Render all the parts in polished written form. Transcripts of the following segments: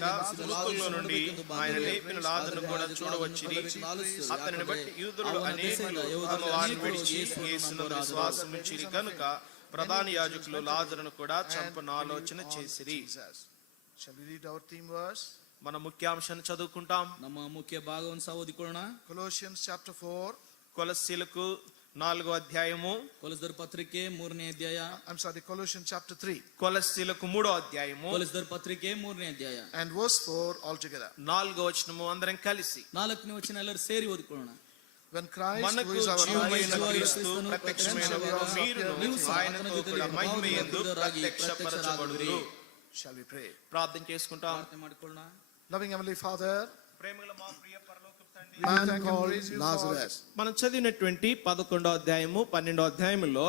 కాక మృతుల్లో నుండి ఆయన లేపిన లాజరును కూడా చూడవచ్చిరి. అతనిని బట్టి యూదులు అనేకులు తమ వారిని విడిచి యేసునందు విశ్వాసం ఉంచిరి గనుక ప్రధాన యాజకులు లాజరును కూడా చంపన ఆలోచన చేసిరి. Shall we read our theme verse? మన ముఖ్యాంశాన్ని చదువుకుంటాం. ನಮ್ಮ ಮುಖ್ಯ ಭಾಗವನ್ನು ಸಹ ಓದಿಕೊಳ್ಳೋಣ. Colossians chapter 4. కొలస్సీలకు 4వ అధ్యాయము. కొలస్సీల పత్రిಕೆ 3ನೇ అధ్యాయ. Colossians chapter 3. కొలస్సీలకు 3వ అధ్యాయము. కొలస్సీల పత్రిಕೆ 3ನೇ అధ్యాయ. And verse 4 altogether. 4వ వచనము అందరం కలిసి. 4ನೇ వచನ ಎಲ್ಲರೂ ಸೇರಿ ಓದಿಕೊಳ್ಳೋಣ. When Christ, మనకు who is our జీవమైన life, క్రీస్తు ప్రత్యక్షమైనప్పుడు మీరును ఆయనతో కూడా మహిమయందు ప్రత్యక్షపరచబడుదురు. shall we pray? ప్రార్థన చేసుకుంటాం. ಪ್ರಾರ್ಥನೆ ಮಾಡಿಕೊಳ್ಳೋಣ. Loving Heavenly Father, ప్రేమగల మా ప్రియ పరలోకపు తండ్రి, man called Lazarus. మనం చదివినటువంటి 11వ అధ్యాయము 12వ అధ్యాయములో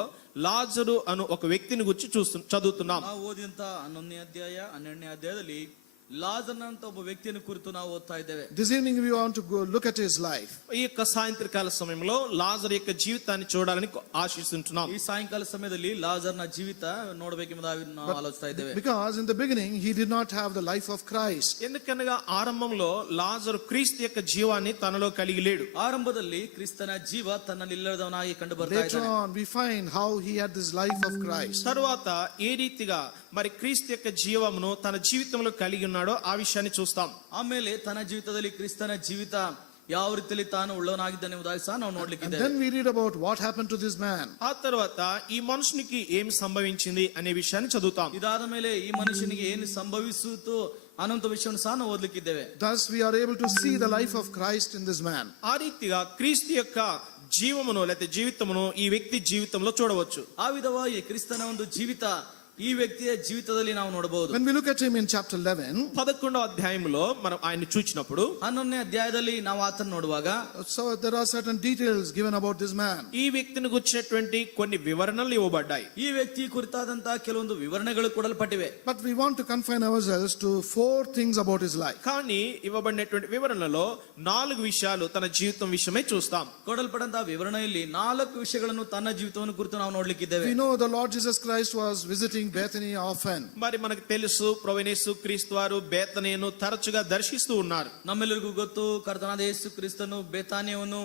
లాజరు అను ఒక వ్యక్తిని గురించి చదువుతున్నాం. ನಾವು ಓದಿದಂತ 11ನೇ ಅಧ್ಯಾಯ 12ನೇ ಅಧ್ಯಾಯದಲ್ಲಿ లాజర్ ಅಂತ ಒಬ್ಬ ವ್ಯಕ್ತಿಯನ್ನು ಕುರಿತು ನಾವು ಓದ್ತಾ ಇದ್ದೇವೆ. This evening we want to go look at his life. ఈ యొక్క సాయంత్రకాల సమయంలో లాజర్ యొక్క జీవితాన్ని చూడాలని ఆశిస్తుంటున్నాం. ఈ సాయంకాల సమయದಲ್ಲಿ లాజర్ನ ಜೀವಿತ ನೋಡಬೇಕೆಂಬುದಾಗಿ ನಾವು ಆಲೋಚಿಸ್ತಾ ಇದ್ದೇವೆ. Because in the beginning he did not have the life of Christ. ఎందుకనగా ఆరంభంలో లాజరు క్రీస్తు యొక్క జీవాన్ని తనలో కలిగి లేడు. ಆರಂಭದಲ್ಲಿ ಕ್ರಿಸ್ತನ ಜೀವ ತನ್ನಲ್ಲಿ ಇಲ್ಲದವನಾಗಿ ಕಂಡು ಬರ್ತಾ Later ಇದ್ದಾನೆ. on we find how he had this life of Christ. తరువాత ఏ రీతిగా మరి క్రీస్తు యొక్క జీవమును తన జీవితంలో కలిగి ఉన్నాడో ఆ విషయాన్ని చూస్తాం. ಆಮೇಲೆ ತನ್ನ ಜೀವಿತದಲ್ಲಿ ಕ್ರಿಸ್ತನ ಜೀವಿತ ಯಾವ ರೀತಿಯಲ್ಲಿ ತಾನು ಉಳ್ಳವನಾಗಿದ್ದಾನೆ ಎಂಬುದಾಗಿ ಸಹ ನಾವು ನೋಡ್ಲಿಕ್ಕಿದ್ದೇವೆ. Then we read about what happened to this man. ఆ తర్వాత ఈ మనుషునికి ఏమి సంభవించింది అనే విషయాన్ని చదువుతాం. ಇದಾದ ಮೇಲೆ ಈ ಮನುಷ್ಯನಿಗೆ ಏನು ಸಂಭವಿಸಿತು ಅನ್ನುವಂತ ವಿಷಯವನ್ನು ಸಹ ನಾವು ಓದಲಿಕ್ಕಿದ್ದೇವೆ. Thus we are able to see the life of Christ in this man. ఆ రీతిగా క్రీస్తు యొక్క జీవమును లేకపోతే జీవితమును ఈ వ్యక్తి జీవితంలో చూడవచ్చు. ಆ ವಿಧವಾಗಿ ಕ್ರಿಸ್ತನ ಒಂದು ಜೀವಿತ ಈ ವ್ಯಕ್ತಿಯ ಜೀವಿತದಲ್ಲಿ ನಾವು ನೋಡಬಹುದು. When we look at him in chapter 11, 11వ అధ్యాయంలో మనం ఆయన చూచినప్పుడు 11ನೇ అధ్యాయದಲ್ಲಿ ನಾವು ಆತನ ನೋಡುವಾಗ so there are certain details given about this man. ఈ వ్యక్తిని గురించినటువంటి కొన్ని వివరణలు ఇవ్వబడ్డాయి. ಈ ವ್ಯಕ್ತಿ ಕುರಿತಾದಂತಹ ಕೆಲವೊಂದು ವಿವರಣೆಗಳು ಕೊಡಲ್ಪಟ್ಟಿವೆ. But we want to confine ourselves to 4 things about his life. కానీ ఇవ్వబడినటువంటి వివరణలో 4 విషయాలు తన జీవితం విషయమై చూస్తాం. ಕೊಡಲ್ಪಟ್ಟಂತಹ ವಿವರಣೆಯಲ್ಲಿ 4 ವಿಷಯಗಳನ್ನು ತನ್ನ ಜೀವಿತವನ್ನು ಕುರಿತು ನಾವು ನೋಡ್ಲಿಕ್ಕಿದ್ದೇವೆ. We know the Lord Jesus Christ was visiting Bethany often. మరి మనకు తెలుసు ప్రభువైన యేసు క్రీస్తు వారు బేతనియను తరచుగా దర్శిస్తూ ఉన్నారు. ನಮ್ಮೆಲ್ಲರಿಗೂ ಗೊತ್ತು ಕರ್ತನಾದ ಯೇಸು ಕ್ರಿಸ್ತನು ಬೇತಾನಿಯನ್ನು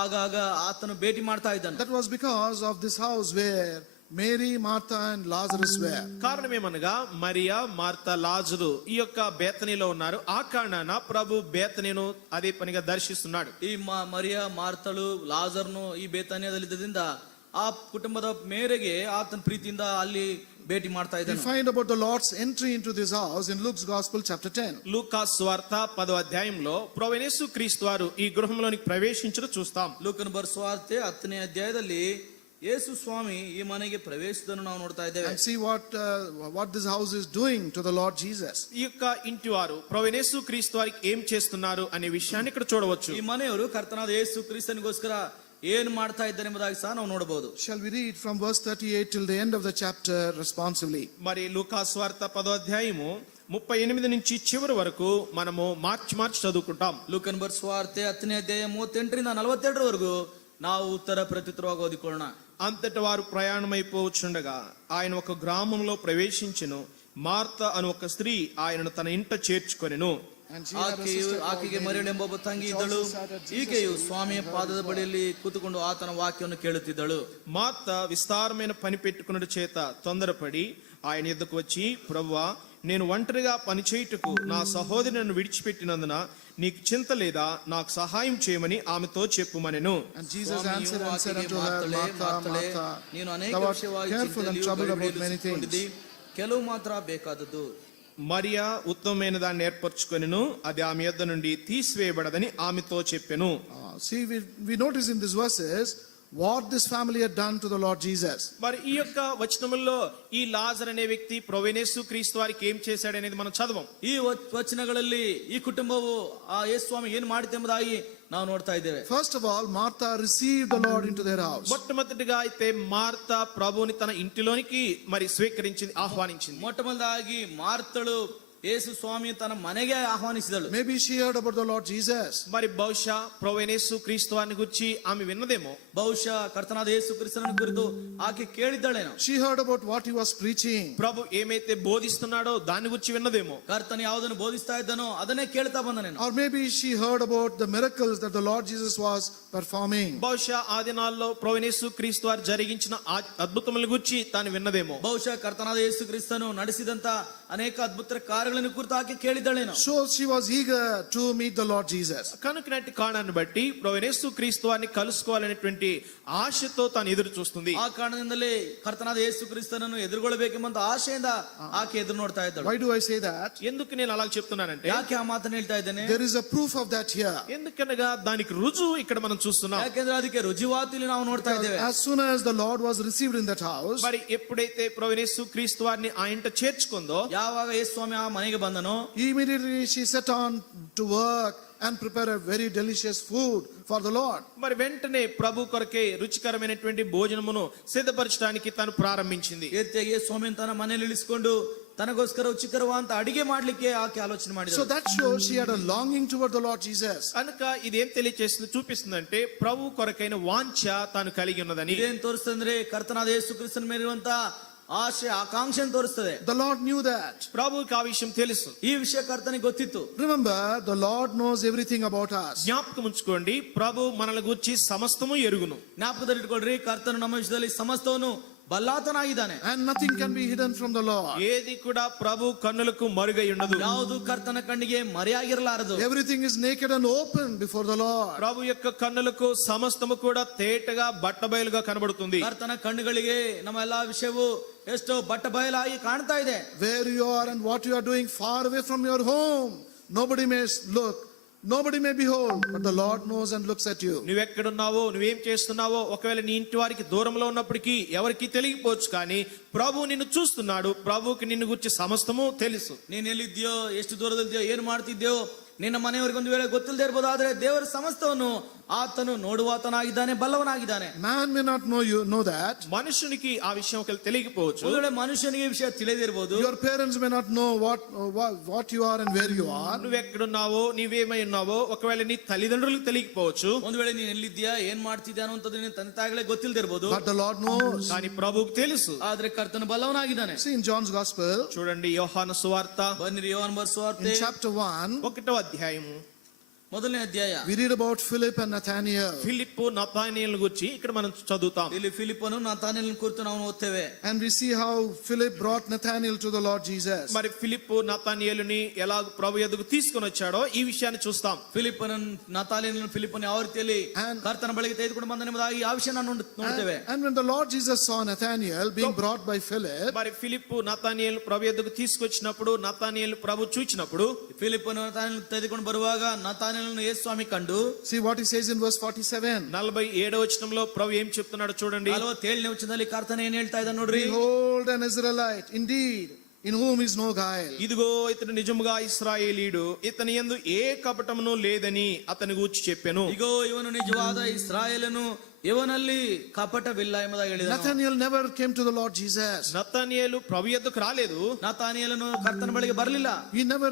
ಆಗಾಗ ಆತನು ಭೇಟಿ ಮಾಡ್ತಾ ಇದ್ದಾನೆ. That was because of this house where Mary, Martha and Lazarus were. కారణం ఏమనగా మరియా, మార్తా, లాజరు ఈ యొక్క బేతనీలో ఉన్నారు. ఆ కారణాన ప్రభు బేతనీను అదే పనిగా దర్శిస్తున్నాడు. ಈ మరియా ಮಾರ್ತಳು ಲಾಜರ್ನು ಈ ಬೇತಾನಿಯದಲ್ಲಿದ್ದರಿಂದ ಆ ಕುಟುಂಬದ ಮೇರೆಗೆ ಆತನ ಪ್ರೀತಿಯಿಂದ ಅಲ್ಲಿ ಭೇಟಿ ಮಾಡ್ತಾ We ಇದ್ದಾನೆ. find about the Lord's entry into this house in Luke's Gospel chapter 10. లూకా సువార్త 10వ అధ్యాయంలో ప్రభువైన యేసు క్రీస్తు వారు ఈ గృహంలోనికి ప్రవేశించడం చూస్తాం. ಲೂಕನ ಬರೆಸುವಾರ್ತೆ 10ನೇ ಅಧ್ಯಾಯದಲ್ಲಿ ಯೇಸು ಸ್ವಾಮಿ ಈ ಮನೆಗೆ ಪ್ರವೇಶಿಸುವುದನ್ನು ನಾವು ನೋಡ್ತಾ ಇದ್ದೇವೆ. And see what this house is doing to the Lord Jesus. ఈ యొక్క ఇంటి వారు ప్రభువైన యేసు క్రీస్తు వారికి ఏం చేస్తున్నారు అనే విషయాన్ని ఇక్కడ చూడవచ్చు. ಈ ಮನೆಯವರು ಕರ್ತನಾದ ಯೇಸು ಕ್ರಿಸ್ತನಿಗೋಸ್ಕರ ಏನು ಮಾಡ್ತಾ ಇದ್ದಾರೆ ಎಂಬುದಾಗಿ ಸಹ ನಾವು ನೋಡಬಹುದು. Shall we read from verse 38 till the end of the chapter responsively? మరి లూకా సువార్త 10వ అధ్యాయము 38 నుంచి చివరి వరకు మనము మార్చి చదువుకుంటాం. ಲೂಕನ ಬರೆಸುವಾರ್ತೆ 10ನೇ ಅಧ್ಯಾಯ 38ರಿಂದ 42 వరకు ನಾವು ಉತ್ತರ ಪ್ರತ್ಯುತ್ತರವಾಗಿ ಓದಿಕೊಳ್ಳೋಣ. అంతటి వారు ప్రయాణమైపోవచ్చుండగా ఆయన ఒక గ్రామంలో ప్రవేశించెను. మార్త అను ఒక స్త్రీ ఆయనను తన ఇంట చేర్చుకొనెను. ಆಕೆಗೆ ಮರಿಯಳೆಂಬ ಒಬ್ಬ ತಂಗಿ ಇದ್ದಳು. ಈಕೆಯು ಸ್ವಾಮಿಯ ಪಾದದ ಬಳಿಯಲ್ಲಿ ಕೂತುಕೊಂಡು ಆತನ ವಾಕ್ಯವನ್ನು ಕೇಳುತ್ತಿದ್ದಳು. మార్త విస్తారమైన పని పెట్టుకున్నటు చేత తొందరపడి ఆయన యొద్దకు వచ్చి, ప్రభువా, నేను ఒంటరిగా పని చేయుటకు నా సహోదరి నన్ను విడిచిపెట్టినందున నీకు చింత లేదా? నాకు సహాయం చేయమని ఆమెతో చెప్పుమనెను. And Jesus answered and said unto her, Martha, Martha, ನೀನು ಅನೇಕ thou art ವಿಷಯವಾಗಿ careful and troubled about many things. ಕೆಲವು ಮಾತ್ರ ಬೇಕಾದದ್ದು. మరియా ఉత్తమమైన దాన్ని ఏర్పరచుకొనెను, అది ఆమె యొద్ద నుండి తీసివేయబడదని ఆమెతో చెప్పెను. See, we notice in these verses what this family had done to the Lord Jesus. మరి ఈ యొక్క వచనముల్లో ఈ లాజర్ అనే వ్యక్తి ప్రభువైన యేసు క్రీస్తు వారికి ఏం చేశాడు అనేది మనం చదవం. ಈ ವಚನಗಳಲ್ಲಿ ಈ ಕುಟುಂಬವು ಆ ಯೇಸು ಸ್ವಾಮಿ ಏನು ಮಾಡಿದೆ ಎಂಬುದಾಗಿ ನಾವು ನೋಡ್ತಾ ಇದ್ದೇವೆ. First of all, Martha received the Lord into their house. మొట్టమొదటిగా అయితే మార్త ప్రభువుని తన ఇంటిలోనికి మరి స్వీకరించింది, ఆహ్వానించింది. ಮೊಟ್ಟಮೊದಲಾಗಿ ಮಾರ್ತಳು ಯೇಸು ಸ್ವಾಮಿ ತನ್ನ ಮನೆಗೆ ಆಹ್ವಾನಿಸಿದಳು. Maybe she heard about the Lord Jesus. మరి బహుశా ప్రభువైన యేసు క్రీస్తు వారిని గురించి ఆమె విన్నదేమో. ಬಹುಶಃ ಕರ್ತನಾದ ಯೇಸು ಕ್ರಿಸ್ತನನ್ನು ಕುರಿತು ಆಕೆ ಕೇಳಿದ್ದಾಳೇನೋ. She heard about what he was preaching. ప్రభు ఏమైతే బోధిస్తున్నాడో దాని గురించి విన్నదేమో. ಕರ್ತನ ಯಾವುದನ್ನು ಬೋಧಿಸ್ತಾ ಇದ್ದಾನೋ ಅದನ್ನೇ ಕೇಳ್ತಾ ಬಂದನೇನೋ. Or maybe she heard about the miracles that the Lord Jesus was performing. బహుశా ఆ దినాల్లో ప్రభువైన యేసు క్రీస్తు వారు జరిగించిన అద్భుతముల గురించి తాను విన్నదేమో. ಬಹುಶಃ ಕರ್ತನಾದ ಯೇಸು ಕ್ರಿಸ್ತನು ನಡೆಸಿದಂತ ಅನೇಕ ಅದ್ಭುತ ಕಾರ್ಯಗಳನ್ನು ಕುರಿತು ಆಕೆ ಕೇಳಿದ್ದಾಳೇನೋ. So she was eager to meet the Lord Jesus. కనుకనటి కారణాన్ని బట్టి ప్రభువైన యేసు క్రీస్తు వారిని కలుసుకోవాలనేటువంటి ఆశతో తాను ఎదురు చూస్తుంది. ಆ ಕಾರಣದಿಂದಲೇ ಕರ್ತನಾದ ಯೇಸು ಕ್ರಿಸ್ತನನ್ನು ಎದುರುಗೊಳ್ಳಬೇಕೆಂಬ ಆಶೆಯಿಂದ ಆಕೆ ಎದುರು ನೋಡ್ತಾ ಇದ್ದಾಳೆ. Why do I say that? ఎందుకు నేను అలా చెప్తున్నానంటే ಯಾಕೆ ಆ ಮಾತನ್ನ ಹೇಳ್ತಾ ಇದ್ದೇನೆ? There is a proof of that here. ఎందుకనగా దానికి రుజువు ఇక్కడ మనం చూస్తున్నాం. ಯಾಕೆಂದ್ರೆ ಅದಕ್ಕೆ ರುಜುವಾತು ಇಲ್ಲಿ ನಾವು ನೋಡ್ತಾ ಇದ್ದೇವೆ. As soon as the Lord was received in that house, మరి ఎప్పుడైతే ప్రభువైన యేసు క్రీస్తు వారిని ఆ ఇంట చేర్చుకుందో, ಯಾವಾಗ ಯೇಸು ಸ್ವಾಮಿ ಆ ಮನೆಗೆ ಬಂದನೋ immediately she set on to work and prepare a very delicious food for the Lord. మరి వెంటనే ప్రభు కొరకే రుచికరమైనటువంటి భోజనమును సిద్ధపరచడానికి తను ప్రారంభించింది. ಏತಿಯಾಗಿ ಯೇಸು ಸ್ವಾಮಿ ತನ್ನ ಮನೆಯಲ್ಲಿ ಇಳಿಸಿಕೊಂಡು ತನಗೋಸ್ಕರ ರುಚಿಕರವಾದ ಅಡಿಗೆ ಮಾಡ್ಲಿಕ್ಕೆ ಆಕೆ ಆಲೋಚನೆ So ಮಾಡಿದಳು. that shows she had a longing toward the Lord Jesus. కనుక ఇదేం తెలియచేస్తుంది చూపిస్తుందంటే ప్రభు కొరకైన వాంఛ తాను కలిగి ఉన్నదని. ಇದೇನ್ ತೋರಿಸ್ತಂದ್ರೆ ಕರ್ತನಾದ ಯೇಸು ಕ್ರಿಸ್ತನ ಮೇಲಿರುವಂತ ಆಶೆ ಆಕಾಂಕ್ಷೆ ತೋರಿಸ್ತದೆ. The Lord knew that. ప్రభువుకి ఆ విషయం తెలుసు. ಈ ವಿಷಯ ಕರ್ತನಿಗೆ ಗೊತ್ತಿತ್ತು. Remember, the Lord knows everything about us. జ్ఞాపకం ఉంచుకోండి, ప్రభు మనల గురించి సమస్తము ఎరుగును. ಜ್ಞಾಪಕದಲ್ಲಿ ಇಟ್ಕೊಳ್ರಿ, ಕರ್ತನು ನಮ್ಮ ವಿಷಯದಲ್ಲಿ ಸಮಸ್ತವನ್ನು ಬಲ್ಲಾತನಾಗಿದ್ದಾನೆ. And nothing can be hidden from the Lord. ఏది కూడా ప్రభు కన్నులకు మరుగై ఉండదు. ಯಾವುದು ಕರ್ತನ ಕಣ್ಣಿಗೆ ಮರೆಯಾಗಿರಲಾರದು. Everything is naked and open before the Lord. ప్రభు యొక్క కన్నులకు సమస్తము కూడా తేటగా బట్టబయలుగా కనబడుతుంది. ಕರ್ತನ ಕಣ್ಣುಗಳಿಗೆ ನಮ್ಮ ಎಲ್ಲಾ ವಿಷಯವು ಎಷ್ಟೋ ಬಟ್ಟ ಬಯಲಾಗಿ ಕಾಣ್ತಾ ಇದೆ. Where you are and what you are doing far away from your home, nobody may look, nobody may behold, but the Lord knows and looks at you. నువ్వెక్కడున్నావో, నువ్వేం చేస్తున్నావో, ఒకవేళ నీ ఇంటి వారికి దూరంలో ఉన్నప్పటికీ ఎవరికి తెలియకపోవచ్చు, కానీ ప్రభు నిన్ను చూస్తున్నాడు. ప్రభువుకి నిన్ను గురించి సమస్తము తెలుసు. ನೀನ್ ಎಲ್ಲಿದ್ಯೋ, ಎಷ್ಟು ದೂರದಲ್ಲಿದ್ಯೋ, ಏನ್ ಮಾಡ್ತಿದ್ಯೋ, ನಿನ್ನ ಮನೆಯವರಿಗೆ ಒಂದು ವೇಳೆ ಗೊತ್ತಿಲ್ಲದೆ ಇರ್ಬೋದು, ಆದ್ರೆ ದೇವರ ಸಮಸ್ತವನ್ನು ಆತನು ನೋಡುವಾತನಾಗಿದ್ದಾನೆ, ಬಲ್ಲವನಾಗಿದ್ದಾನೆ. Man may not know that. మనుషునికి ఆ విషయం ఒకవేళ తెలియకపోవచ్చు. ಒಂದು ವೇಳೆ ಮನುಷ್ಯನಿಗೆ ಈ ವಿಷಯ ತಿಳಿದಿರ್ಬೋದು. Your parents may not know what you are and where you are. నువ్వెక్కడున్నావో, నీవేమై ఉన్నావో, ఒకవేళ నీ తల్లిదండ్రులకు తెలియకపోవచ్చు. ಒಂದು ವೇಳೆ ನೀನ್ ಎಲ್ಲಿದ್ಯಾ, ಏನ್ ಮಾಡ್ತಿದ್ಯಾ ಅನ್ನೋಂಥದ್ದು ನಿನ್ನ ತಂದೆ ತಾಯಿಗಳೇ ಗೊತ್ತಿಲ್ದಿರ್ಬೋದು. But the Lord knows. కానీ ప్రభువుకు తెలుసు. ಆದ್ರೆ ಕರ್ತನು ಬಲ್ಲವನಾಗಿದ್ದಾನೆ. See in John's Gospel, చూడండి యోహాను సువార్త ಬನ್ನಿರಿ ಯೋಹಾನ ಬರೆಸುವಾರ್ತೆ in chapter 1, 1వ అధ్యాయము ಮೊದಲನೇ ಅಧ್ಯಾಯ. we read about Philip and Nathaniel. ఫిలిప్పు నతానీయేలు గురించి ఇక్కడ మనం చదువుతాం. ಇಲ್ಲಿ ಫಿಲಿಪ್ಪನು ನಾತಾನೀಯನ ಕುರಿತು ನಾವು ಓದ್ತೇವೆ. And we see how Philip brought Nathaniel to the Lord Jesus. మరి ఫిలిప్పు నతానీయేలుని ఎలా ప్రభు ఎదుగు తీసుకొని వచ్చాడో ఈ విషయాన్ని చూస్తాం. ಫಿಲಿಪ್ಪನ ಯಾವ ರೀತಿಯಲ್ಲಿ And- ಕರ್ತನ ಬಳಿಗೆ ತೆಗೆದುಕೊಂಡು ಬಂದನೆಂಬುದಾಗಿ ಆ ವಿಷಯ ನಾವು ನೋಡ್ತೇವೆ. And when the Lord Jesus saw Nathaniel being brought by Philip, మరి ఫిలిప్పు నతానీయేలు ప్రభు ఎదుగు తీసుకొచ్చినప్పుడు, నతానీయేలు ప్రభు చూచినప్పుడు, ಫಿಲಿಪ್ಪನು ನಾತಾನೀಯನ ತೆಗೆದುಕೊಂಡು ಬರುವಾಗ ನಾತಾನೀಯನನ್ನು ಯೇಸು ಸ್ವಾಮಿ ಕಂಡು, see what he says in verse 47. 47వ వచనంలో ప్రభు ఏం చెప్తున్నాడో చూడండి. 47ನೇ ವಚನದಲ್ಲಿ ಕರ್ತನ ಏನ್ ಹೇಳ್ತಾ ಇದ್ದಾನೆ ನೋಡ್ರಿ. Behold an Israelite, indeed, in whom is no guile. ఇదిగో ఇతడు నిజముగా ఇశ్రాయేలీయుడు, ఇతని యందు ఏ కపటమును లేదని అతని గూర్చి చెప్పెను. ಇಗೋ ಇವನು ನಿಜವಾದ ಇಸ್ರಾಯೇಲನು, ಇವನಲ್ಲಿ ಕಪಟವಿಲ್ಲ ಎಂಬುದಾಗಿ ಹೇಳಿದನು. Nathaniel never came to the Lord Jesus. నతానీయేలు ప్రభు యొద్దకు రాలేదు. ನಾತಾನೀಯನು ಕರ್ತನ ಬಳಿಗೆ ಬರಲಿಲ್ಲ. He never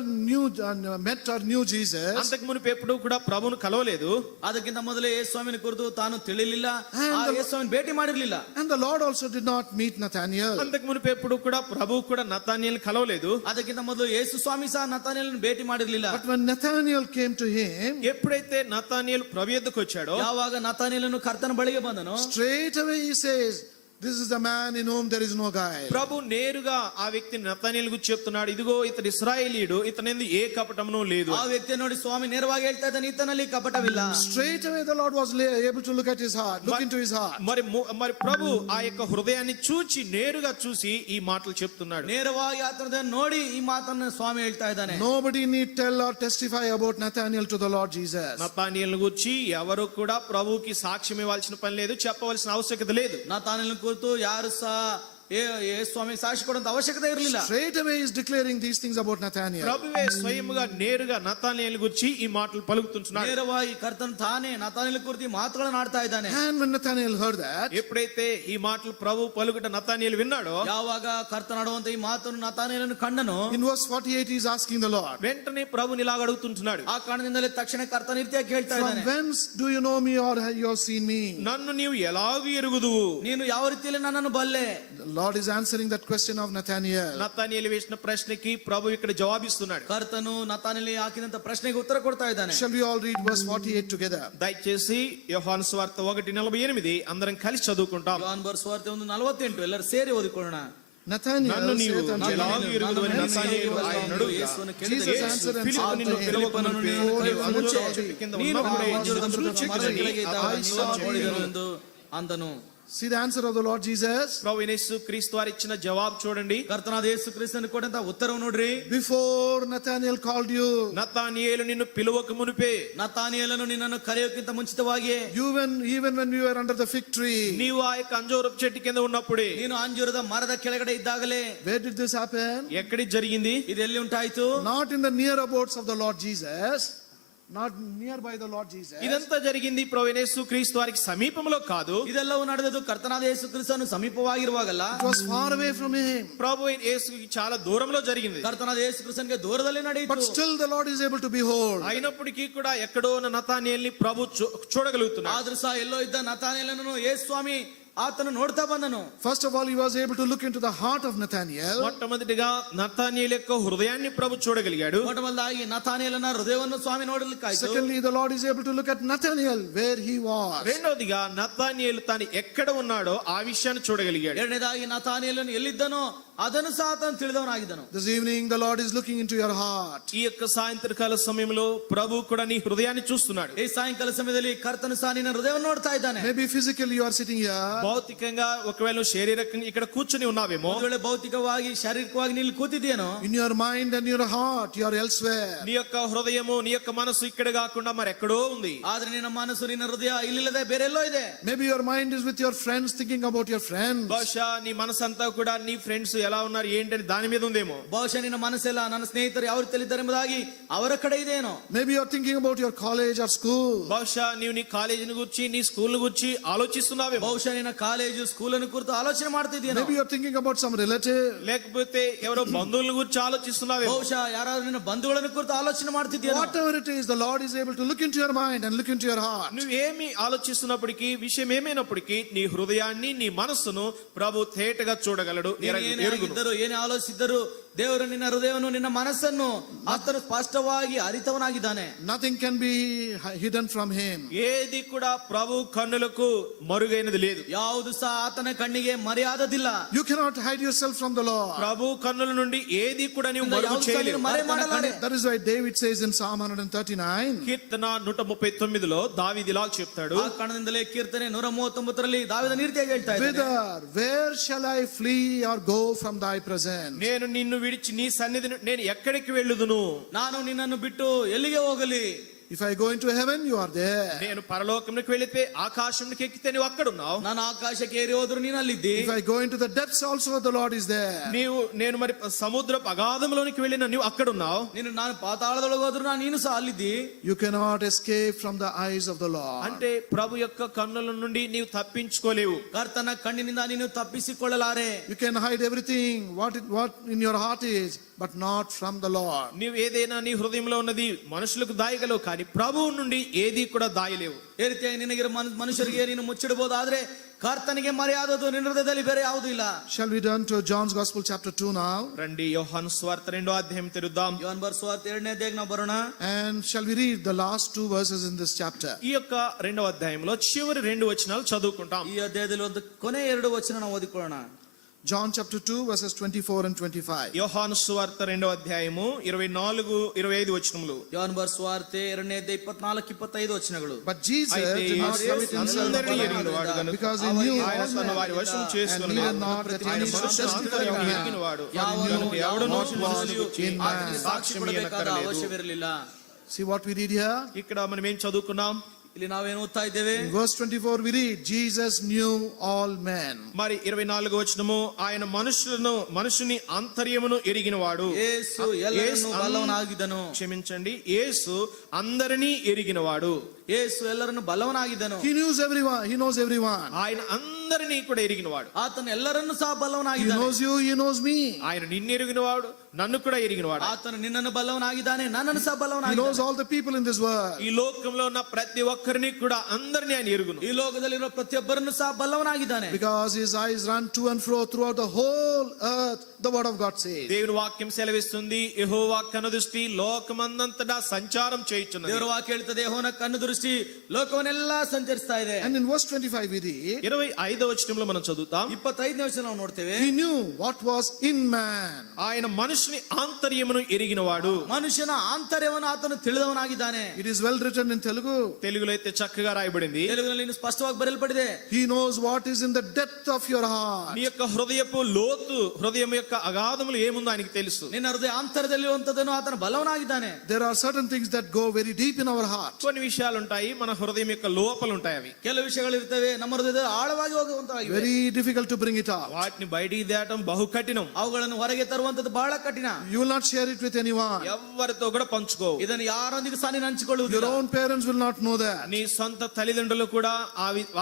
met or knew Jesus. అంతకు మునుపు ఎప్పుడు కూడా ప్రభువును కలవలేదు. ಅದಕ್ಕಿಂತ ಮೊದಲೇ ಯೇಸು ಸ್ವಾಮಿನ ಕುರಿತು ತಾನು ತಿಳಿಲಿಲ್ಲ, And the- ಯೇಸು ಸ್ವಾಮಿನ ಭೇಟಿ ಮಾಡಿರ್ಲಿಲ್ಲ. And the Lord also did not meet Nathaniel. అంతకు మునుపు ఎప్పుడు కూడా ప్రభువు కూడా నతానీయేలు కలవలేదు. ಅದಕ್ಕಿಂತ ಮೊದಲು ಯೇಸು ಸ್ವಾಮಿ ಸಹ ನಾತಾನೀಯನನ್ನು ಭೇಟಿ ಮಾಡಿರ್ಲಿಲ್ಲ. But when Nathaniel came to him, ఎప్పుడైతే నతానీయేలు ప్రభు యొద్దకు వచ్చాడో, ಯಾವಾಗ ನಾತಾನೀಯನನ್ನು ಕರ್ತನ ಬಳಿಗೆ ಬಂದನು, straight away he says, this is the man in whom there is no guile. ప్రభు నేరుగా ఆ వ్యక్తిని నతానీయేలు గురించి చెప్తున్నాడు. ఇదిగో ఇతడు ఇశ్రాయేలీయుడు, ఇతనిందు ఏ కపటమును లేదు. ಆ ವ್ಯಕ್ತಿ ನೋಡಿ ಸ್ವಾಮಿ ನೇರವಾಗಿ ಹೇಳ್ತಾ ಇದ್ದಾನೆ, ಈತನಲ್ಲಿ ಕಪಟವಿಲ್ಲ. Straight away the Lord was able to look at his heart, look into his heart. మరి ప్రభు ఆ యొక్క హృదయాన్ని చూచి, నేరుగా చూసి ఈ మాటలు చెప్తున్నాడు. ನೇರವಾಗಿ ಆತನ ನೋಡಿ ಈ ಮಾತನ್ನ ಸ್ವಾಮಿ ಹೇಳ್ತಾ ಇದ್ದಾನೆ. Nobody need tell or testify about Nathaniel to the Lord Jesus. నతానీయేలును గురించి ఎవరు కూడా ప్రభువుకి సాక్ష్యం ఇవ్వాల్సిన పని లేదు, చెప్పవలసిన ఆవశ్యకత లేదు. ನಾತಾನೀಯನ ಕುರಿತು ಯಾರು ಸಹ ఏ స్వామికి సాక్షి కొడంత ಅವಶ್ಯಕತೆ ಇರಲಿಲ್ಲ. Straight away he is declaring these things about Nathaniel. ప్రభువే స్వయముగా నేరుగా నతానియేలు గురించి ఈ మాటలు పలుకుతుంటున్నాడు. ನೇರವಾಗಿ ಕರ್ತನು ತಾನೇ ನತಾನಿಯೇಲ ಕುರಿತು ಈ ಮಾತುಗಳನ್ನು ಆಡ್ತಾ ಇದ್ದಾನೆ. And when Nathaniel heard that, ఎప్పుడైతే ఈ మాటలు ప్రభు పలుకుట నతానియేలు విన్నాడో, ಯಾವಾಗ ಕರ್ತನಾಡುವಂತ ಈ ಮಾತನ್ನು ನತಾನಿಯೇಲನು ಕಂಡನು, in verse 48 he is asking the Lord, వెంటనే ప్రభుని ఇలాగ అడుగుతుంటున్నాడు. ಆ ಕಾರಣದಿಂದಲೇ ತಕ್ಷಣ ಕರ್ತನ ರೀತಿಯಾಗಿ ಕೇಳ್ತಾ from ಇದ್ದಾನೆ, whence do you know me or have you seen me? నన్ను నీవు ఎలాగూ ఎరుగుదువు? ನೀನು ಯಾವ ರೀತಿಯಲ್ಲಿ ನನ್ನನ್ನು ಬಲ್ಲೆ? The Lord is answering that question of Nathaniel. Nathanael వేసిన ప్రశ్నకి ప్రభు ఇక్కడ జవాబిస్తున్నాడు. ಕರ್ತನು ನತಾನಿಯೇಲಿ ಹಾಕಿದಂತ ಪ್ರಶ್ನೆಗೆ ಉತ್ತರ ಕೊಡ್ತಾ ಇದ್ದಾನೆ. Shall we all read verse 48 together? దయచేసి యోహాను సువార్త 1:48 అందరం కలిసి చదువుకుంటాం. ಯೋಹಾನ ಬರೆಸುವಾರ್ತೆ 1:48 ಎಲ್ಲರೂ ಸೇರಿ ಓದಿಕೊಳ್ಳೋಣ. Nathaniel నన్ను నీవు saith unto him, ఎలాగూ ఎరుగుదువని నతానియేలు ఆయనను అడుగుగా, ಯೇಸುವನ್ನು Jesus ಕೇಳಿದನು, answered and ఫిలిప్పు said నిన్ను unto him, పిలువకమునుపే నీవు అంజూరపు చెట్టు కింద ನೀನು ಆ ఉన్నప్పుడే ಅಂಜೂರದ నిన్ను ಮರದ చూచెదనని ಕೆಳಗೆ ಇದ್ದಾಗ అతడు ನೀನು ನೋಡಿದನು చెప్పెను. ಎಂದು ಅಂದನು. See the answer of the Lord Jesus. ప్రభు యేసు క్రీస్తు వారు ఇచ్చిన జవాబు చూడండి. ಕರ್ತನಾದ ಯೇಸು ಕ್ರಿಸ್ತನು ಕೊಟ್ಟಂತ ಉತ್ತರವನ್ನು ನೋಡ್ರಿ. Before Nathaniel called you, Nathanael నిన్ను పిలువక మునిపే, ನತಾನಿಯೇಲನು ನಿನ್ನನ್ನು ಕರೆಯೋಕ್ಕಿಂತ ಮುಂಚಿತವಾಗಿ, even when we were under the fig tree, నీవు ఆ యొక్క అంజూరపు చెట్టు కింద ఉన్నప్పుడే. ನೀನು ಅಂಜೂರದ ಮರದ ಕೆಳಗಡೆ ಇದ್ದಾಗಲೇ. where did this happen? ఎక్కడి జరిగింది? ಇದು ಎಲ್ಲಿ ಉಂಟಾಯ್ತು? Not in the near abouts of the Lord Jesus, not nearby the Lord Jesus. ఇదంతా జరిగింది ప్రభు యేసు క్రీస్తు వారికి సమీపంలో కాదు. ಇದೆಲ್ಲವೂ ನಡೆದದ್ದು ಕರ್ತನಾದ ಯೇಸು ಕ್ರಿಸ್ತನು ಸಮೀಪವಾಗಿರುವಾಗಲ್ಲ, It was far away from him. ప్రభు యేసుకి చాలా దూరంలో జరిగింది. ಕರ್ತನಾದ ಯೇಸು ಕ್ರಿಸ್ತನಿಗೆ ದೂರದಲ್ಲಿ But ನಡೆಯಿತು. still the Lord is able to behold. అయినప్పటికీ కూడా ఎక్కడో ఉన్న నతానియేలుని ప్రభు చూడగలుగుతున్నాడు. ಆದ್ರೂ ಸಹ ಎಲ್ಲೋ ಇದ್ದ ನತಾನಿಯೇಲನನ್ನು ಯೇಸು ಸ್ವಾಮಿ ಆತನು ನೋಡ್ತಾ ಬಂದನು. First of all, he was able to look into the heart of Nathaniel. మొట్టమొదటిగా నతానియేలు యొక్క హృదయాన్ని ప్రభు చూడగలిగాడు. ಮೊಟ್ಟಮೊದಲಾಗಿ ನತಾನಿಯೇಲನ ಹೃದಯವನ್ನು ಸ್ವಾಮಿ ನೋಡಲಿಕ್ಕಾಯ್ತು. Secondly, the Lord is able to look at Nathaniel where he was. రెండవదిగా నతానియేలు తాను ఎక్కడ ఉన్నాడో ఆ విషయాన్ని చూడగలిగాడు. ಎರಡನೇದಾಗಿ ನತಾನಿಯೇಲನು ಎಲ್ಲಿದ್ದನೋ ಅದನ್ನು ಸಹ ತಾನು ತಿಳಿದವನಾಗಿದ್ದನು. This evening, the Lord is looking into your heart. ఈ యొక్క సాయంత్రకాల సమయంలో ప్రభు కూడా నీ హృదయాన్ని చూస్తున్నాడు. ಈ ಸಾಯಂಕಾಲ ಸಮಯದಲ್ಲಿ ಕರ್ತನು ಸಹ ನಿನ್ನ ಹೃದಯವನ್ನು ನೋಡ್ತಾ ಇದ್ದಾನೆ. Maybe physically you are sitting here, భౌతికంగా ఒకవేళ నువ్వు శారీరకంగా ఇక్కడ కూర్చుని ఉన్నావేమో, ಒಂದು ವೇಳೆ ಭೌತಿಕವಾಗಿ ಶಾರೀರಿಕವಾಗಿ ನೀನು ಕೂತಿದ್ದೇನೋ, in your mind and your heart you are elsewhere. నీ యొక్క హృదయము నీ యొక్క మనసు ఇక్కడ కాకుండా మరి ఎక్కడో ఉంది. ಆದ್ರೆ ನಿನ್ನ ಮನಸ್ಸು ನಿನ್ನ ಹೃದಯ ಇಲ್ಲಿಲ್ಲದೆ ಬೇರೆಲ್ಲೋ ಇದೆ. Maybe your mind is with your friends, thinking about your friends. బహుశా నీ మనసు అంతా కూడా నీ ఫ్రెండ్స్ ఎలా ఉన్నారు ఏంటని దాని మీద ఉందేమో. ಬಹುಶಃ ನಿನ್ನ ಮನಸ್ಸೆಲ್ಲ ನನ್ನ ಸ್ನೇಹಿತರು ಯಾವ ರೀತಿಯಲ್ಲಿದ್ದಾರೆ ಎಂಬುದಾಗಿ ಅವರ ಕಡೆ ಇದೇನೋ. Maybe you are thinking about your college or school. బహుశా నీవు నీ కాలేజీని గురించి నీ స్కూల్ గురించి ఆలోచిస్తున్నావేమో. ಬಹುಶಃ ನಿನ್ನ ಕಾಲೇಜು ಸ್ಕೂಲನ್ನು ಕುರಿತು ಆಲೋಚನೆ ಮಾಡ್ತಿದ್ದೀನೋ. Maybe you are thinking about some relative. లేకపోతే ఎవరో బంధువుల గురించి ఆలోచిస్తున్నావేమో. ಬಹುಶಃ ಯಾರಾದ್ರೂ ನಿನ್ನ ಬಂಧುಗಳನ್ನು ಕುರಿತು ಆಲೋಚನೆ ಮಾಡ್ತಿದ್ದೀನೋ. Whatever it is, the Lord is able to look into your mind and look into your heart. నువ్వేమి ఆలోచిస్తున్నప్పటికీ విషయం ఏమైనప్పటికీ నీ హృదయాన్ని నీ మనస్సును ప్రభు తేటగా చూడగలడు, ಏನೇ ఎరుగును. ಆಗಿದ್ದರೂ ಏನೇ ಆಲೋಚಿಸಿದ್ದರೂ ದೇವರು ನಿನ್ನ ಹೃದಯವನ್ನು ನಿನ್ನ ಮನಸ್ಸನ್ನು ಆತನು ಸ್ಪಷ್ಟವಾಗಿ ಅರಿತವನಾಗಿದ್ದಾನೆ. Nothing can be hidden from him. ఏది కూడా ప్రభు కన్నులకు మరుగైనది లేదు. ಯಾವುದು ಸಹ ಆತನ ಕಣ್ಣಿಗೆ ಮರೆಯಾದದಿಲ್ಲ. You cannot hide yourself from the Lord. ప్రభు కన్నుల నుండి ఏది కూడా నీవు మరుగు ಯಾವುದು ಸಹ చేయలేవు. ನೀನು ಮರೆ ಮಾಡಲಾರೆ. That is why David says in Psalm 139, కీర్తన 139లో దావీదు ఇలా చెప్తాడు, ಆ ಕಾರಣದಿಂದಲೇ ಕೀರ್ತನೆ 139ರಲ್ಲಿ ದಾವೀದನ ರೀತಿಯಾಗಿ ಹೇಳ್ತಾ ಇದ್ದಾನೆ, where shall I flee or go from thy presence? నేను నిన్ను విడిచి నీ సన్నిధిని నేను ఎక్కడికి వెళ్ళుదును? ನಾನು ನಿನ್ನನ್ನು ಬಿಟ್ಟು ಎಲ್ಲಿಗೆ ಹೋಗಲಿ? If I go into heaven, you are there. నేను పరలోకంలోకి వెళితే ఆకాశంలోకి ఎక్కితే నువ్వు అక్కడ ఉన్నావు. ನಾನು ಆಕಾಶಕ್ಕೆ ಏರಿ ಹೋದ್ರು ನೀನು ಅಲ್ಲಿದ್ದಿ. If I go into the depths also, the Lord is there. నేను మరి సముద్రపు అగాధంలోనికి వెళ్ళిన నువ్వు అక్కడ ఉన్నావు. ನಾನು ಪಾತಾಳದೊಳಗೆ ಹೋದ್ರು ನೀನು ಸಹ ಅಲ್ಲಿದ್ದಿ. You cannot escape from the eyes of the Lord. అంటే ప్రభు యొక్క కన్నుల నుండి నీవు తప్పించుకోలేవు. ಕರ್ತನ ಕಣ್ಣಿನಿಂದ ನೀನು ತಪ್ಪಿಸಿಕೊಳ್ಳಲಾರೆ. You can hide everything what in your heart is, but not from the Lord. నీవు ఏదైనా నీ హృదయంలో ఉన్నది మనుషులకు దాయగలవు, కానీ ప్రభువు నుండి ఏది కూడా దాయలేవు. ಈ ರೀತಿಯಾಗಿ ನಿನಗಿರೋ ಮನುಷ್ಯರಿಗೆ ನೀನು ಮುಚ್ಚಿಡಬಹುದು, ಆದ್ರೆ ಕರ್ತನಿಗೆ ಮರೆಯಾದದ್ದು ನಿನ್ನ ಹೃದಯದಲ್ಲಿ ಬೇರೆ ಯಾವುದೂ ಇಲ್ಲ. Shall we turn to John's Gospel chapter 2 now? రండి యోహాను సువార్త 2వ అధ్యాయం తెరుద్దాం. ಯೋಹಾನ ಬರೆಸುವಾರ್ತೆ 2ನೇ ಅಧ್ಯಾಯಕ್ಕೆ ನಾವು ಬರೋಣ. And shall we read the last 2 verses in this chapter? ఈ యొక్క 2వ అధ్యాయంలో చివరి 2 వచనాలు చదువుకుంటాం. ಈ ಅಧ್ಯಾಯದಲ್ಲಿ ಒಂದು ಕೊನೆ 2 ವಚನ ನಾವು ಓದಿಕೊಳ್ಳೋಣ. John chapter 2 verses 24 and 25. యోహాను సువార్త 2వ అధ్యాయము 24, 25 వచనములు. ಯೋಹಾನ ಬರೆಸುವಾರ್ತೆ 2ನೇ ಅಧ್ಯಾಯ 24, 25 ವಚನಗಳು. But Jesus అయితే did not commit himself అందరినీ ఎరిగినవాడు గనుక because he knew ఆయన all తన men, వారి వశం and చేసుకొనలేదు. needed not that ఆయన any should మనుషులను testify అందరినీ of him. ఎరిగినవాడు. ಯಾವನು కనుక ఎవడునూ what was ಮನುಷ್ಯನಿಗೂ in ಆತನಿಗೆ man. ಸಾಕ್ಷಿ ಕೊಡಬೇಕಾದ ಅವಶ್ಯವಿರಲಿಲ್ಲ. See what we read here? ఇక్కడ మనం ఏం చదువుకున్నాం? ಇಲ್ಲಿ ನಾವೇನು ಓದ್ತಾ ಇದ್ದೇವೆ? In verse 24 we read, Jesus knew all men. మరి 24 వచనము, ఆయన మనుషుని ఆంతర్యమును ఎరిగినవాడు. యేసు ಎಲ್ಲರನ್ನು ಬಲ್ಲವನಾಗಿದ್ದನು. క్షమించండి, యేసు అందరినీ ఎరిగినవాడు. యేసు ಎಲ್ಲರನ್ನು ಬಲ್ಲವನಾಗಿದ್ದನು. He knows everyone. He knows everyone. ఆయన అందరినీ కూడా ఎరిగినవాడు. ಆತನು ಎಲ್ಲರನ್ನು ಸಹ He ಬಲ್ಲವನಾಗಿದ್ದಾನೆ. knows you. He knows me. ఆయన నిన్ను ఎరిగినవాడు, నన్ను కూడా ఎరిగినవాడు. ಆತನು ನಿನ್ನನ್ನು ಬಲ್ಲವನಾಗಿದ್ದಾನೆ, ನನ್ನನ್ನು ಸಹ He knows ಬಲ್ಲವನಾಗಿದ್ದಾನೆ. all the people in this world. ఈ లోకంలో ఉన్న ప్రతి ఒక్కరిని కూడా అందరినీ ఆయన ఎరుగును. ಈ ಲೋಕದಲ್ಲಿರುವ ಪ್ರತಿಯೊಬ್ಬರನ್ನು ಸಹ ಬಲ್ಲವನಾಗಿದ್ದಾನೆ. Because his eyes run to and fro throughout the whole earth, the word of God says. దేవుని వాక్యం సెలవిస్తుంది, యెహోవా కనుదృష్టి లోకమందంతటా సంచారం చేయుచున్నది. ದೇವರ ವಾಕ್ಯ ಹೇಳ್ತದೆ, ಯೆಹೋವನ ಕಣ್ಣು ದೃಷ್ಟಿ ಲೋಕವನ್ನೆಲ್ಲ ಸಂಚರಿಸ್ತಾ ಇದೆ. And in verse 25 we read, 25వ వచనంలో మనం చదువుతాం, 25ನೇ ವಚನ ನಾವು ನೋಡ್ತೇವೆ. he knew what was in man. ఆయన మనుషుని ఆంతర్యమును ఎరిగినవాడు. ಮನುಷ್ಯನ ಆಂತರ್ಯವನ್ನು ಆತನು ತಿಳಿದವನಾಗಿದ್ದಾನೆ. It is well written in Telugu. తెలుగులో అయితే చక్కగా రాయబడింది. ತೆಲುಗಿನಲ್ಲಿ ಇನ್ನು ಸ್ಪಷ್ಟವಾಗಿ ಬರೆಯಲ್ಪಟ್ಟಿದೆ. He knows what is in the depth of your heart. నీ యొక్క హృదయపు లోతు, హృదయం యొక్క అగాధములు ఏముందో ఆయనకి తెలుసు. ನಿನ್ನ ಹೃದಯ ಆಂತರ್ಯದಲ್ಲಿರುವಂತದನ್ನು ಆತನು ಬಲ್ಲವನಾಗಿದ್ದಾನೆ. There are certain things that go very deep in our heart. కొన్ని విషయాలు ఉంటాయి, మన హృదయం యొక్క లోపల ఉంటాయి. అవి ಕೆಲವು ವಿಷಯಗಳು ಇರ್ತವೆ, ನಮ್ಮ ಹೃದಯದ ಆಳವಾಗಿ ಹೋಗುವಂತವಾಗಿವೆ. Very difficult to bring it out. వాటిని బయటికి తేవడం బహు కఠినం. ಅವುಗಳನ್ನು ಹೊರಗೆ ತರುವಂತದ್ದು ಬಹಳ ಕಠಿಣ. You will not share it with anyone. ఎవరితో కూడా పంచుకో. ಇದನ್ನು ಯಾರೊಂದಿಗೆ ಸಹ ನೀನು Your ಹಂಚಿಕೊಳ್ಳುವುದಿಲ್ಲ. own parents will not know that. నీ సొంత తల్లిదండ్రులు కూడా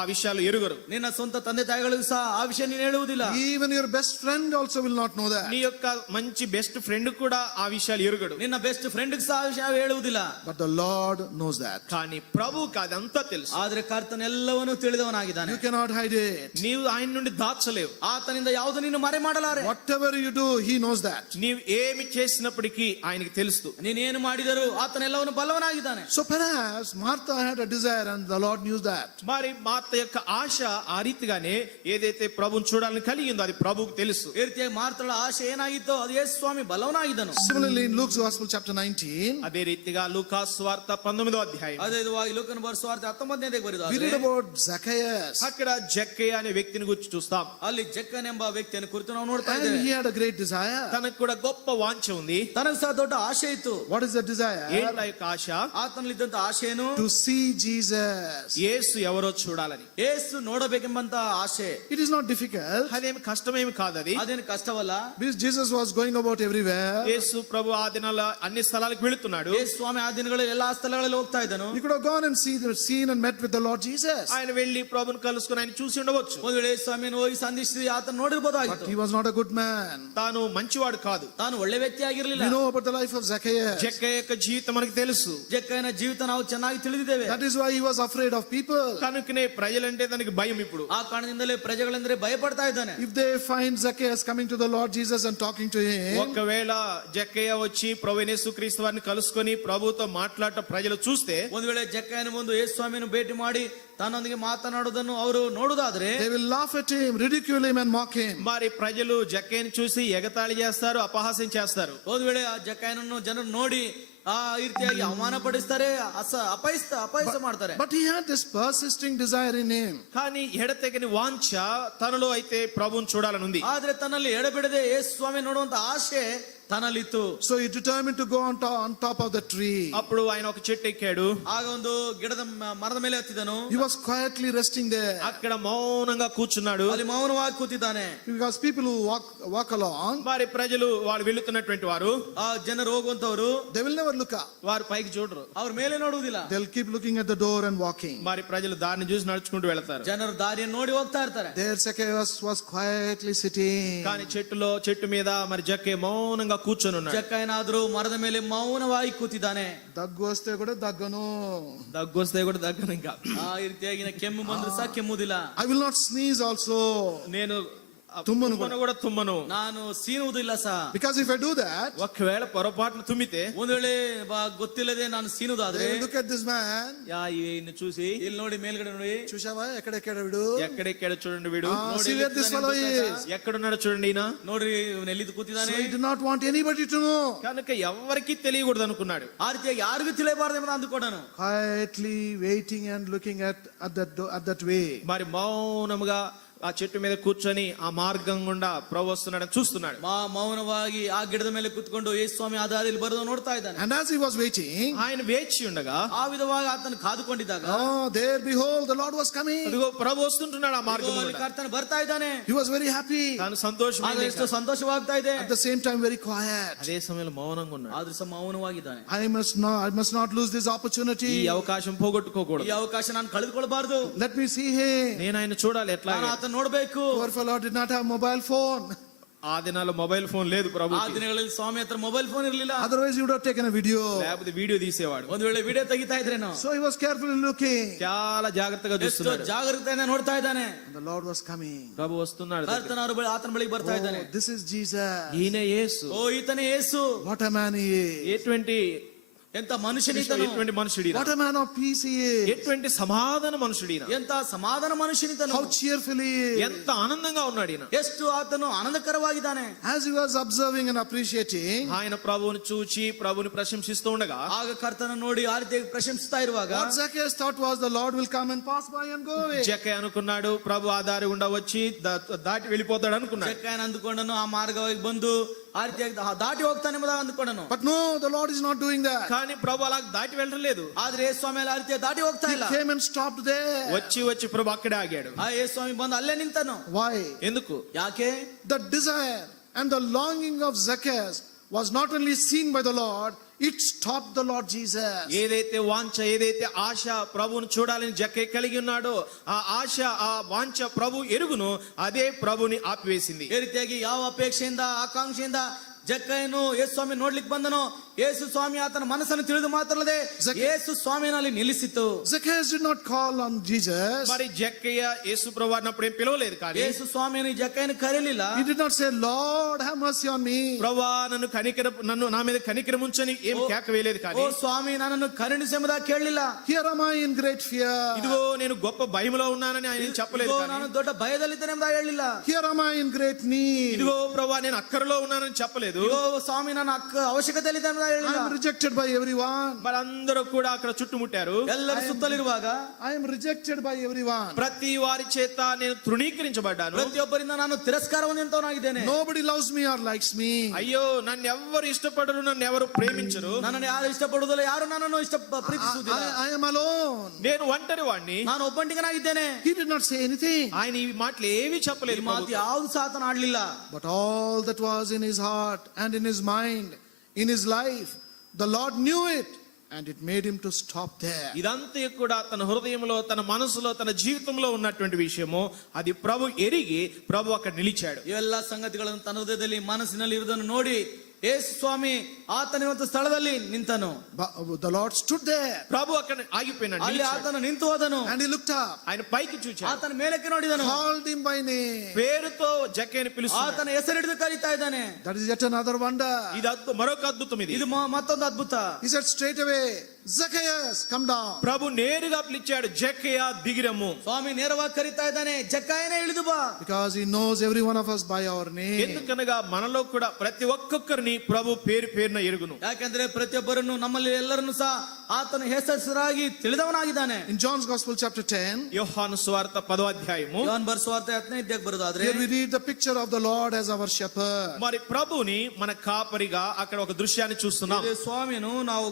ఆ విషయాలు ఎరుగరు. ನಿನ್ನ ಸ್ವಂತ ತಂದೆ ತಾಯಿಗಳಿಗೂ ಸಹ ಆ ವಿಷಯ ನೀನು ಹೇಳುವುದಿಲ್ಲ. Even your best friend also will not know that. నీ యొక్క మంచి బెస్ట్ ఫ్రెండ్ కూడా ఆ విషయాలు ఎరుగడు. ನಿನ್ನ ಬೆಸ್ಟ್ ಫ್ರೆಂಡ್ ಸಹ ಆ ವಿಷಯ ಹೇಳುವುದಿಲ್ಲ. But the Lord knows that. కానీ ప్రభువుకి అదంతా తెలుసు. ಆದ್ರೆ ಕರ್ತನೆಲ್ಲವನ್ನೂ ತಿಳಿದವನಾಗಿದ್ದಾನೆ. You cannot hide it. నీవు ఆయన నుండి దాచలేవు. ಆತನಿಂದ ಯಾವುದು ನೀನು ಮರೆ ಮಾಡಲಾರೆ. Whatever you do, He knows that. నీవు ఏమి చేసినప్పటికీ ఆయనకి తెలుసు. ನೀನೇನು ಮಾಡಿದರೂ ಆತನೆಲ್ಲವನ್ನು ಬಲ್ಲವನಾಗಿದ್ದಾನೆ. So perhaps Martha had a desire and the Lord knew that. మరి మార్త యొక్క ఆశ ఆ రీతిగానే ఏదైతే ప్రభువుని చూడాలని కలిగిందో అది ప్రభువుకు తెలుసు. ಈ ರೀತಿಯಾಗಿ ಮಾರ್ತಳ ಆಶೆ ಏನಾಗಿತ್ತೋ ಅದು ಯೇಸು ಸ್ವಾಮಿ ಬಲ್ಲವನಾಗಿದ್ದನು. Similarly, in Luke's Gospel, chapter 19, అదే రీతిగా లూకా సువార్త 19వ అధ్యాయం ಅದೇ ವಿಧವಾಗಿ ಲೂಕನ ಬರೆಸುವಾರ್ತೆ 19ನೇ we read ಬರೆದ about Zacchaeus. అక్కడ జక్కయ్య అనే వ్యక్తిని గురించి చూస్తాం. ಅಲ್ಲಿ ಜಕ್ಕನ್ ಎಂಬ ವ್ಯಕ್ತಿಯನ್ನು ಕುರಿತು ನಾವು ನೋಡ್ತಾ And ಇದ್ದೇವೆ. he had a great desire. తనకు కూడా గొప్ప వాంఛ ఉంది. ತನಗೆ ಸಹ ದೊಡ್ಡ ಆಶೆ ಇತ್ತು. What is the desire? ఏంటి ఆ యొక్క ఆశ? ಆತನಲ್ಲಿದ್ದಂತ ಆಶೆನು To see Jesus. యేసు ఎవరో చూడాలని. ಯೇಸು ನೋಡಬೇಕೆಂಬಂತ ಆಶೆ. It is not difficult. అదేమి కష్టమేమి కాదు. అది ಅದೇನು ಕಷ್ಟವಲ್ಲ. Because Jesus was going about everywhere. యేసు ప్రభు ఆ దినాల అన్ని స్థలాలకు వెళుతున్నాడు. ಯೇಸು ಸ್ವಾಮಿ ಆ ದಿನಗಳಲ್ಲಿ ಎಲ್ಲಾ ಸ್ಥಳಗಳಲ್ಲಿ ಹೋಗ್ತಾ ಇದ್ದನು. He could have gone and seen and met with the Lord Jesus. ఆయన వెళ్లి ప్రభుని కలుసుకుని ఆయన చూసి ఉండవచ్చు. ಒಂದು ವೇಳೆ ಯೇಸು ಸ್ವಾಮಿಯನ್ನು ಹೋಗಿ ಸಂಧಿಸಿ ಆತನ ನೋಡಿರಬಹುದಾಗಿತ್ತು. But he was not a good man. తాను మంచివాడు కాదు. ತಾನು ಒಳ್ಳೆ ವ್ಯಕ್ತಿ ಆಗಿರಲಿಲ್ಲ. We know about the life of Zacchaeus. జక్కయ్య యొక్క జీవితం మనకు తెలుసు. ಜಕ್ಕಯ್ಯನ ಜೀವಿತ ನಾವು ಚೆನ್ನಾಗಿ ತಿಳಿದಿದ್ದೇವೆ. That is why he was afraid of people. కనుకనే ప్రజలంటే దానికి భయం. ఇప్పుడు ಆ ಕಾರಣದಿಂದಲೇ ಪ್ರಜೆಗಳೆಂದರೆ ಭಯಪಡ್ತಾ ಇದ್ದಾನೆ. If they find Zacchaeus coming to the Lord Jesus and talking to him, ఒకవేళ జక్కయ్య వచ్చి ప్రభువైన యేసుక్రీస్తు వారిని కలుసుకొని ప్రభుతో మాట్లాడట ప్రజలు చూస్తే, ಒಂದು ವೇಳೆ ಜಕ್ಕಯ್ಯನ ಮುಂದೆ ಯೇಸು ಸ್ವಾಮಿಯನ್ನು ಭೇಟಿ ಮಾಡಿ ತನ್ನೊಂದಿಗೆ ಮಾತನಾಡುವುದನ್ನು ಅವರು ನೋಡುವುದಾದ್ರೆ they will laugh at him, ridicule him and mock him. మరి ప్రజలు జక్కయ్యను చూసి ఎగతాళి చేస్తారు, అపహాస్యం చేస్తారు. ಒಂದು ವೇಳೆ ಆ ಜಕ್ಕಯ್ಯನನ್ನು ಜನರು ನೋಡಿ ಆ ರೀತಿಯಾಗಿ ಅವಮಾನ ಪಡಿಸ್ತಾರೆ, ಅಪಹಾಸ್ಯ ಮಾಡ್ತಾರೆ. But he had this persisting desire in him. కానీ ఎడతెగని వాంఛ తనలో అయితే ప్రభువుని చూడాలని ఉంది. ಆದ್ರೆ ತನ್ನಲ್ಲಿ ಎಡಬಿಡದೆ ಯೇಸು ಸ್ವಾಮಿ ನೋಡುವಂತ ಆಶೆ ತನ್ನಲ್ಲಿತ್ತು. So he determined to go on top of the tree. అప్పుడు ఆయన ఒక చెట్టు ఎక్కాడు. ಆಗ ಒಂದು ಗಿಡದ ಮರದ ಮೇಲೆ ಹತ್ತಿದನು. He was quietly resting there. అక్కడ మౌనంగా కూర్చున్నాడు. ಅಲ್ಲಿ ಮೌನವಾಗಿ ಕೂತಿದ್ದಾನೆ. Because people who walk along, మరి ప్రజలు వాళ్ళు వెళుతున్నటువంటి వారు, ಆ ಜನರು ಹೋಗುವಂತವರು they will never look up. వారు పైకి చూడరు. ಅವ್ರ ಮೇಲೆ ನೋಡುವುದಿಲ್ಲ. They'll keep looking at the door and walking. మరి ప్రజలు దారిని చూసి నడుచుకుంటూ వెళతారు. ಜನರು ದಾರಿಯನ್ನು ನೋಡಿ ಹೋಗ್ತಾ ಇರ್ತಾರೆ. There Zacchaeus was quietly sitting. కానీ చెట్టు మీద మరి జక్కయ్య మౌనంగా కూర్చొని ఉన్నాడు. ಜಕ್ಕಯ್ಯನಾದ್ರೂ ಮರದ ಮೇಲೆ ಮೌನವಾಗಿ ಕೂತಿದ್ದಾನೆ. దగ్గు వస్తే కూడా దగ్గను. దగ్గొస్తే కూడా దగ్గను. ఇంకా ಈ ರೀತಿಯಾಗಿ ಕೆಮ್ಮು ಬಂದ್ರೆ ಸಹ ಕೆಮ್ಮುದಿಲ್ಲ. I will not sneeze also. నేను తుమ్మను కూడా తుమ్మను. ನಾನು ಸೀನುವುದಿಲ್ಲ ಸಹ. Because if I do that, ఒకవేళ పొరపాటున తుమ్మితే, ಒಂದು ವೇಳೆ ಗೊತ್ತಿಲ್ಲದೆ ನಾನು ಸೀನುವುದಾದ್ರೆ, they will look at this man. ఈయన్ని చూసి ಇಲ್ಲಿ ನೋಡಿ ಮೇಲ್ಗಡೆ ನೋಡಿ, చూశావా ఎక్కడెక్కడ వీడు? ఎక్కడెక్కడ చూడండి వీడు, See where this fellow is. ఎక్కడున్నాడో చూడండి ఈయన. ನೋಡ್ರಿ ಇವನು ಎಲ್ಲಿದ್ದು So ಕೂತಿದ್ದಾನೆ. he did not want anybody to know. కనుక ఎవరికి తెలియకూడదు అనుకున్నాడు. ಆ ರೀತಿಯಾಗಿ ಯಾರಿಗೂ ತಿಳಿಯಬಾರದು ಎಂಬುದು ಅಂದುಕೊಂಡನು. Quietly waiting and looking at that way. మరి మౌనముగా ఆ చెట్టు మీద కూర్చొని ఆ మార్గం గుండా ప్రభు వస్తున్నాడని చూస్తున్నాడు. ಮೌನವಾಗಿ ಆ ಗಿಡದ ಮೇಲೆ ಕುತ್ಕೊಂಡು ಯೇಸು ಸ್ವಾಮಿ ಆ ದಾರಿಯಲ್ಲಿ ಬರೋದು ನೋಡ್ತಾ ಇದ್ದಾನೆ. And as he was waiting, ఆయన వేచి ఉండగా ಆ ವಿಧವಾಗಿ ಆತನು ಕಾದುಕೊಂಡಿದ್ದಾಗ oh, there behold, the Lord was coming. అదిగో ప్రభు వస్తుంటున్నాడు ఆ మార్గం ಅಲ್ಲಿ గుండా. ಕರ್ತನು ಬರ್ತಾ ಇದ್ದಾನೆ. He was very happy. తాను సంతోషం ಆದ್ರೆ ಎಷ್ಟು ಸಂತೋಷವಾಗ್ತಾ ಇದೆ. At the same time, very quiet. అదే సమయంలో మౌనంగా ఉన్నాడు. ಆದ್ರೂ ಸಹ ಮೌನವಾಗಿದ್ದಾನೆ. I must not lose this ఈ opportunity. అవకాశం పోగొట్టుకోకూడదు. ಈ ಅವಕಾಶ ನಾನು ಕಳೆದುಕೊಳ್ಳಬಾರದು. Let me see him. నేను ఆయన చూడాలి ఎట్లా. ನಾನು ಆತನ ನೋಡ್ಬೇಕು. Poor fellow did not have mobile phone. ఆ దినాల్లో మొబైల్ ఫోన్ లేదు ప్రభు. ಆ ದಿನಗಳಲ್ಲಿ ಸ್ವಾಮಿ ಹತ್ರ ಮೊಬೈಲ್ ಫೋನ್ ಇರಲಿಲ್ಲ. Otherwise, he would have taken a video. లేకపోతే వీడియో తీసేవాడు. ಒಂದು ವೇಳೆ ವಿಡಿಯೋ ತೆಗಿತಾ ಇದ್ರೇನೋ. So he was carefully looking. చాలా జాగ్రత్తగా ಎಷ್ಟು చూస్తున్నాడు. ಜಾಗರೂಕತೆಯಿಂದ ನೋಡ್ತಾ ಇದ್ದಾನೆ. And the Lord was coming. ప్రభు వస్తున్నాడు. ಕರ್ತನ ಆತನ ಬಳಿಗೆ ಬರ್ತಾ ಇದ್ದಾನೆ. Oh, this is Jesus. ఈయన యేసు. ಓ ಈತನೇ ಯೇಸು. What a man he is. ఎటువంటి ಎಂತ ಮನುಷ್ಯನಿತನು. ఎటువంటి మనుషుడు. What a man of peace he is. ఎటువంటి సమాధాన మనుషుడు. ಎಂತ సమాಧಾನ మనుಷ್యನಿతను. How cheerful he is. ఎంత ఆనందంగా ఉన్నాడు ఈయన. ಎಷ್ಟು ఆತను ఆనందకరವಾಗಿದ್ದಾನೆ. As he was observing and appreciating, ఆయన ప్రభువుని చూచి ప్రభుని ప్రశంసిస్తూ ఉండగా ಆಗ ಕರ್ತನ ನೋಡಿ ಆ ರೀತಿಯಾಗಿ ಪ್ರಶಂಸಿಸ್ತಾ ಇರುವಾಗ what Zacchaeus thought was the Lord will come and pass by and go away. జక్కయ్య అనుకున్నాడు ప్రభు ఆ దారి గుండా వచ్చి దాటి వెళ్ళిపోతాడు అనుకున్నాడు. ಜಕ್ಕಯ್ಯನ ಅಂದುಕೊಂಡನು ಆ ಮಾರ್ಗವಾಗಿ ಬಂದು ಆ ರೀತಿಯಾಗಿ ದಾಟಿ ಹೋಗ್ತಾನೆ ಎಂಬುದಾಗಿ ಅಂದುಕೊಂಡನು. But no, the Lord is not doing that. కానీ ప్రభు అలా దాటి వెళ్ళలేదు. ಆದ್ರೆ ಯೇಸು ಸ್ವಾಮಿ ಆ ರೀತಿಯಾಗಿ ದಾಟಿ ಹೋಗ್ತಾ He ಇಲ್ಲ. came and stopped there. వచ్చి ప్రభు అక్కడే ఆగాడు. ಆ ಯೇಸು ಸ್ವಾಮಿ ಬಂದು ಅಲ್ಲೇ ನಿಂತನು. Why? ఎందుకు? ಯಾಕೆ? The desire and the longing of Zacchaeus was not only seen by the Lord, it stopped the Lord Jesus. ఏదైతే వాంఛ ఏదైతే ఆశ ప్రభువును చూడాలని జక్కయ్య కలిగి ఉన్నాడో ఆ ఆశ ఆ వాంఛ ప్రభు ఎరుగును అదే ప్రభుని ఆపివేసింది. ಈ ರೀತಿಯಾಗಿ ಯಾವ ಅಪೇಕ್ಷೆಯಿಂದ ಆಕಾಂಕ್ಷೆಯಿಂದ ಜಕ್ಕಯ್ಯನು ಯೇಸು ಸ್ವಾಮಿ ನೋಡ್ಲಿಕ್ಕೆ ಬಂದನು. ಯೇಸು ಸ್ವಾಮಿ ಆತನ ಮನಸ್ಸನ್ನು ತಿಳಿದು ಮಾತ್ರಲ್ಲದೆ ಯೇಸು ಸ್ವಾಮಿನಲ್ಲಿ ನಿಲ್ಲಿಸಿತು. Zacchaeus did not call on Jesus. మరి జక్కయ్య యేసు ప్రభు అన్నప్పుడు ఏం పిలవలేదు. కానీ ಯೇಸು ಸ್ವಾಮಿಯನ್ನು ಜಕ್ಕಯ್ಯನು ಕರೆಯಲಿಲ್ಲ. He did not say, Lord, have mercy on me. ప్రభువా నన్ను నా మీద కనికరం ఉంచని ఏం కేక వేయలేదు. ಓ కానీ ಸ್ವಾಮಿ ನನ್ನನ್ನು ಕರುಣಿಸೆಂಬುದಾಗಿ ಕೇಳಲಿಲ್ಲ. Here am I in great fear. ఇదిగో నేను గొప్ప భయములో ఉన్నానని ఆయన చెప్పలేదు. ಇದಿಗೋ కానీ ನಾನು ದೊಡ್ಡ ಭಯದಲ್ಲಿದ್ದೇನೆ ಎಂಬುದಾಗಿ ಹೇಳಿಲ್ಲ. Here am I in great need. ఇదిగో ప్రభువా నేను అక్కరలో ఉన్నానని చెప్పలేదు. ಇದಿಗೋ ಸ್ವಾಮಿ ನನ್ನ ಅವಶ್ಯಕತೆಯಲ್ಲಿದ್ದೇನೆ ಎಂಬುದಾಗಿ I ಹೇಳಿಲ್ಲ. am rejected by everyone. మరి అందరూ కూడా అక్కడ చుట్టుముట్టారు. ಎಲ್ಲರೂ ಸುತ್ತಲಿರುವಾಗ I am rejected by everyone. ప్రతి వారి చేత నేను తృణీకరించబడ్డాను. ಪ್ರತಿಯೊಬ್ಬರಿಂದ ನಾನು ತಿರಸ್ಕಾರ ಹೊಂದಿದವನಾಗಿದ್ದೇನೆ. Nobody loves me or likes me. అయ్యో నన్ను ఎవరు ఇష్టపడరు, నన్ను ఎవరు ప్రేమించరు. ನನ್ನನ್ನು ಯಾರು ಇಷ್ಟಪಡುವುದಿಲ್ಲ, ಯಾರು ನನ್ನನ್ನು ಪ್ರೀತಿಸುವುದಿಲ್ಲ. I am alone. నేను ఒంటరి వాడిని. ನಾನು ಒಬ್ಬಂಟಿಗನಾಗಿದ್ದೇನೆ. He did not say anything. ఆయన ఈ మాటలు ఏవి ಈ చెప్పలేదు. ಮಾತು ಯಾವುದು ಸಹ ಆತನು ಆಡ್ಲಿಲ್ಲ. But all that was in his heart and in his mind, in his life, the Lord knew it, and it made him to stop there. ఇదంతా కూడా తన హృదయంలో తన మనసులో తన జీవితంలో ఉన్నటువంటి విషయము అది ప్రభు ఎరిగి ప్రభు అక్కడ నిలిచాడు. ಇವೆಲ್ಲ ಸಂಗತಿಗಳನ್ನು ತನ್ನ ಹೃದಯದಲ್ಲಿ ಮನಸ್ಸಿನಲ್ಲಿ ಇರುವುದನ್ನು ನೋಡಿ ಯೇಸು ಸ್ವಾಮಿ ಆತನಿರುವಂತ ಸ್ಥಳದಲ್ಲಿ ನಿಂತನು. But the Lord stood there, ప్రభు అక్కడ ఆగిపోయినాడు, ಅಲ್ಲಿ నిలిచాడు. ಆತನು ನಿಂತು ಹೋದನು. and he looked up, ఆయన పైకి చూచాడు, ಆತನ ಮೇಲಕ್ಕೆ ನೋಡಿದನು, called him by name. పేరుతో జక్కయ్యని పిలుస్తున్నాడు. ಆತನ ಹೆಸರಿಡಿದು ಕರೀತಾ ಇದ್ದಾನೆ. That is yet another wonder. ఇది మరొక అద్భుతం. ఇది ಇದು ಮತ್ತೊಂದು ಅದ್ಭುತ. He said straight away, Zacchaeus, come down. ప్రభు నేరుగా పిలిచాడు, జక్కయ్య దిగిరము. ಸ್ವಾಮಿ ನೇರವಾಗಿ ಕರೀತಾ ಇದ್ದಾನೆ, ಜಕ್ಕಯ್ಯನೇ ಇಳಿದು ಬಾ. Because he knows every one of us by our name. ఎందుకనగా మనలో కూడా ప్రతి ఒక్కొక్కరిని ప్రభు పేరు పేరున ఎరుగును. ಯಾಕೆಂದ್ರೆ ಪ್ರತಿಯೊಬ್ಬರನ್ನು ನಮ್ಮಲ್ಲಿ ಎಲ್ಲರನ್ನು ಸಹ ಆತನ ಹೆಸರಾಗಿ ತಿಳಿದವನಾಗಿದ್ದಾನೆ. In John's Gospel chapter 10, యోహాను సువార్త 10వ అధ్యాయము ಯೋಹಾನ ಬರೆಸುವಾರ್ತೆ 10ನೇ ಅಧ್ಯಾಯಕ್ಕೆ ಬರೋದಾದ್ರೆ here we read the picture of the Lord as our shepherd. మరి ప్రభుని మన కాపరిగా అక్కడ ఒక దృశ్యాన్ని చూస్తున్నాం. ಇದು ಸ್ವಾಮಿಯನ್ನು ನಾವು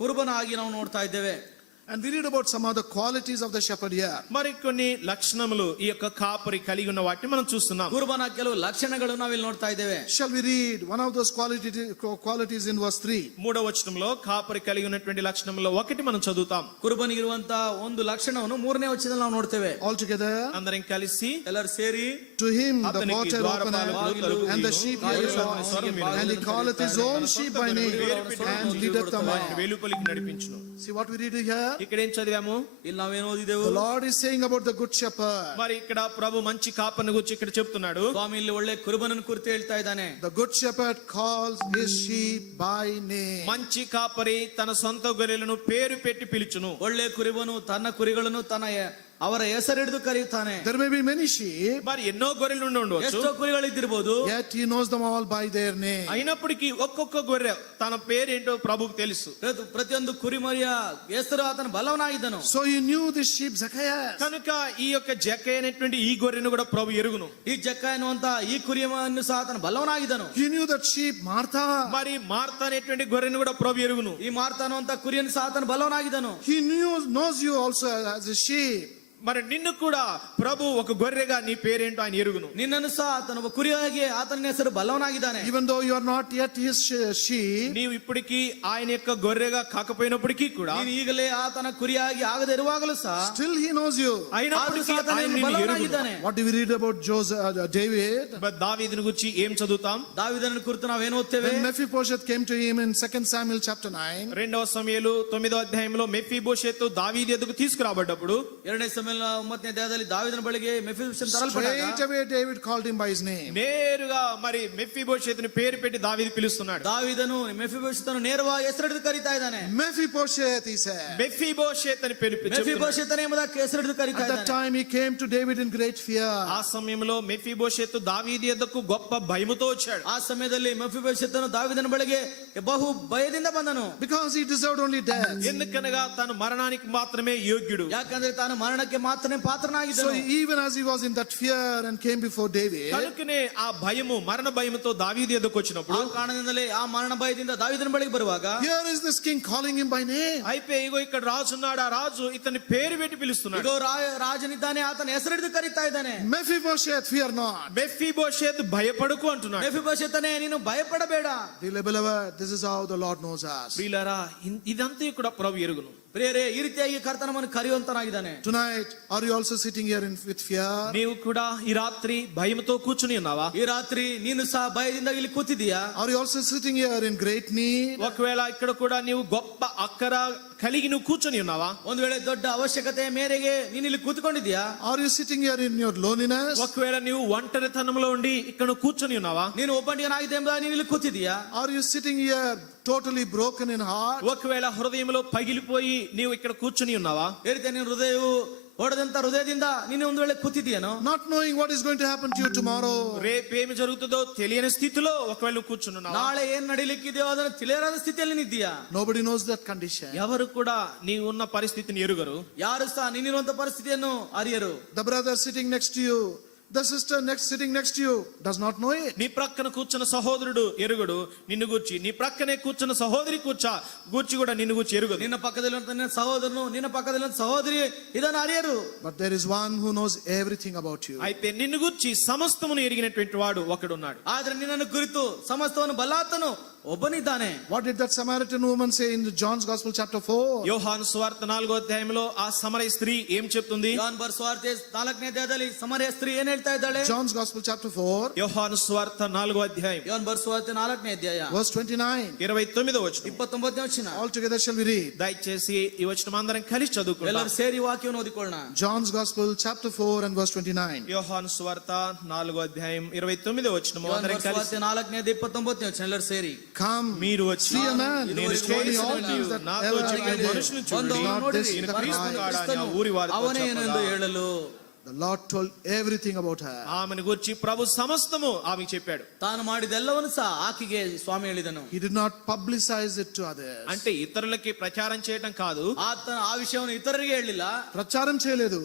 ಕುರುಬನಾಗಿ ನಾವು ನೋಡ್ತಾ ಇದ್ದೇವೆ. And we read about some other qualities of the shepherd here. మరి కొన్ని లక్షణములు ఈ యొక్క కాపరి కలిగి ఉన్న వాటిని మనం చూస్తున్నాం. ಕುರುಬನ ಕೆಲವು ಲಕ್ಷಣಗಳು ನಾವಿಲ್ಲಿ ನೋಡ್ತಾ ಇದ್ದೇವೆ. Shall we read one of those qualities in verse 3? 3వ వచనంలో కాపరి కలిగి ఉన్నటువంటి లక్షణములో ఒకటి మనం చదువుతాం. ಕುರುಬನಿಗಿರುವಂತ ಒಂದು ಲಕ್ಷಣವನ್ನು 3ನೇ ವಚನದಲ್ಲಿ ನಾವು ನೋಡ್ತೇವೆ. All together, అందరం కలిసి ಎಲ್ಲರೂ ಸೇರಿ to him the అతనికి porter ద్వారపాలకులు openeth, తలుపు and the తీయును. sheep ఆయన hear his voice, స్వరం వినును. and he calleth his own sheep by name, and leadeth them వాటిని out. వెలుపలికి నడిపించును. See what we read here? ఇక్కడ ఏం చదివాము? ಇಲ್ಲಿ ನಾವೇನು ಓದಿದೆವು? The Lord is saying about the good shepherd. మరి ఇక్కడ ప్రభు మంచి కాపరిని గురించి ఇక్కడ చెప్తున్నాడు. ಸ್ವಾಮಿ ಇಲ್ಲಿ ಒಳ್ಳೆ ಕುರುಬನನ್ನು ಕುರಿತು ಹೇಳ್ತಾ ಇದ್ದಾನೆ. The good shepherd calls his sheep by name. మంచి కాపరి తన సొంత గొర్రెలను పేరు పెట్టి పిలుచును. ಒಳ್ಳೆ ಕುರುಬನು ತನ್ನ ಕುರಿಗಳನ್ನು ತನ್ನ ಅವರ ಹೆಸರಿಡಿದು ಕರೆಯುತ್ತಾನೆ. There may be many sheep, మరి ఎన్నో గొర్రెలు ఉండి ఉండవచ్చు, ಎಷ್ಟೋ ಕುರಿಗಳಿದ್ದಿರಬಹುದು, yet he knows them all by their name. అయినప్పటికీ ఒక్కొక్క గొర్రె తన పేరేంటో ప్రభువుకు తెలుసు. ಪ್ರತಿಯೊಂದು ಕುರಿಮರಿಯ ಹೆಸರು ಆತನ ಬಲ್ಲವನಾಗಿದ್ದನು. So he knew this sheep Zacchaeus. కనుక ఈ యొక్క జక్కయ్య అనేటువంటి ఈ గొర్రెను కూడా ప్రభు ఎరుగును. ಈ ಜಕ್ಕ ಎನ್ನುವಂತ ಈ ಕುರಿಯನ್ನು ಸಹ ಆತನ ಬಲ್ಲವನಾಗಿದ್ದನು. He knew that sheep Martha. మరి మార్త అనేటువంటి గొర్రెను కూడా ప్రభు ఎరుగును. ಈ ಮಾರ್ತ ಅನ್ನುವಂತ ಕುರಿಯನ್ನು ಸಹ ಆತನ ಬಲ್ಲವನಾಗಿದ್ದನು. He knows you also as a sheep. మరి నిన్ను కూడా ప్రభు ఒక గొర్రెగా నీ పేరేంటో ఆయన ఎరుగును. ನಿನ್ನನ್ನು ಸಹ ಆತನ ಒಬ್ಬ ಕುರಿಯಾಗಿ ಆತನ ಹೆಸರು ಬಲ್ಲವನಾಗಿದ್ದಾನೆ. Even though you are not yet his sheep, నీవు ఇప్పటికీ ఆయన యొక్క గొర్రెగా కాకపోయినప్పటికీ కూడా ನೀನು ಈಗಲೇ ಆತನ ಕುರಿಯಾಗಿ ಆಗದೆ ಇರುವಾಗಲೂ ಸಹ still he knows you. అయినప్పటికీ ಆತನು ఆయన నిన్ను ఎరుగును. ಬಲ್ಲವನಾಗಿದ್ದಾನೆ. What do we read about David? మరి దావీదుని గురించి ఏం చదువుతాం? ದಾವೀದನ ಕುರಿತು ನಾವೇನು ಓದ್ತೇವೆ? When Mephibosheth came to him in 2 Samuel chapter 9, రెండవ సమూయేలు 9వ అధ్యాయంలో మెఫీబోషెతు దావీదు ఎదుగు తీసుకురాబడ్డప్పుడు, ಎರಡನೇ ಸಮುವೇಲನ 9ನೇ ಅಧ್ಯಾಯದಲ್ಲಿ ದಾವೀದನ ಬಳಿಗೆ ಮೆಫೀಬೋಶೆತನು ತರಲ್ಪಟ್ಟಾಗ straight away David called him by his name. నేరుగా మరి మెఫీబోషెతుని పేరు పెట్టి దావీదు పిలుస్తున్నాడు. ದಾವೀದನು ಮೆಫೀಬೋಶೆತನು ನೇರವಾಗಿ ಹೆಸರಿಡಿದು ಕರೀತಾ ಇದ್ದಾನೆ. Mephibosheth, he said. మెఫీబోషెత్ అని పిలిపించాడు. ಮೆಫೀಬೋಶೆತನೇ ಎಂಬುದಕ್ಕೆ ಹೆಸರಿಡಿದು ಕರೀತಾ At that ಇದ್ದಾನೆ. time he came to David in great fear. ఆ సమయంలో మెఫీబోషెతు దావీదు ఎద్దకు గొప్ప భయముతో వచ్చాడు. ಆ ಸಮಯದಲ್ಲಿ ಮೆಫೀಬೋಶೆತನು ದಾವೀದನ ಬಳಿಗೆ ಬಹು ಭಯದಿಂದ ಬಂದನು. Because he deserved only death. ఎందుకనగా తను మరణానికి మాత్రమే యోగ్యుడు. ಯಾಕಂದ್ರೆ ತಾನು ಮರಣಕ್ಕೆ ಮಾತ್ರನೇ So ಪಾತ್ರನಾಗಿದ್ದನು. even as he was in that fear and came before David, కనుకనే ఆ భయము మరణ భయముతో దావీదు ఎద్దకు వచ్చినప్పుడు, ಆ ಕಾರಣದಿಂದಲೇ ಆ ಮರಣ ಭಯದಿಂದ ದಾವೀದನ ಬಳಿಗೆ ಬರುವಾಗ here is this king calling him by name. అయిపోయి ఇగో ఇక్కడ రాజు ఉన్నాడు, ఆ రాజు ఇతని పేరు పెట్టి పిలుస్తున్నాడు. ಇದೋ ರಾಜನಿದ್ದಾನೆ, ಆತನ ಹೆಸರಿಡಿದು ಕರೀತಾ ಇದ್ದಾನೆ. Mephibosheth, fear not. మెఫీబోషెత్ భయపడకు అంటున్నాడు. ಮೆಫೀಬೋಶೆತನೇ ನೀನು ಭಯಪಡಬೇಡ. Dearly beloved, this is how the Lord knows us. ప్రియులారా, ఇదంతా కూడా ప్రభు ఎరుగును. ಪ್ರಿಯರೇ, ಈ ರೀತಿಯಾಗಿ ಕರ್ತನ ನಮ್ಮನ್ನು ಕರೆಯುವಂತನಾಗಿದ್ದಾನೆ. Tonight, are you also sitting here with fear? నీవు కూడా ఈ రాత్రి భయముతో కూర్చుని ఉన్నావా? ಈ ರಾತ್ರಿ ನೀನು ಸಹ ಭಯದಿಂದ ಇಲ್ಲಿ ಕೂತಿದೀಯಾ? Are you also sitting here in great need? ఒకవేళ ఇక్కడ కూడా నీవు గొప్ప అక్కర కలిగి నువ్వు కూర్చొని ఉన్నావా? ಒಂದು ವೇಳೆ ದೊಡ್ಡ ಅವಶ್ಯಕತೆ ಮೇರೆಗೆ ನೀನು ಇಲ್ಲಿ ಕೂತ್ಕೊಂಡಿದ್ಯಾ? Are you sitting here in your loneliness? ఒకవేళ నీవు ఒంటరితనంలో ఉండి ఇక్కడ కూర్చొని ఉన్నావా? ನೀನು ಒಬ್ಬಂಟಿಗನಾಗಿದೆ ಎಂಬ ನೀನು ಇಲ್ಲಿ ಕೂತಿದೀಯಾ? Are you sitting here totally broken in heart? ఒకవేళ హృదయంలో పగిలిపోయి నీవు ఇక్కడ కూర్చొని ఉన్నావా? ಈ ರೀತಿ ನಿನ್ನ ಹೃದಯವು ಹೊಡೆದಂತ ಹೃದಯದಿಂದ ನೀನು ಒಂದು ವೇಳೆ ಕೂತಿದೀಯನೋ? Not knowing what is going to happen to you tomorrow. రేపేమి జరుగుతుందో తెలియని స్థితిలో ఒకవేళ నువ్వు కూర్చుని ఉన్నావా? ನಾಳೆ ಏನ್ ನಡೀಲಿಕ್ಕಿದೆಯೋ ಅದನ್ನು ತಿಳಿಯರಾದ ಸ್ಥಿತಿಯಲ್ಲಿ ನಿದ್ದೀಯಾ? Nobody knows that condition. ఎవరు కూడా నీ ఉన్న పరిస్థితిని ఎరుగరు. ಯಾರು ಸಹ ನೀನಿರುವಂತ ಪರಿಸ್ಥಿತಿಯನ್ನು ಅರಿಯರು. The brother sitting next to you, the sister sitting next to you does not know it. నీ ప్రక్కన కూర్చున్న సహోదరుడు ఎరుగడు నిన్ను గూర్చి, నీ ప్రక్కనే కూర్చున్న సహోదరి గూర్చి కూడా నిన్ను గూర్చి ఎరుగదు. ನಿನ್ನ ಪಕ್ಕದಲ್ಲಿರುವಂತ ನಿನ್ನ ಸಹೋದರನು, ನಿನ್ನ ಪಕ್ಕದಲ್ಲಿರುವಂತ ಸಹೋದರಿ ಇದನ್ನು ಅರಿಯರು. But there is one who knows everything about you. అయితే నిన్ను గూర్చి సమస్తమును ఎరిగినటువంటి వాడు ఒకడున్నాడు. ಆದ್ರೆ ನಿನ್ನನ್ನು ಕುರಿತು ಸಮಸ್ತವನ್ನು ಬಲ್ಲಾತನು ಒಬ್ಬನಿದ್ದಾನೆ. What did that Samaritan woman say in John's Gospel chapter 4? యోహాను సువార్త 4వ అధ్యాయంలో ఆ సమరయ స్త్రీ ఏం చెప్తుంది? ಯೋಹಾನ ಬರೆಸುವಾರ್ತೆ 4ನೇ ಅಧ್ಯಾಯದಲ್ಲಿ ಸಮರಯ ಸ್ತ್ರೀ ಏನ್ ಹೇಳ್ತಾ ಇದ್ದಾಳೆ? John's Gospel chapter 4, యోహాను సువార్త 4వ అధ్యాయం ಯೋಹಾನ ಬರೆಸುವಾರ್ತೆ 4ನೇ ಅಧ್ಯಾಯ verse 29. 29వ వచనం. 29ನೇ ವಚನ. All together shall we read. దయచేసి ఈ వచనం అందరం కలిసి చదువుకుందాం. ಎಲ್ಲರೂ ಸೇರಿ ವಾಕ್ಯವನ್ನು ಓದಿಕೊಳ್ಳೋಣ. John's Gospel chapter 4 and verse 29. యోహాను సువార్త 4వ అధ్యాయం 29వ వచనం ಯೋಹಾನ అందరం కలిసి. ಬರೆಸುವಾರ್ತೆ 4ನೇ ಅಧ್ಯಾಯ 29ನೇ ವಚನ. ಎಲ್ಲರೂ ಸೇರಿ. Come, మీరు వచ్చి see a man ಇದು నేను వరకు చేసిన all things that నాతో ever జరిగిన I did. మనుషులను ಒಂದು చూడండి. Not ನೋಡಿರಿ, this, ఈయన the క్రీస్తు Christ. కాడా అని ఆ ఊరి వారితో ಅವನೇ ಏನೆಂದು చెప్పగా, ಹೇಳಲು The Lord told everything about her. ఆమెను గురించి ప్రభు సమస్తము ఆమెకు చెప్పాడు. ತಾನು ಮಾಡಿದೆಲ್ಲವನ್ನು ಸಹ ಆಕೆಗೆ ಸ್ವಾಮಿ ಹೇಳಿದನು. He did not publicize it to others. అంటే ఇతరులకి ప్రచారం చేయడం కాదు, ಆತನ ಆ ವಿಷಯವನ್ನು ಇತರರಿಗೆ ಹೇಳಲಿಲ್ಲ, Pracharam cheyaledu.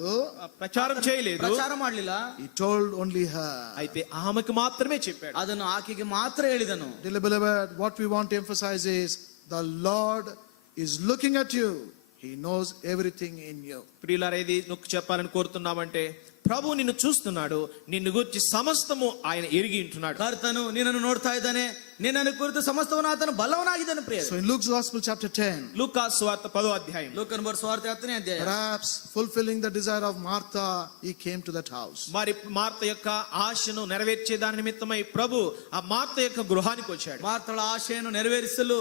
ప్రచారం చేయలేదు, ಪ್ರಚಾರ ಮಾಡಲಿಲ್ಲ. He told only her. అయితే ఆమెకు మాత్రమే చెప్పాడు. ಅದನ್ನು ಆಕೆಗೆ ಮಾತ್ರ ಹೇಳಿದನು. Dearly beloved, what we want to emphasize is the Lord is looking at you. He knows everything in you. ప్రియులారా, ఇది నువ్వు చెప్పాలని కోరుతున్నామంటే ప్రభు నిన్ను చూస్తున్నాడు, నిన్ను గురించి సమస్తము ఆయన ఎరిగి ఉంటున్నాడు. ಕರ್ತನು ನಿನ್ನನ್ನು ನೋಡ್ತಾ ಇದ್ದಾನೆ, ನಿನ್ನನ್ನು ಕುರಿತು ಸಮಸ್ತವನ್ನು ಆತನು ಬಲ್ಲವನಾಗಿದ್ದಾನೆ. ಪ್ರಿಯ, So in Luke's Gospel chapter 10, లూకాసు సువార్త 10వ అధ్యాయం, ಲೂಕನ ಬರೆಸುವಾರ್ತೆ 10ನೇ ಅಧ್ಯಾಯ. perhaps fulfilling the desire of Martha, he came to that house. మరి మార్త యొక్క ఆశను నెరవేర్చే దాని నిమిత్తమై ప్రభు ఆ మార్త యొక్క గృహానికి వచ్చాడు. ಮಾರ್ತಳ ಆಶೆಯನ್ನು ನೆರವೇರಿಸಲು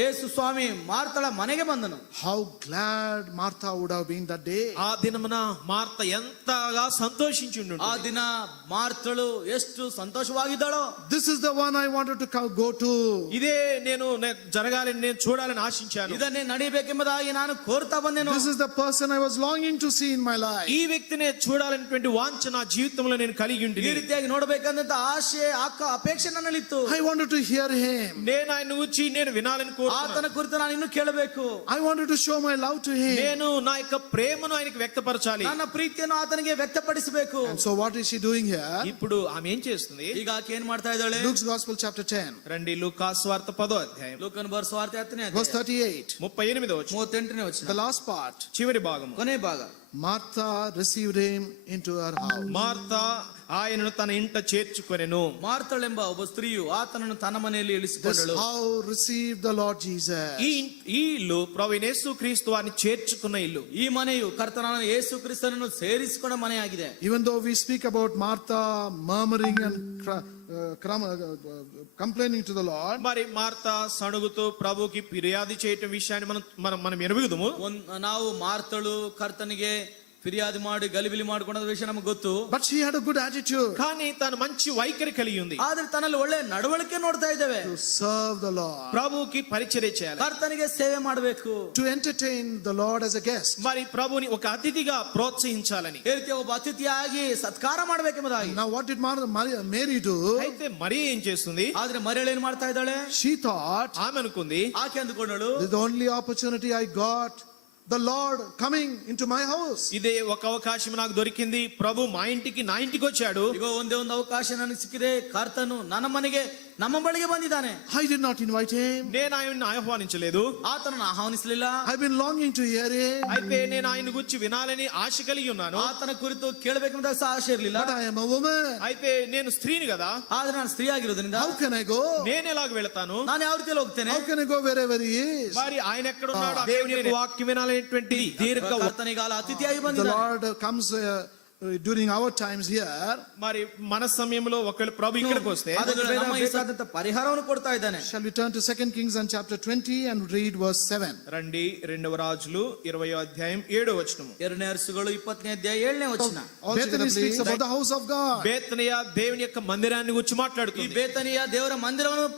యేసు స్వామి మార్తల మనಗೆ ಬಂದನು. How glad Martha would have been that day. ఆ దినమున మార్త ఎంతగా సంతోషించుండు. ಆ ದಿನ ಮಾರ್ತಳು ಎಷ್ಟು ಸಂತೋಷವಾಗಿದ್ದಾಳೋ. This is the one I wanted to go to. ఇదే నేను జరగాలని నేను చూడాలని ఆశించాను. ಇದನ್ನೇ ನಡಿಬೇಕೆಂಬುದಾಗಿ ನಾನು ಕೋರ್ತಾ ಬಂದೆನು. This is the person I was longing to see in my life. ఈ వ్యక్తినే చూడాలనేటువంటి వాంఛ నా జీవితంలో నేను కలిగి ಈ ఉంటిని. ರೀತಿಯಾಗಿ ನೋಡಬೇಕಂತ ಆಶೆ ಅಪೇಕ್ಷೆ ನನ್ನಲ್ಲಿತ್ತು. I wanted to hear him. నేను ఆయన గురించి నేను వినాలని కోరుతున్నాను. ಆತನ ಕುರಿತು ನಾನು ಇನ್ನು ಕೇಳಬೇಕು. I wanted to show my love to him. నేను నా యొక్క ప్రేమను ఆయనకి వ్యక్తపరచాలి. ನನ್ನ ಪ್ರೀತಿಯನ್ನು ಆತನಿಗೆ ವ್ಯಕ್ತಪಡಿಸಬೇಕು. And so what is she doing here? ఇప్పుడు ఆమె ఏం చేస్తుంది? ಈಗ ಆಕೆ ಏನ್ ಮಾಡ್ತಾ ಇದ್ದಾಳೆ? Luke's Gospel chapter 10, రండి లూకా సువార్త 10వ అధ్యాయం ಲೂಕನ ಬರೆದ ಸುವಾರ್ತೆ 10ನೇ verse ಅಧ್ಯಾಯ 38. 38వ వచనం 38ನೇ ವಚನ. The last part. చివరి భాగం. ಕೊನೆ ಭಾಗ. Martha received him into her house. Martha ఆయనను తన ఇంట చేర్చుకొనెను. ಮಾರ್ತಳೆಂಬ ಒಬ್ಬ ಸ್ತ್ರೀಯು ಆತನನ್ನು ತನ್ನ ಮನೆಯಲ್ಲಿ This ಇಳಿಸಿಕೊಂಡಳು. house received the Lord Jesus. ఈ ఇల్లు ప్రభువైన యేసుక్రీస్తు వారిని చేర్చుకున్న ఇల్లు. ಈ ಮನೆಯು ಕರ್ತನಾದ ಯೇಸು ಕ್ರಿಸ್ತನನ್ನು ಸೇರಿಸಿಕೊಂಡ ಮನೆಯಾಗಿದೆ. Even though we speak about Martha murmuring and complaining to the Lord, మరి మార్త సణుగుతూ ప్రభుకి ఫిర్యాదు చేయటం విషయాన్ని మనం ఎరుగుదుము. ನಾವು ಮಾರ್ತಳು ಕರ್ತನಿಗೆ ಫಿರ್ಯಾದಿ ಮಾಡಿ ಗಲಿಬಿಲಿ ಮಾಡಿಕೊಂಡ ವಿಷಯ ನಮಗೆ ಗೊತ್ತು. but she had a good attitude కానీ తను మంచి వైఖరి కలిగి ఉంది. ಆದ್ರೆ ತನ್ನಲ್ಲಿ ಒಳ್ಳೆ ನಡವಳಿಕೆ ನೋಡ್ತಾ ಇದ್ದೇವೆ. to serve the Lord, ప్రభుకి పరిచర్య చేయాలి. ಕರ್ತನಿಗೆ ಸೇವೆ ಮಾಡಬೇಕು. to entertain the Lord as a guest. మరి ప్రభుని ఒక అతిథిగా ప్రోత్సహించాలని. ಈ ರೀತಿ ಒಬ್ಬ ಅತಿಥಿಯಾಗಿ ಸತ್ಕಾರ ಮಾಡಬೇಕೆಂಬುದಾಗಿ. Now what did Mary do? అయితే మరి ఏం చేస్తుంది? ಆದ್ರೆ ಮರಿಯಳು ಏನ್ ಮಾಡ್ತಾ ಇದ್ದಾಳೆ? She thought, ఆమె అనుకుంది, ಆಕೆ ಅಂದುಕೊಂಡಳು, this is the only opportunity I got, the Lord coming into my house. ఇదే ఒక అవకాశం నాకు దొరికింది, ప్రభు నా ఇంటికి వచ్చాడు. ಈಗ ಒಂದೇ ಒಂದು ಅವಕಾಶ ನನಗೆ ಸಿಕ್ಕಿದೆ, ಕರ್ತನು ನನ್ನ ಮನೆಗೆ ನಮ್ಮ ಬಳಿಗೆ ಬಂದಿದ್ದಾನೆ. I did not invite him. నేను ఆయన్ని ఆహ్వానించలేదు. ಆತನನ್ನು ಆಹ್ವಾನಿಸಲಿಲ್ಲ. I've been longing to hear him. అయితే నేను ఆయన గురించి వినాలని ఆశ కలిగి ఉన్నాను. ಆತನ ಕುರಿತು ಕೇಳಬೇಕೆಂಬ ಆಸೆ ಇರಲಿಲ್ಲ. But I am a woman. అయితే నేను స్త్రీని కదా, ಆದ್ರೆ ನಾನು ಸ್ತ್ರೀ ಆಗಿರೋದ್ರಿಂದ How can I go? నేను ఎలాగ వెళతాను? ನಾನು ಯಾವ ರೀತಿಯಲ್ಲಿ ಹೋಗ್ತೇನೆ? How can I go wherever he is? మరి ఆయన ఎక్కడ ఉన్నాడు? దేవుని యొక్క వాక్యం వినాలనేటువంటి దీర్ఘ ಕರ್ತನಿಗಾಲ ಅತಿಥಿಯಾಗಿ The ಬಂದಿದ್ದಾನೆ. Lord comes during our times here. మరి మన సమయంలో ఒకవేళ ప్రభు ఇక్కడికి వస్తే ಅದಕ್ಕೆ ನಮಗೆ ಬೇಕಾದಂತ ಪರಿಹಾರವನ್ನು ಕೊಡ್ತಾ ಇದ್ದಾನೆ. Shall we turn to 2 Kings and chapter 20 and read verse 7? రండి 2వ రాజులు 20వ అధ్యాయం 7వ వచనము. 2ನೇ ಅರಸುಗಳು 20ನೇ ಅಧ್ಯಾಯ 7ನೇ ವಚನ. Bethany speaks about the house of God. బేతనియ దేవుని యొక్క మందిరాన్ని గురించి ಈ మాట్లాడుతుంది. ಬೇತನಿಯ ದೇವರ ಮಂದಿರವನ್ನು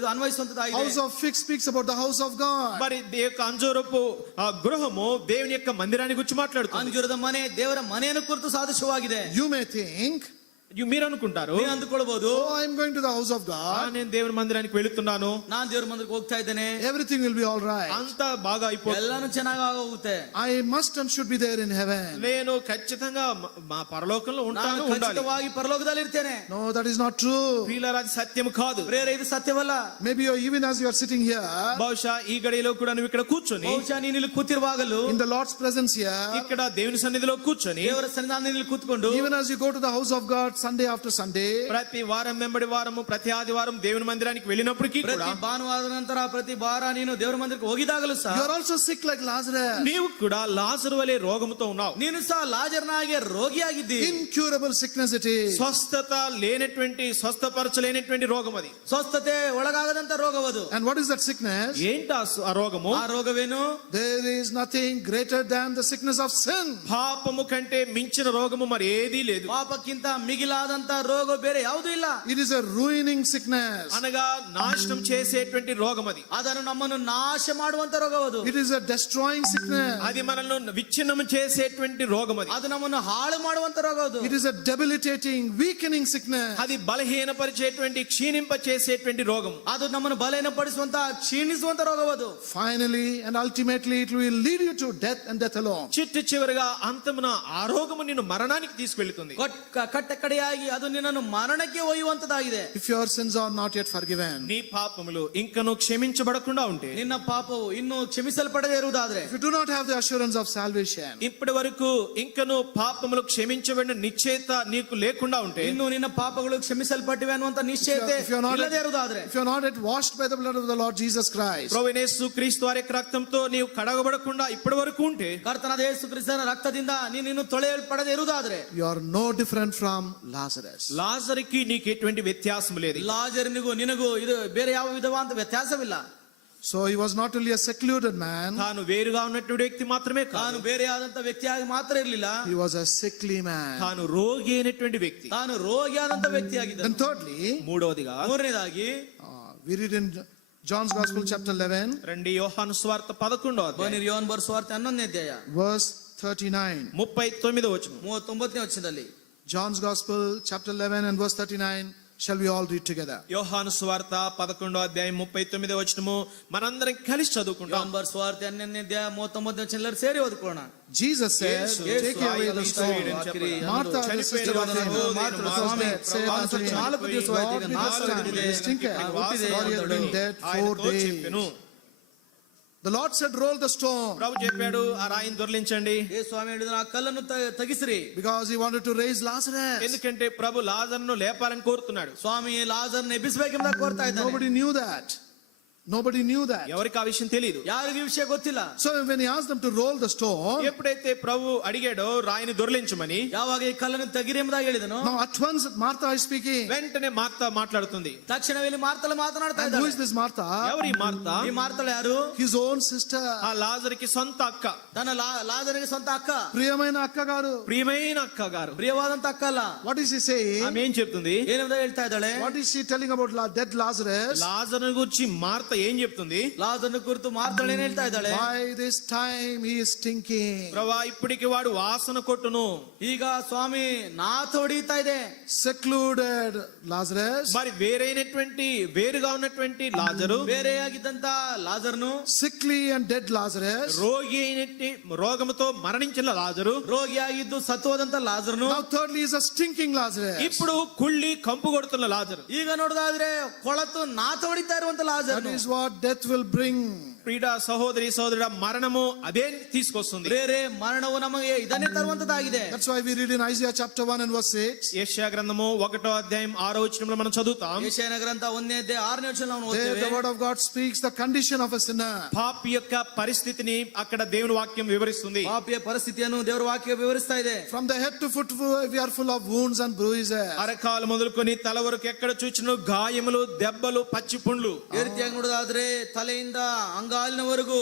ಇದು ಅನ್ವಯಿಸುವಂತದ್ದಾಗಿದೆ. House of figs speaks about the house of God. మరి ఈ యొక్క అంజూరపు గృహము దేవుని యొక్క మందిరాన్ని గురించి మాట్లాడుతుంది. ಅಂಜೂರದ ಮನೆ ದೇವರ ಮನೆಯನ್ನು ಕುರಿತು ಸಾದೃಶ್ಯವಾಗಿದೆ. You may think, మీరు అనుకుంటారు, ನೀವು ಅಂದುಕೊಳ್ಳಬಹುದು, oh, I am going to the house of God. నేను దేవుని మందిరానికి వెళుతున్నాను, ನಾನು ದೇವರ ಮಂದಿರಕ್ಕೆ ಹೋಗ್ತಾ ಇದ್ದೇನೆ, Everything will be all right. అంతా బాగా అయిపోతుంది, ಎಲ್ಲಾನು ಚೆನ್ನಾಗಿ ಹೋಗುತ್ತೆ, I must and should be there in heaven. నేను ఖచ్చితంగా మా పరలోకంలో ನಾನು ఉంటాను, ఉండాలి. ಖಚಿತವಾಗಿ ಪರಲೋಕದಲ್ಲಿ ಇರ್ತೇನೆ. No, that is not true. ప్రియులారా, అది సత్యం కాదు. ಬೇರೆ ಇದು ಸತ್ಯವಲ್ಲ. Maybe even as you are sitting here, బహుశా ఈ గడిలో కూడా నువ్వు ఇక్కడ కూర్చొని, ಬಹುಶಃ ನೀನು ಇಲ್ಲಿ ಕೂತಿರುವಾಗಲೂ, in the Lord's presence here, ఇక్కడ దేవుని సన్నిధిలో కూర్చొని, ದೇವರ ಸನ್ನಿಧಾನದಲ್ಲಿ ಕೂತ್ಕೊಂಡು, even as you go to the house of God Sunday after Sunday, ప్రతి వారం వెంబడి వారము ప్రతి ఆదివారం దేవుని మందిరానికి వెళ్ళినప్పటికీ కూడా, ಪ್ರತಿ ಭಾನುವಾರದ ನಂತರ ಪ್ರತಿ ವಾರ ನೀನು ದೇವರ ಮಂದಿರಕ್ಕೆ ಹೋಗಿದಾಗಲೂ ಸಹ, you are also sick like Lazarus. నీవు కూడా లాజరు వలె రోగముతో ఉన్నావు. ನೀನು ಸಹ ಲಾಜರನಾಗಿ ರೋಗಿಯಾಗಿದ್ದಿ. Incurable sickness it is. స్వస్థత లేనటువంటి, స్వస్థపరచలేనటువంటి రోగం అది. ಸ್ವಸ್ಥತೆ ಒಳಗಾಗದಂತ ರೋಗವದು. And what is that sickness? ఏంటి ఆ రోగము? ಆ ರೋಗವೇನು? There is nothing greater than the sickness of sin. పాపము కంటే మించిన రోగము మరి ఏదీ లేదు. ಪಾಪಕ್ಕಿಂತ ಮಿಗಿಲಾದಂತ ರೋಗ ಬೇರೆ ಯಾವುದೂ ಇಲ್ಲ. It is a ruining sickness. అనగా నాశనం చేసేటువంటి రోగం అది. ಅದನ್ನು ನಮ್ಮನ್ನು ನಾಶ ಮಾಡುವಂತ ರೋಗವದು. It is a destroying sickness. అది మనల్ని విచ్ఛిన్నం చేసేటువంటి రోగం అది. ಅದು ನಮ್ಮನ್ನು ಹಾಳು ಮಾಡುವಂತ ರೋಗವದು. It is a debilitating, weakening sickness. అది బలహీనపరిచేటువంటి, క్షీణింప చేసేటువంటి రోగం. ಅದು ನಮ್ಮನ್ನು ಬಲಹೀನಪಡಿಸುವಂತ, ಕ್ಷೀಣಿಸುವಂತ ರೋಗವದು. Finally and ultimately it will lead you to death and death alone. చిట్టు చివరిగా అంతమున ఆ రోగము నిన్ను మరణానికి తీసుకెళ్తుంది. ಕಟ್ಟ ಕಡೆಯಾಗಿ ಅದು ನಿನ್ನನ್ನು ಮರಣಕ್ಕೆ ಒಯ್ಯುವಂತದಾಗಿದೆ. If your sins are not yet forgiven, నీ పాపములు ఇంకను క్షమించబడకుండా ఉంటే, ನಿನ್ನ ಪಾಪವು ಇನ್ನೂ ಕ್ಷಮಿಸಲ್ಪಡದೇ ಇರುವುದಾದ್ರೆ, if you do not have the assurance of salvation, ఇప్పటి వరకు ఇంకను పాపములు క్షమించబడిన నిశ్చయత నీకు లేకుండా ఉంటే, ಇನ್ನು ನಿನ್ನ ಪಾಪಗಳು ಕ್ಷಮಿಸಲ್ಪಟ್ಟಿವೆ ಅನ್ನುವಂತ ನಿಶ್ಚಯತೆ if you are not ಇಲ್ಲದೇ ಇರುವುದಾದ್ರೆ, if you are not yet washed by the blood of the Lord Jesus Christ, ప్రభువైన యేసుక్రీస్తు వారి యొక్క రక్తంతో నీవు కడగబడకుండా ఇప్పటి వరకు ఉంటే, ಕರ್ತನಾದ ಯೇಸು ಕ್ರಿಸ್ತನ ರಕ್ತದಿಂದ ನೀನು ತೊಳೆಯಲ್ಪಡದೇ ಇರುವುದಾದ್ರೆ, you are no different from Lazarus. లాజరుకి నీకు ఎటువంటి వ్యత్యాసం లేదు. ಲಾಜರನಿಗೂ ನಿನಗೂ ಇದು ಬೇರೆ ಯಾವ ವಿಧವಾದ ವ್ಯತ್ಯಾಸವಿಲ್ಲ. So he was not only a secluded man, తాను వేరుగా ఉన్నటువంటి వ్యక్తి మాత్రమే ತಾನು కాదు, ಬೇರೆ ಆದಂತ ವ್ಯಕ್ತಿ ಆಗಿ ಮಾತ್ರ ಇರ್ಲಿಲ್ಲ, he was a sickly man. తాను రోగి అయినటువంటి వ్యక్తి. ತಾನು ರೋಗಿ ಆದಂತ ವ್ಯಕ್ತಿ ಆಗಿದ್ದ. Then thirdly, మూడవదిగా ಮೂರನೇದಾಗಿ we read in John's Gospel chapter 11, రండి యోహాను సువార్త 11వ అధ్యాయం ಬನ್ನಿರಿ ಯೋಹನ ಬರೆದ ಸುವಾರ್ತೆ 11ನೇ ಅಧ್ಯಾಯ verse 39. 39వ వచనం. 39ನೇ ವಚನದಲ್ಲಿ. John's Gospel chapter 11 and verse 39. Shall we all read together? యోహాను సువార్త 11వ అధ్యాయం 39వ వచనము మనందరం కలిసి చదువుకుంటాం. ಯೋಹನ ಬರೆದ ಸುವಾರ್ತೆ 11ನೇ ಅಧ್ಯಾಯ 39ನೇ ವಚನ ಎಲ್ಲರೂ ಸೇರಿ ಓದಿಕೊಳ್ಳೋಣ. Jesus said, Yesu, take away the stone. Martha, the sister of him, was dead, said unto him, ನಾಲ್ಕು ದಿವಸವಾಯಿತು, ಈಗ Lord, ನಾಲ್ಕು this time ದಿನವಿದೆ, he stinketh, ಹುಟ್ಟಿದೆ for he has been dead 4 ఆయనతో days. చెప్పెను. The Lord said, roll the stone, ప్రభు చెప్పాడు, ఆ రాయిని దొర్లించండి. ఏ స్వామి ಹೇಳಿದ್ರು ಆ ಕಲ್ಲನ್ನು ತಗಿಸಿರಿ. because he wanted to raise Lazarus. ఎందుకంటే ప్రభు లాజరును లేపాలని కోరుతున్నాడు. ಸ್ವಾಮಿ ಲಾಜರ್ನ ಎಬ್ಬಿಸಬೇಕೆಂಬ ಕೋರ್ತಾ ಇದ್ದಾನೆ. Nobody knew that. Nobody knew that. ఎవరికి ఆ విషయం తెలియదు. ಯಾರಿಗೂ ಈ ವಿಷಯ ಗೊತ್ತಿಲ್ಲ. So when he asked them to roll the stone, ఎప్పుడైతే ప్రభు అడిగాడో రాయిని దొర్లించమని, ಯಾವಾಗ ಈ ಕಲ್ಲನ್ನು ತೆಗಿರಿ ಎಂಬುದಾಗಿ ಹೇಳಿದನು, now at once Martha is speaking. వెంటనే మార్తా మాట్లాడుతుంది. ತಕ್ಷಣವೇ ಇಲ್ಲಿ ಮಾರ್ತಳು ಮಾತನಾಡ್ತಾ And who ಇದ್ದಾಳೆ. is this Martha? ఎవరి మార్తా? ಈ ಮಾರ್ತಳು ಯಾರು? His own sister. ఆ లాజరుకి సొంత అక్క, ತನ್ನ ಲಾಜರಿಗೆ ಸ್ವಂತ ಅಕ್ಕ, ప్రియమైన అక్క గారు. ప్రియమైన అక్క గారు. ಪ್ರಿಯವಾದಂತ ಅಕ್ಕ ಅಲ್ಲ. What is he saying? ఆమె ఏం చెప్తుంది? ಏನೆಂಬುದಾಗಿ ಹೇಳ್ತಾ ಇದ್ದಾಳೆ? What is she telling about dead Lazarus? లాజరు గురించి మార్త ఏం చెప్తుంది? ಲಾಜರ್ನ ಕುರಿತು ಮಾರ್ತಳು ಏನ್ ಹೇಳ್ತಾ ಇದ್ದಾಳೆ? By this time he is stinking. ప్రభా ఇప్పటికి వాడు వాసన కొట్టును. ಈಗ ಸ್ವಾಮಿ ನಾಥ ಹೊಡಿತಾ ಇದೆ. Secluded Lazarus, మరి వేరుగా ఉన్నటువంటి లాజరు, ಬೇರೆಯಾಗಿದ್ದಂತ ಲಾಜರ್ನು, sickly and dead Lazarus, రోగి అయినట్టి రోగముతో మరణించిన లాజరు, ರೋಗಿಯಾಗಿದ್ದು ಸತ್ತೋದಂತ ಲಾಜರ್ನು, now thirdly is a stinking Lazarus. ఇప్పుడు కుళ్ళి కంపు కొడుతున్న లాజరు. ಈಗ ನೋಡೋದಾದ್ರೆ ಕೊಳತು ನಾಥ ಹೊಡಿತಾ ಇರುವಂತ That ಲಾಜರ್ನು. is what death will bring. ప్రియ సహోదరి సహోదరుడ, మరణము అదే తీసుకొస్తుంది. ಬೇರೆ ಮರಣವು ನಮಗೆ ಇದನ್ನೇ ತರುವಂತದ್ದಾಗಿದೆ. That's why we read in Isaiah chapter 1 and verse 6. యెషయా గ్రంథము 1వ అధ్యాయం 6వ వచనంలో మనం చదువుతాం. ಯೆಶಾಯನ ಗ್ರಂಥ 1ನೇ ಅಧ್ಯಾಯ 6ನೇ ವಚನ ನಾವು There ಓದ್ತೇವೆ. the word of God speaks the condition of a sinner. పాపి యొక్క పరిస్థితిని అక్కడ దేవుని వాక్యం వివరిస్తుంది. ಪಾಪಿಯ ಪರಿಸ್ಥಿತಿಯನ್ನು ದೇವರ ವಾಕ್ಯ ವಿವರಿಸ್ತಾ ಇದೆ. From the head to foot we are full of wounds and bruises. అరకాలు మొదలుకొని తల వరకు ఎక్కడ చూచినో గాయములు, దెబ్బలు, పచ్చి పుండ్లు. ಈ ರೀತಿಯಾಗಿ ನೋಡೋದಾದ್ರೆ ತಲೆಯಿಂದ ಅಂಗಾಲಿನವರೆಗೂ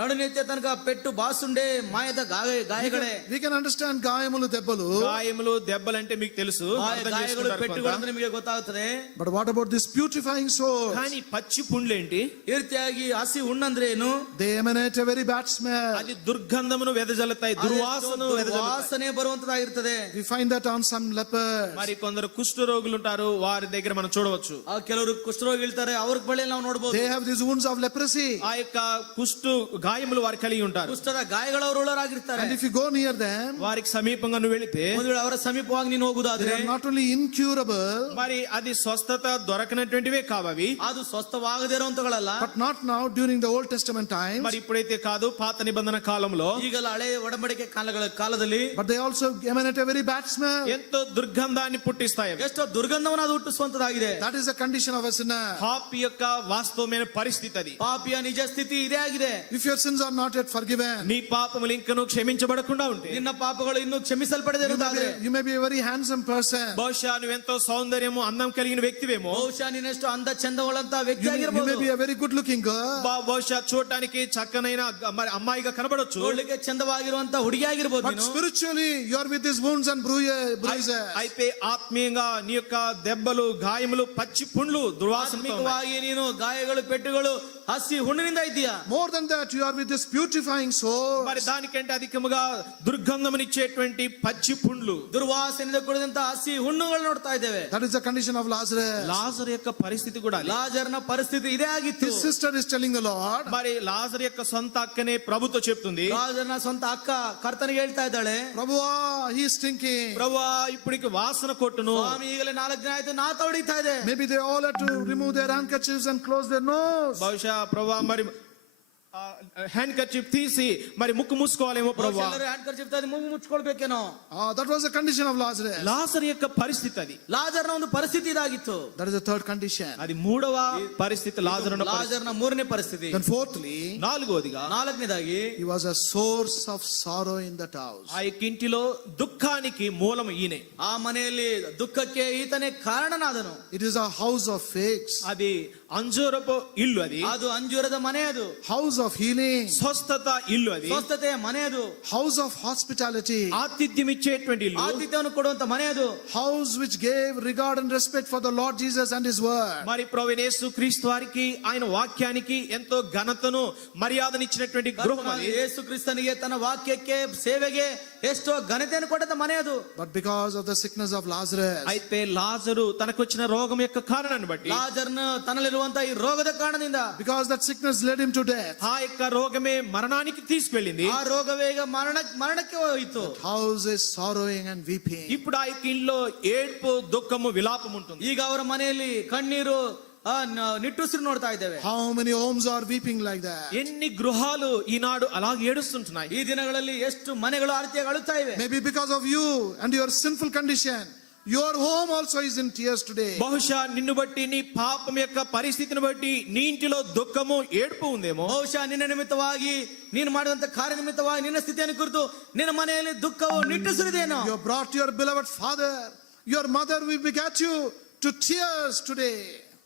ನಡುನೆತ್ಯ ತನಕ ಪೆಟ್ಟು ಬಾಸುಂಡೆ ಮಾಯದ ಗಾಯಗಳೇ. We can understand గాయములు దెబ్బలు. గాయములు, దెబ్బలు అంటే మీకు తెలుసు, అర్థం ಗಾಯಗಳು చేసుకుంటారు ಪೆಟ್ಟುಗಳು కొంత. ಅಂದ್ರೆ ನಿಮಗೆ ಗೊತ್ತಾಗುತ್ತದೆ. But what about this putrefying sores? కానీ పచ్చి పుండ్లు ఏంటి? ಈ ರೀತಿಯಾಗಿ ಹಸಿ ಹುಣ್ಣಂದ್ರೆ ಏನು? They emanate a very bad smell. అది దుర్గంధమును వెదజల్లుతాయి, దుర్వాసన వెదజల్లుతాయి. ವಾಸನೆ ಬರುವಂತದಾಗಿರ್ತದೆ. We find that on some lepers. మరి కొందరు కుష్ఠ రోగులు ఉంటారు, వారి దగ్గర మనం చూడవచ్చు. ಆ ಕೆಲವರು ಕುಷ್ಠರೋಗಿ ಇರ್ತಾರೆ, ಅವ್ರ ಬಳಿ ನಾವು ನೋಡಬಹುದು. They have these wounds of leprosy. ఆ యొక్క కుష్ఠ గాయములు వారు కలిగి ఉంటారు. ಕುಷ್ಠದ ಗಾಯಗಳವರು ಉಳ್ಳರಾಗಿರ್ತಾರೆ. And if you go near them, వారికి సమీపంగా నువ్వు వెళితే ಒಂದು ವೇಳೆ ಅವರ ಸಮೀಪವಾಗಿ ನೀನು they ಹೋಗುದಾದ್ರೆ are not only incurable, మరి అది స్వస్థత దొరకనటువంటివే కావవి. ಅದು ಸ್ವಸ್ಥವಾಗದೇ ಇರುವಂತಗಳಲ್ಲ. but not now during the Old Testament times, మరి ఇప్పుడైతే కాదు, పాత నిబంధన కాలంలో ಈಗಲ್ಲ ಹಳೆ ಒಡಂಬಡಿಕೆ ಕಾಲದಲ್ಲಿ but they also emanate a very bad smell. ఎంతో దుర్గంధాన్ని పుట్టిస్తాయి. ಎಷ್ಟೋ ದುರ್ಗಂಧವನ್ನು ಅದು ಹುಟ್ಟಿಸುವಂತದಾಗಿದೆ. That is the condition of a sinner. పాపి యొక్క వాస్తవమైన పరిస్థితి అది. ಪಾಪಿಯ ನಿಜ ಸ್ಥಿತಿ ಇದೇ ಆಗಿದೆ. If your sins are not yet forgiven, నీ పాపములు ఇంకను క్షమించబడకుండా ఉంటే, ನಿನ್ನ ಪಾಪಗಳು ಇನ್ನೂ ಕ್ಷಮಿಸಲ್ಪಡದಿರುವುದಾದ್ರೆ, you may be a very handsome person. బహుశా నువ్వెంతో సౌందర్యము, అందం కలిగిన వ్యక్తివేమో. ಬಹುಶಃ ನೀನೆಷ್ಟು ಅಂದ ಚಂದವುಳ್ಳಂತ You ವ್ಯಕ್ತಿ may ಆಗಿರಬಹುದು. be a very good looking girl. బహుశా చూడటానికి చక్కనైన మరి అమ్మాయిగా కనబడొచ్చు. ನೋಡ್ಲಿಕ್ಕೆ ಚಂದವಾಗಿರುವಂತ ಹುಡುಗಿ ಆಗಿರ್ಬೋದು But ನೀನು. spiritually, you are with these wounds and bruises. అయితే ఆత్మీయంగా నీ యొక్క దెబ్బలు, గాయములు, పచ్చి పుండ్లు, దుర్వాసనతో ఉన్నాయి. ಆತ್ಮಿಕವಾಗಿ ನೀನು ಗಾಯಗಳು ಪೆಟ್ಟುಗಳು ಹಸಿ ಹುಣ್ಣಿನಿಂದ ಇದ್ದೀಯಾ. More than that, you are with this putrefying sores. మరి దానికంటే అధికముగా దుర్గంధమునిచ్చేటువంటి పచ్చి పుండ్లు, ದುರ್ವಾಸನೆಯಿಂದ ಕೂಡಿದಂತ ಹಸಿ ಹುಣ್ಣುಗಳು ನೋಡ್ತಾ ಇದ್ದೇವೆ. That is the condition of Lazarus. లాజరు యొక్క పరిస్థితి కూడా అదే. ಲಾಜರ್ನ ಪರಿಸ್ಥಿತಿ ಇದೇ ಆಗಿತ್ತು. His sister is telling the Lord, మరి లాజరు యొక్క సొంత అక్కనే ప్రభుతో చెప్తుంది, ಲಾಜರ್ನ ಸ್ವಂತ ಅಕ್ಕ ಕರ್ತನಿಗೆ ಹೇಳ್ತಾ ಇದ್ದಾಳೆ, Prabhuva, he is stinking. ప్రభువా ఇప్పటికి వాసన కొట్టును. ಸ್ವಾಮಿ ಈಗಲೇ 4 ದಿನ ಆಯ್ತು ನಾತ ಹೊಡಿತಾ ಇದೆ. Maybe they all had to remove their handkerchiefs and close their nose. బహుశా ప్రభువా మరి హ్యాండ్ కర్చీఫ్ తీసి మరి ముక్కు మూసుకోవాలేమో ప్రభువా. ಹ್ಯಾಂಡ್ ಕರ್ಚಿಫ್ ಮೂಗು ಮುಚ್ಕೊಳ್ಬೇಕೇನೋ. That was the condition of Lazarus. లాజరు యొక్క పరిస్థితి అది. ಲಾಜರ್ನ ಒಂದು ಪರಿಸ್ಥಿತಿ ಇದಾಗಿತ್ತು. That is the third condition. అది మూడవ పరిస్థితి లాజరు. ಲಾಜರ್ನ ಮೂರನೇ ಪರಿಸ್ಥಿತಿ. Then fourthly, నాలుగోదిగా ನಾಲ್ಕನೇದಾಗಿ he was a source of sorrow in that house. ఆ యొక్క ఇంటిలో దుఃఖానికి మూలం ఈయనే. ಆ ಮನೆಯಲ್ಲಿ ದುಃಖಕ್ಕೆ ಈತನೇ ಕಾರಣನಾದನು. It is a house of figs. అది ಅಂಜೂರపు ಇಲ್ಲು అది ಅದು ಅಂಜೂರದ ಮನೆ ಅದು. house of healing, స్వస్థత ఇల్లు అది ಸ್ವಸ್ಥತೆಯ ಮನೆ ಅದು. house of hospitality, ఆతిథ్యం ఇచ్చేటువంటి ఇల్లు ಆತಿಥ್ಯವನ್ನು ಕೊಡುವಂತ ಮನೆ ಅದು. house which gave regard and respect for the Lord Jesus and his word. మరి ప్రభువైన యేసు క్రీస్తు వారికి ఆయన వాక్యానికి ఎంతో ఘనతను మర్యాదనిచ్చినటువంటి గృహం అది. ಯೇಸು ಕ್ರಿಸ್ತನಿಗೆ ತನ್ನ ವಾಕ್ಯಕ್ಕೆ ಸೇವೆಗೆ ಎಷ್ಟೋ ಘನತೆಯನ್ನು ಕೊಟ್ಟಂತ ಮನೆ ಅದು. But because of the sickness of Lazarus, అయితే లాజరు తనకు వచ్చిన రోగం యొక్క కారణాన్ని బట్టి ಲಾಜರ್ನ ತನ್ನಲ್ಲಿರುವಂತ ಈ ರೋಗದ ಕಾರಣದಿಂದ, because that sickness led him to death, ఆ యొక్క రోగమే మరణానికి తీసుకెళ్ళింది. ಆ ರೋಗವೇ ಈಗ ಮರಣಕ್ಕೆ ಹೋಯಿತು. house is sorrowing and weeping. ఇప్పుడు ఆ యొక్క ఇల్లు ఏడ్పు దుఃఖము విలాపం ఉంటుంది. ಈಗ ಅವರ ಮನೆಯಲ್ಲಿ ಕಣ್ಣೀರು ನಿಟ್ಟುಸಿರು ನೋಡ್ತಾ ಇದ್ದೇವೆ. How many homes are weeping like that? ఎన్ని గృహాలు ఈనాడు అలాగే ఏడుస్తుంటున్నాయి. ಈ ದಿನಗಳಲ್ಲಿ ಎಷ್ಟು ಮನೆಗಳು ಆ ರೀತಿಯಾಗಿ ಅಳುತ್ತಾ ಇವೆ. Maybe because of you and your sinful condition, your home also is in tears today. బహుశా నిన్ను బట్టి నీ పాపం యొక్క పరిస్థితిని బట్టి నీ ఇంటిలో దుఃఖము ఏడుపు ఉందేమో. ಬಹುಶಃ ನಿನ್ನ ನಿಮಿತ್ತವಾಗಿ ನೀನು ಮಾಡಿದಂತ ಕಾರ್ಯ ನಿಮಿತ್ತವಾಗಿ ನಿನ್ನ ಸ್ಥಿತಿಯನ್ನು ಕುರಿತು ನಿನ್ನ ಮನೆಯಲ್ಲಿ ದುಃಖವು ನಿಟ್ಟುಸಿರಿದೇನೋ. You have brought your beloved father, your mother will beget you to tears today.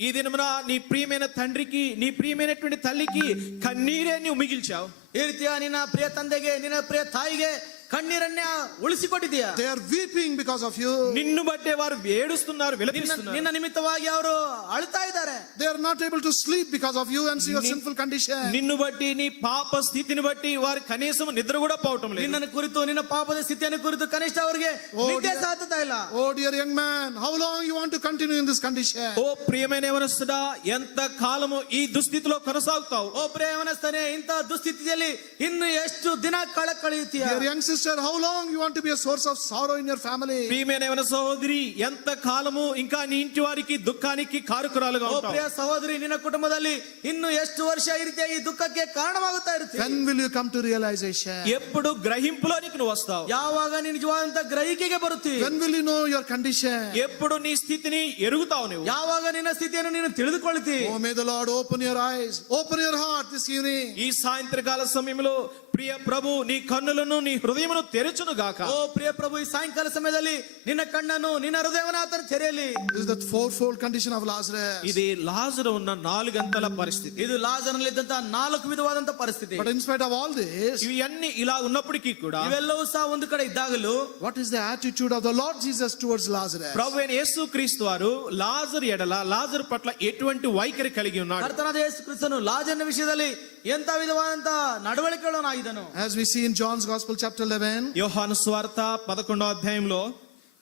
ఈ దినమున నీ ప్రియమైన తండ్రికి నీ ప్రియమైనటువంటి తల్లికి కన్నీరే నువ్వు మిగిల్చావు. ಈ ರೀತಿಯ ನಿನ್ನ ಪ್ರಿಯ ತಂದೆಗೆ ನಿನ್ನ ಪ್ರಿಯ ತಾಯಿಗೆ ಕಣ್ಣೀರನ್ನೇ ಉಳಿಸಿಕೊಟ್ಟಿದ್ದೀಯಾ. They are weeping because of you. నిన్ను బట్టే వారు ఏడుస్తున్నారు, విలపిస్తున్నారు. ನಿನ್ನ ನಿಮಿತ್ತವಾಗಿ ಅವರು ಅಳುತ್ತಾ ಇದ್ದಾರೆ. They are not able to sleep because of you and your sinful condition. నిన్ను బట్టి నీ పాప స్థితిని బట్టి వారు కనీసం నిద్ర కూడా పోవటం లేదు. ನಿನ್ನನ್ನು ಕುರಿತು ನಿನ್ನ ಪಾಪದ ಸ್ಥಿತಿಯನ್ನು ಕುರಿತು ಕನಿಷ್ಠ ಅವರಿಗೆ ನಿದ್ದೆ ಸಾಧ್ಯತಾ ಇಲ್ಲ. Oh dear young man, how long you want to continue in this condition? ఓ ప్రియమైన యవనస్తుడా, ఎంత కాలము ఈ దుస్థితిలో కొనసాగుతావు? ಓ ಪ್ರಿಯ ಯೌವನಸ್ಥನೇ, ಇಂಥ ದುಸ್ಥಿತಿಯಲ್ಲಿ ಇನ್ನು ಎಷ್ಟು ದಿನ ಕಳೆಯುತ್ತೀಯಾ? Dear young sister, how long you want to be a source of sorrow in your family? ప్రియమైన యవన సహోదరి, ఎంత కాలము ఇంకా నీ ఇంటి వారికి దుఃఖానికి కారకురాలుగా ಓ ఉంటావు? ಪ್ರಿಯ ಸಹೋದರಿ, ನಿನ್ನ ಕುಟುಂಬದಲ್ಲಿ ಇನ್ನು ಎಷ್ಟು ವರ್ಷ ಈ ರೀತಿಯಾಗಿ ದುಃಖಕ್ಕೆ ಕಾರಣವಾಗುತ್ತಾ ಇರ್ತೀಯ? When will you come to realization? ఎప్పుడు గ్రహింపులోనికి నువ్వు వస్తావు? ಯಾವಾಗ ನೀನು ನಿಜವಾದಂತ ಗ್ರಹಿಕೆಗೆ ಬರುತ್ತೀಯ? When will you know your condition? ఎప్పుడు నీ స్థితిని ఎరుగుతావు నువ్వు? ಯಾವಾಗ ನಿನ್ನ ಸ್ಥಿತಿಯನ್ನು ನೀನು ತಿಳಿದುಕೊಳ್ಳುತ್ತಿ? Oh, may the Lord open your eyes, open your heart this evening. ఈ సాయంత్రకాల సమయంలో ప్రియ ప్రభు నీ కన్నులను నీ హృదయమును తెరచును గాక. ಓ ಪ್ರಿಯ ಪ್ರಭು, ಈ ಸಾಯಂಕಾಲ ಸಮಯದಲ್ಲಿ ನಿನ್ನ ಕಣ್ಣನ್ನು ನಿನ್ನ ಹೃದಯವನ್ನು ಆತನು ತೆರೆಯಲಿ. This is the fourfold condition of Lazarus. ఇది లాజరు ఉన్న నాలుగంతల పరిస్థితి. ಇದು ಲಾಜರನಲ್ಲಿದ್ದಂತ 4 ವಿಧವಾದಂತ ಪರಿಸ್ಥಿತಿ. But in spite of all this, ఇవి అన్ని ఇలా ఉన్నప్పటికీ కూడా ಇವೆಲ್ಲವೂ ಸಹ ಒಂದು ಕಡೆ ಇದ್ದಾಗಲೂ what is the attitude of the Lord Jesus towards Lazarus? ప్రభు అయిన యేసు క్రీస్తు వారు లాజరు ఎడల లాజరు పట్ల ఎటువంటి వైఖరి కలిగి ఉన్నాడు? ಕರ್ತನಾದ ಯೇಸು ಕ್ರಿಸ್ತನು ಲಾಜರನ ವಿಷಯದಲ್ಲಿ ಎಂತ ವಿಧವಾದಂತ ನಡವಳಿಕೆಗಳನ್ನು ಆಗಿದನು. As we see in John's Gospel chapter 11, యోహాను సువార్త 11వ అధ్యాయంలో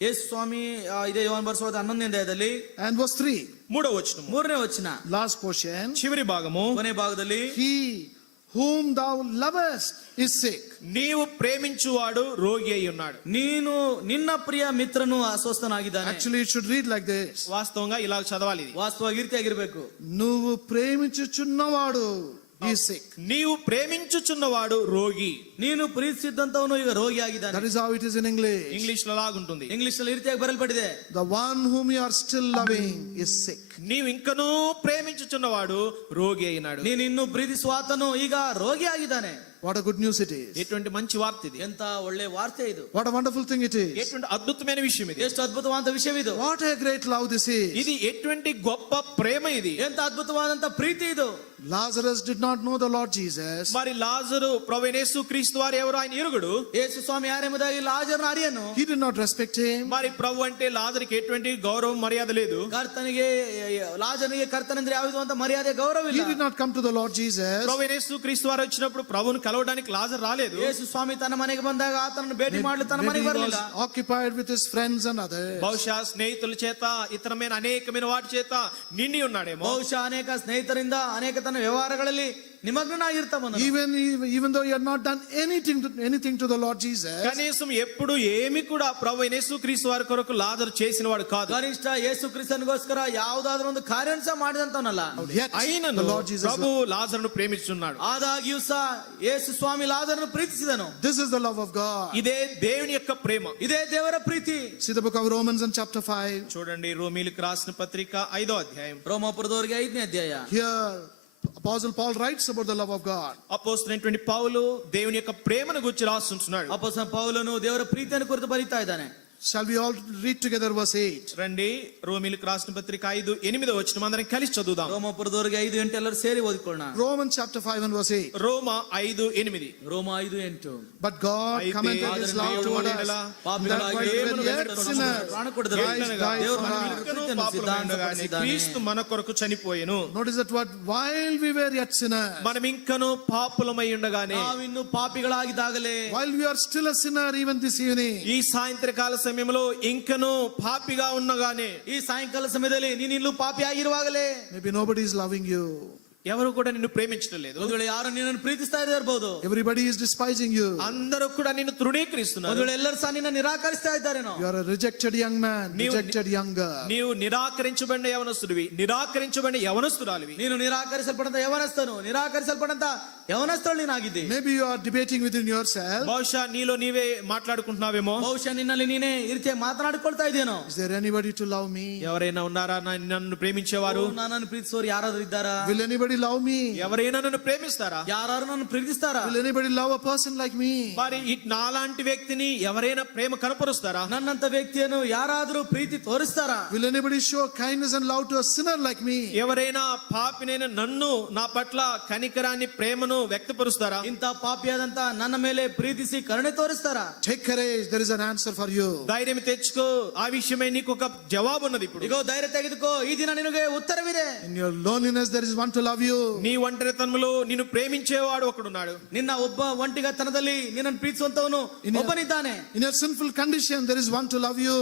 ಯೇಸು ಸ್ವಾಮಿ ಇದೇ ಯೋಹಾನ ಬರೆಸುವ 11ನೇ ಅಧ್ಯಾಯದಲ್ಲಿ and verse 3, 3వ వచనం 3ನೇ ವಚನ last portion, చివరి భాగము, ಕೊನೆ ಭಾಗದಲ್ಲಿ, he whom thou lovest is sick. నీవు ప్రేమించువాడు రోగి అయి ఉన్నాడు. ನೀನು ನಿನ್ನ ಪ್ರಿಯ ಮಿತ್ರನು ಅಸ್ವಸ್ಥನಾಗಿದ್ದಾನೆ. Actually, it should read like this. వాస్తవంగా ఇలా చదవాలి ఇది. ವಾಸ್ತವವಾಗಿ ಈ ರೀತಿಯಾಗಿರ್ಬೇಕು. నువ్వు ప్రేమించుచున్నవాడు is sick. నీవు ప్రేమించుచున్నవాడు రోగి. ನೀನು ಪ್ರೀತಿಸಿದ್ದಂತವನು ಈಗ ರೋಗಿ ಆಗಿದ್ದಾನೆ. That is how it is in English. English లో లాగుంటుంది. ಇಂಗ್ಲಿಷ್ ನಲ್ಲಿ ಈ ರೀತಿಯಾಗಿ ಬರೆಯಲ್ಪಟ್ಟಿದೆ. The one whom you are still loving is sick. నీవు ఇంకనూ ప్రేమించుచున్నవాడు రోగి అయినాడు. ನೀನು ಇನ್ನು ಪ್ರೀತಿಸುವ ಆತನು ಈಗ ರೋಗಿ ಆಗಿದ್ದಾನೆ. What a good news it is. ఎటువంటి మంచి వార్త ఇది. ಎಂತ ಒಳ್ಳೆ ವಾರ್ತೆ ಇದು. What a wonderful thing it is. ఎటువంటి అద్భుతమైన విషయం ఇది. ಎಷ್ಟು ಅದ್ಭುತವಾದ ವಿಷಯವಿದು. What a great love this is. ఇది ఎటువంటి గొప్ప ప్రేమ ఇది. ಎಂತ ಅದ್ಭುತವಾದಂತ ಪ್ರೀತಿ ಇದು. Lazarus did not know the Lord Jesus. మరి లాజరు ప్రభువైన యేసు క్రీస్తు వారు ఎవరు ఆయన ఎరుగుడు. ಯೇಸು ಸ್ವಾಮಿ ಯಾರೆಂಬುದಾಗಿ ಲಾಜರನ ಅರಿಯನು. He did not respect him. మరి ప్రభు అంటే లాజరుకి ఎటువంటి గౌరవం మర్యాద లేదు. ಕರ್ತನಿಗೆ ಲಾಜರನಿಗೆ ಕರ್ತನೆಂದ್ರೆ ಯಾವುದು ಅಂತ ಮರ್ಯಾದೆ ಗೌರವ He ಇಲ್ಲ. did not come to the Lord Jesus. ప్రభువైన యేసు క్రీస్తు వారు వచ్చినప్పుడు ప్రభువును కలవడానికి లాజరు రాలేదు. ಯೇಸು ಸ್ವಾಮಿ ತನ್ನ ಮನೆಗೆ ಬಂದಾಗ ಆತನನ್ನು ಭೇಟಿ ಮಾಡಲು ತನ್ನ Maybe ಮನೆಗೆ he ಬರಲಿಲ್ಲ. was occupied with his friends and others. బహుశా స్నేహితుల చేత ఇతరమైన అనేకమైన వాటి చేత నిండి ఉన్నాడేమో. ಬಹುಶಃ ಅನೇಕ ಸ್ನೇಹಿತರಿಂದ ಅನೇಕ ತನ್ನ ವ್ಯವಹಾರಗಳಲ್ಲಿ ನಿಮಗ್ನಾಗಿರ್ತಾವನು. Even though he had not done anything to the Lord Jesus. కనీసం ఎప్పుడు ఏమి కూడా ప్రభువైన యేసు క్రీస్తు వారి కొరకు లాజరు చేసిన వాడు కాదు. ಕನಿಷ್ಠ ಯೇಸು ಕ್ರಿಸ್ತನಿಗೋಸ್ಕರ ಯಾವುದಾದ್ರೂ ಒಂದು ಕಾರ್ಯ ಸಹ ಮಾಡಿದಂತವನಲ್ಲ. Yet అయినను the Lord Jesus. ప్రభు లాజరును ప్రేమిస్తున్నాడు. ಆದಾಗ್ಯೂ ಸಹ ಯೇಸು ಸ್ವಾಮಿ ಲಾಜರನ್ನು ಪ್ರೀತಿಸಿದನು. This is the love of God. ఇదే దేవుని యొక్క ప్రేమ. ಇದೇ ದೇವರ ಪ್ರೀತಿ. See the book of Romans in chapter 5. చూడండి రోమీయులకు రాసిన పత్రిక 5వ అధ్యాయం. ರೋಮಾಪುರದವರಿಗೆ 5ನೇ ಅಧ್ಯಾಯ. Here Apostle Paul writes about the love of God. అపోస్తలుడైనటువంటి పౌలు దేవుని యొక్క ప్రేమను గురించి రాస్తుంటున్నాడు. ಅಪೊಸ್ತಲ ಪೌಲನು ದೇವರ ಪ್ರೀತಿಯನ್ನು ಕುರಿತು ಬರೀತಾ ಇದ್ದಾನೆ. Shall we all read together verse 8? రండి రోమిలకు రాసిన పత్రిక 5:8 వచనం అందరం కలిసి చదువుదాం. ರೋಮಪುರದವರಿಗೆ 5:8 ಎಲ್ಲರೂ ಸೇರಿ ಓದಿಕೊಳ್ಳೋಣ. Romans chapter 5 and verse 8. రోమ 5:8. ರೋಮ 5:8. But God అయితే commended His love toward us, that while we were yet sinners, Christ died for us. క్రీస్తు మన కొరకు చనిపోయెను. Notice that word, while we were yet sinners. మనం ఇంకను పాపులమై ఉండగానే, ನಾವಿನ್ನು ಪಾಪಿಗಳಾಗಿದ್ದಾಗಲೇ, While we are still a sinner even this evening, ఈ సాయంత్రకాల సమయంలో ఇంకను పాపిగా ఉన్నగానే, ಈ ಸಾಯಂಕಾಲ ಸಮಯದಲ್ಲಿ ನೀನು ಇಲ್ಲೂ ಪಾಪಿ ಆಗಿರುವಾಗಲೇ maybe nobody is loving you. ఎవరు కూడా నిన్ను ప్రేమించడం లేదు. ಒಂದು ವೇಳೆ ಯಾರು ನಿನ್ನನ್ನು ಪ್ರೀತಿಸ್ತಾ ಇರಬಹುದು, Everybody is despising you. అందరూ కూడా నిన్ను తృణీకరిస్తున్నారు. ಒಂದು ವೇಳೆ ಎಲ್ಲರೂ ಸಹ ನಿನ್ನ ನಿರಾಕರಿಸ್ತಾ ಇದ್ದಾರೇನೋ. You are a rejected young man, rejected young girl. నీవు నిరాకరించబడిన యవనస్తుడివి, నిరాకరించబడిన యవనస్తురాలివి. ನೀನು ನಿರಾಕರಿಸಲ್ಪಡಂತ ಯವನಸ್ಥನು, ನಿರಾಕರಿಸಲ್ಪಡಂತ ಯವನಸ್ಥಳು ನೀನಾಗಿದ್ದೆ. Maybe you are debating within yourself. బహుశా నీలో నీవే మాట్లాడుకుంటున్నావేమో. ಬಹುಶಃ ನಿನ್ನಲ್ಲಿ ನೀನೇ ಈ ರೀತಿ ಮಾತನಾಡಿಕೊಳ್ತಾ ಇದ್ದೇನೋ. Is there anybody to love me? ఎవరైనా ఉన్నారా నన్ను ప్రేమించేవారు? ನನ್ನನ್ನು ಪ್ರೀತಿಸೋರು ಯಾರಾದ್ರೂ ಇದ್ದಾರಾ? Will anybody love me? ఎవరైనా నన్ను ప్రేమిస్తారా? ಯಾರು నన్ను ప్రీతిస్తారా? Will anybody love a person like me? మరి నాలాంటి వ్యక్తిని ఎవరైనా ప్రేమ కనపరుస్తారా? ನನ್ನಂತ ವ್ಯಕ್ತಿಯನ್ನು ಯಾರಾದ್ರೂ ಪ್ರೀತಿ ತೋರಿಸ್ತಾರಾ? Will anybody show kindness and love to a sinner like me? ఎవరైనా పాపినైన నన్ను, నా పట్ల కనికరాన్ని, ప్రేమను వ్యక్తపరుస్తారా? ಇಂಥ ಪಾಪಿಯಾದಂತ ನನ್ನ ಮೇಲೆ ಪ್ರೀತಿಸಿ ಕರುಣೆ ತೋರಿಸ್ತಾರಾ? Take courage, there is an answer for you. ధైర్యం తెచ్చుకో, ఆ విషయమై నీకు ఒక జవాబు ఉన్నది. ఇప్పుడు ಇಗೋ ಧೈರ್ಯ ತೆಗೆದುಕೋ, ಈ ದಿನ ನಿನಗೆ ಉತ್ತರವಿದೆ. In your loneliness there is one to love you. నీ ఒంటరితనంలో నిన్ను ప్రేమించేవాడు ఒకడున్నాడు. ನಿನ್ನ ಒಬ್ಬ ಒಂಟಿಗತನದಲ್ಲಿ ನಿನ್ನನ್ನು ಪ್ರೀತಿಸುವಂತವನು ಒಬ್ಬನಿದ್ದಾನೆ. In your sinful condition there is one to love you.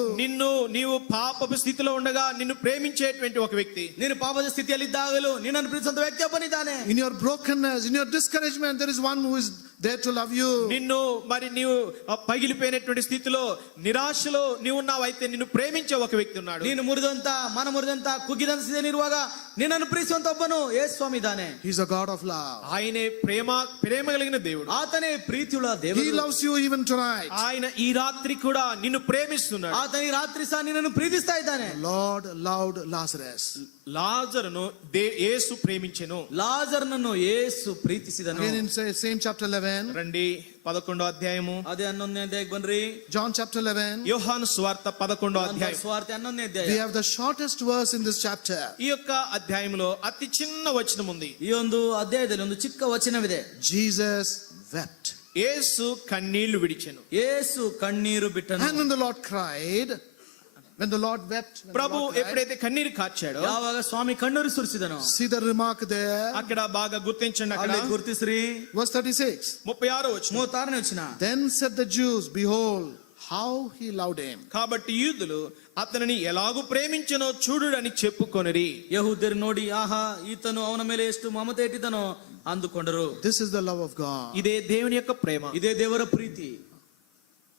నీవు పాపపు స్థితిలో ఉండగా నిన్ను ప్రేమించేటువంటి ఒక వ్యక్తి. ನೀನು ಪಾಪದ ಸ್ಥಿತಿಯಲ್ಲಿದ್ದಾಗಲೂ ನಿನ್ನನ್ನು ಪ್ರೀತಿಸುವಂತ ವ್ಯಕ್ತಿ ಒಬ್ಬನಿದ್ದಾನೆ. In your brokenness, in your discouragement there is one who is there to love you. నిన్ను మరి నీవు పగిలిపోయినటువంటి స్థితిలో, నిరాశలో నీవు ఉన్నావైతే నిన్ను ప్రేమించే ఒక వ్యక్తి ఉన్నాడు. ನೀನು ಮುರಿದಂತ ಮನ ಮುರಿದಂತ ಕುಗ್ಗಿದಂತ ಸ್ಥಿತಿಯಲ್ಲಿರುವಾಗ ನಿನ್ನನ್ನು ಪ್ರೀತಿಸುವಂತ ಒಬ್ಬನು ಯೇಸು ಸ್ವಾಮಿ ಇದ್ದಾನೆ. He is a God of love. ఆయనే ప్రేమ కలిగిన దేవుడు. ಆತನೇ ಪ್ರೀತಿಯುಳ್ಳ ದೇವರು. He loves you even tonight. ఆయన ఈ రాత్రి కూడా నిన్ను ప్రేమిస్తున్నాడు. ಆತನ ಈ ರಾತ್ರಿ ಸಹ ನಿನ್ನನ್ನು ಪ್ರೀತಿಸ್ತಾ ಇದ್ದಾನೆ. Lord loved Lazarus. లాజరును Yesu ప్రేమించెను. ಲಾಜರನನ್ನು Yesu ಪ್ರೀತಿಸಿದನು. Again in same chapter 11. రండి 11వ అధ్యాయము. ಅದೇ 11ನೇ ಅಧ್ಯಾಯಕ್ಕೆ ಬನ್ರಿ. John chapter 11. యోహాను సువార్త 11వ అధ్యాయం. ಸುವಾರ್ತೆ 11ನೇ We ಅಧ್ಯಾಯ. have the shortest verse in this chapter. ఈ యొక్క అధ్యాయంలో అతి చిన్న వచనం ఉంది. ಈ ಒಂದು ಅಧ್ಯಾಯದಲ್ಲಿ ಒಂದು ಚಿಕ್ಕ ವಚನವಿದೆ. Jesus wept. యేసు కన్నీళ్లు విడిచెను. ಯೇಸು ಕಣ್ಣೀರು ಬಿಟ್ಟನು. And when the Lord cried, when the Lord wept, when the Prabhu Lord cried, ఎప్పుడైతే కన్నీరు కార్చాడో, ಯಾವಾಗ ಸ್ವಾಮಿ ಕಣ್ಣೀರು ಸುರಿಸಿದನು. see the remark there. అక్కడ బాగా గుర్తించండి. అక్కడ ಅಲ್ಲಿ ಗುರುತಿಸ್ರಿ. Verse 36. 36వ వచనం. 36ನೇ ವಚನ. Then said the Jews, behold, how he loved him. కాబట్టి యూదులు అతనిని ఎలాగూ ప్రేమించనో చూడుడని చెప్పుకొనిరి. ಯಹೂದ್ಯರು ನೋಡಿ, ಆಹಾ, ಈತನು ಅವನ ಮೇಲೆ ಎಷ್ಟು ಮಮತೆ ಇಟ್ಟಿದನೋ ಅಂದುಕೊಂಡರು. This is the love of God. ఇదే దేవుని యొక్క ప్రేమ. ಇದೇ ದೇವರ ಪ್ರೀತಿ.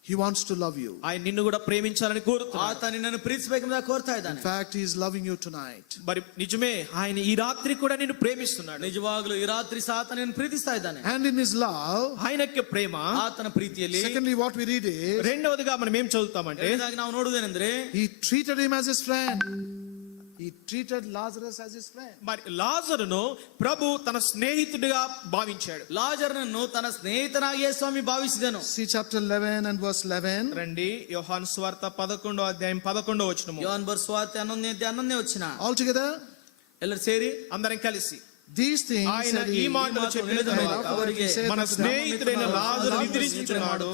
He wants to love you. ఆయన నిన్ను కూడా ప్రేమించాలని కోరుతున్నాడు. ಆತ ನಿನ್ನನ್ನು ಪ್ರೀತಿಸಬೇಕೆಂಬ ಕೋರ್ತಾ In ಇದ್ದಾನೆ. fact, he is loving you tonight. మరి నిజమే, ఆయన ఈ రాత్రి కూడా నిన్ను ప్రేమిస్తున్నాడు. ನಿಜವಾಗ್ಲೂ ಈ ರಾತ್ರಿ ಸಹ ಆತ ನಿನ್ನನ್ನು ಪ್ರೀತಿಸ್ತಾ ಇದ್ದಾನೆ. And in his love, ఆయన యొక్క ప్రేమ. ಆತನ ಪ್ರೀತಿಯಲ್ಲಿ secondly, what we read is, రెండవదిగా మనం ఏం చదువుతామంటే, ಎರಡನೇದಾಗಿ ನಾವು ನೋಡುವುದೇನೆಂದ್ರೆ, he treated him as his friend. He treated Lazarus as his friend. మరి లాజరును ప్రభు తన స్నేహితుడిగా భావించాడు. ಲಾಜರನನ್ನು ತನ್ನ ಸ್ನೇಹಿತನಾಗಿಯೇ ಸ್ವಾಮಿ ಭಾವಿಸಿದನು. See chapter 11 and verse 11. రండి యోహాను సువార్త 11వ అధ్యాయం 11వ వచనము. ಯೋಹಾನ ಬರೆಸುವಾರ್ತೆ 11ನೇ ಅಧ್ಯಾಯ 11ನೇ ವಚನ. All together, ಎಲ್ಲರೂ ಸೇರಿ, అందరం కలిసి these things ఆయన said ఈ he. మాటలు చెప్పిన తరువాత, ಅವರಿಗೆ మన స్నేహితుడైన లాజరు నిద్రించుచున్నాడు,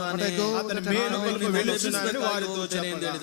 అతని మేలుకొలుపు వెళ్ళుచున్నాడని వారితో చెప్పగా,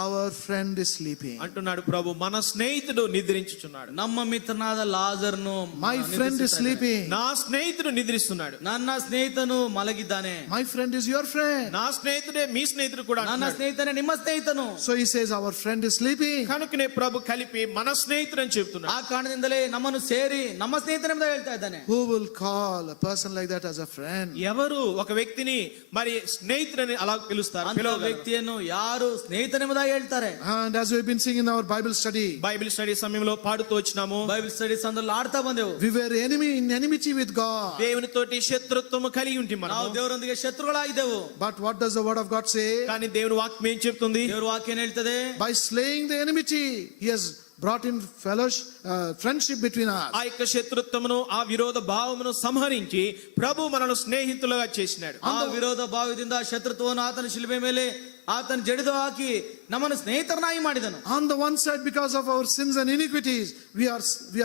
Our friend is sleeping. అంటున్నాడు ప్రభు, మన స్నేహితుడు నిద్రించుచున్నాడు. ನಮ್ಮ ಮಿತ್ರನಾದ ಲಾಜರ್ನು My friend is sleeping. నా స్నేహితుడు నిద్రిస్తున్నాడు. ನನ್ನ ಸ್ನೇಹಿತನು ಮಲಗಿದ್ದಾನೆ. My friend is your friend. నా స్నేహితుడే మీ స్నేహితుడు కూడా ನನ್ನ అంటున్నాడు. ಸ್ನೇಹಿತನೇ ನಿಮ್ಮ ಸ್ನೇಹಿತನು. So he says, our friend is sleeping. కనుకనే ప్రభు కలిపి మన స్నేహితుడు అని చెప్తున్నాడు. ಆ ಕಾರಣದಿಂದಲೇ ನಮ್ಮನ್ನು ಸೇರಿ ನಮ್ಮ ಸ್ನೇಹಿತನೆಂಬ ಹೇಳ್ತಾ ಇದ್ದಾನೆ. Who will call a person like that as a friend? ఎవరు ఒక వ్యక్తిని మరి స్నేహితుడని అలా పిలుస్తారు? ಅಂತ ವ್ಯಕ್ತಿಯನ್ನು ಯಾರು ಸ್ನೇಹಿತನೆಂಬುದಾಗಿ ಹೇಳ್ತಾರೆ. And as we've been seeing in our Bible study, Bible study సమయంలో పాడుతూ వచ్చినాము. ಬೈಬಲ್ ಸ್ಟಡೀಸ್ ಅಂದ್ರೆ ಆಡ್ತಾ ಬಂದೆವು. we were in enmity with God. దేవునితోటి శత్రుత్వము కలిగి ఉంటే ನಾವು మనం. ದೇವರೊಂದಿಗೆ ಶತ್ರುಗಳಾಗಿದ್ದೆವು. But what does the word of God say? కానీ దేవుని వాక్యం ఏం చెప్తుంది? ದೇವರ ವಾಕ್ಯ ಏನ್ ಹೇಳ್ತದೆ? By slaying the enmity, he has brought in fellowship, friendship between us. ఆ యొక్క శత్రుత్వమును, ఆ విరోధ భావమును సంహరించి ప్రభు మనను స్నేహితులుగా చేసినాడు. ಆ ವಿರೋಧ ಭಾವದಿಂದ ಶತ್ರುತ್ವವನ್ನು ಆತನ ಶಿಲುಬೆ ಮೇಲೆ ಆತನ ಜಡಿದು ಹಾಕಿ ನಮ್ಮನ್ನು ಸ್ನೇಹಿತರನ್ನಾಗಿ ಮಾಡಿದನು. On the one side, because of our sins and iniquities, we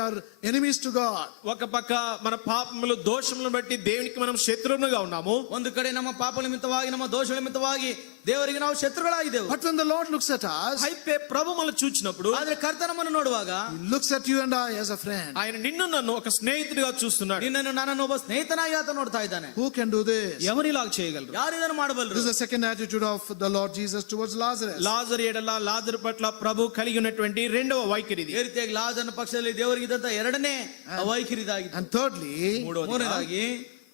are enemies to God. ఒక పక్క మన పాపములు దోషములను బట్టి దేవునికి మనం శత్రువులుగా ఉన్నాము. ಒಂದು ಕಡೆ ನಮ್ಮ ಪಾಪ ನಿಮಿತ್ತವಾಗಿ ನಮ್ಮ ದೋಷಗಳ ನಿಮಿತ್ತವಾಗಿ ದೇವರಿಗೆ ನಾವು ಶತ್ರುಗಳಾಗಿದ್ದೆವು. But when the Lord looks at us, అయితే ప్రభు మనల్ని చూచినప్పుడు ಆದ್ರೆ ಕರ್ತ ನಮ್ಮನ್ನು ನೋಡುವಾಗ He looks at you and I as a friend. ఆయన నిన్ను నన్ను ఒక స్నేహితుడిగా చూస్తున్నాడు. ನಿನ್ನನ್ನು ನನ್ನನ್ನು ಒಬ್ಬ ಸ್ನೇಹಿತನಾಗಿ ಆತ ನೋಡ್ತಾ ಇದ್ದಾನೆ. Who can do this? ఎవరు ఇలా చేయగలరు? ಯಾರು ಇದನ್ನು ಮಾಡಬಲ್ಲರು? This is the second attitude of the Lord Jesus towards Lazarus. లాజరు ఎడల లాజరు పట్ల ప్రభు కలిగి ఉన్నటువంటి రెండవ వైఖరి ఇది. ಈ ರೀತಿಯಾಗಿ ಲಾಜರನ ಪಕ್ಷದಲ್ಲಿ ದೇವರಿಗೆ ಇದ್ದಂತ ಎರಡನೇ ವೈಖರಿ ಇದಾಗಿತ್ತು. And thirdly, ಮೂರನೇದಾಗಿ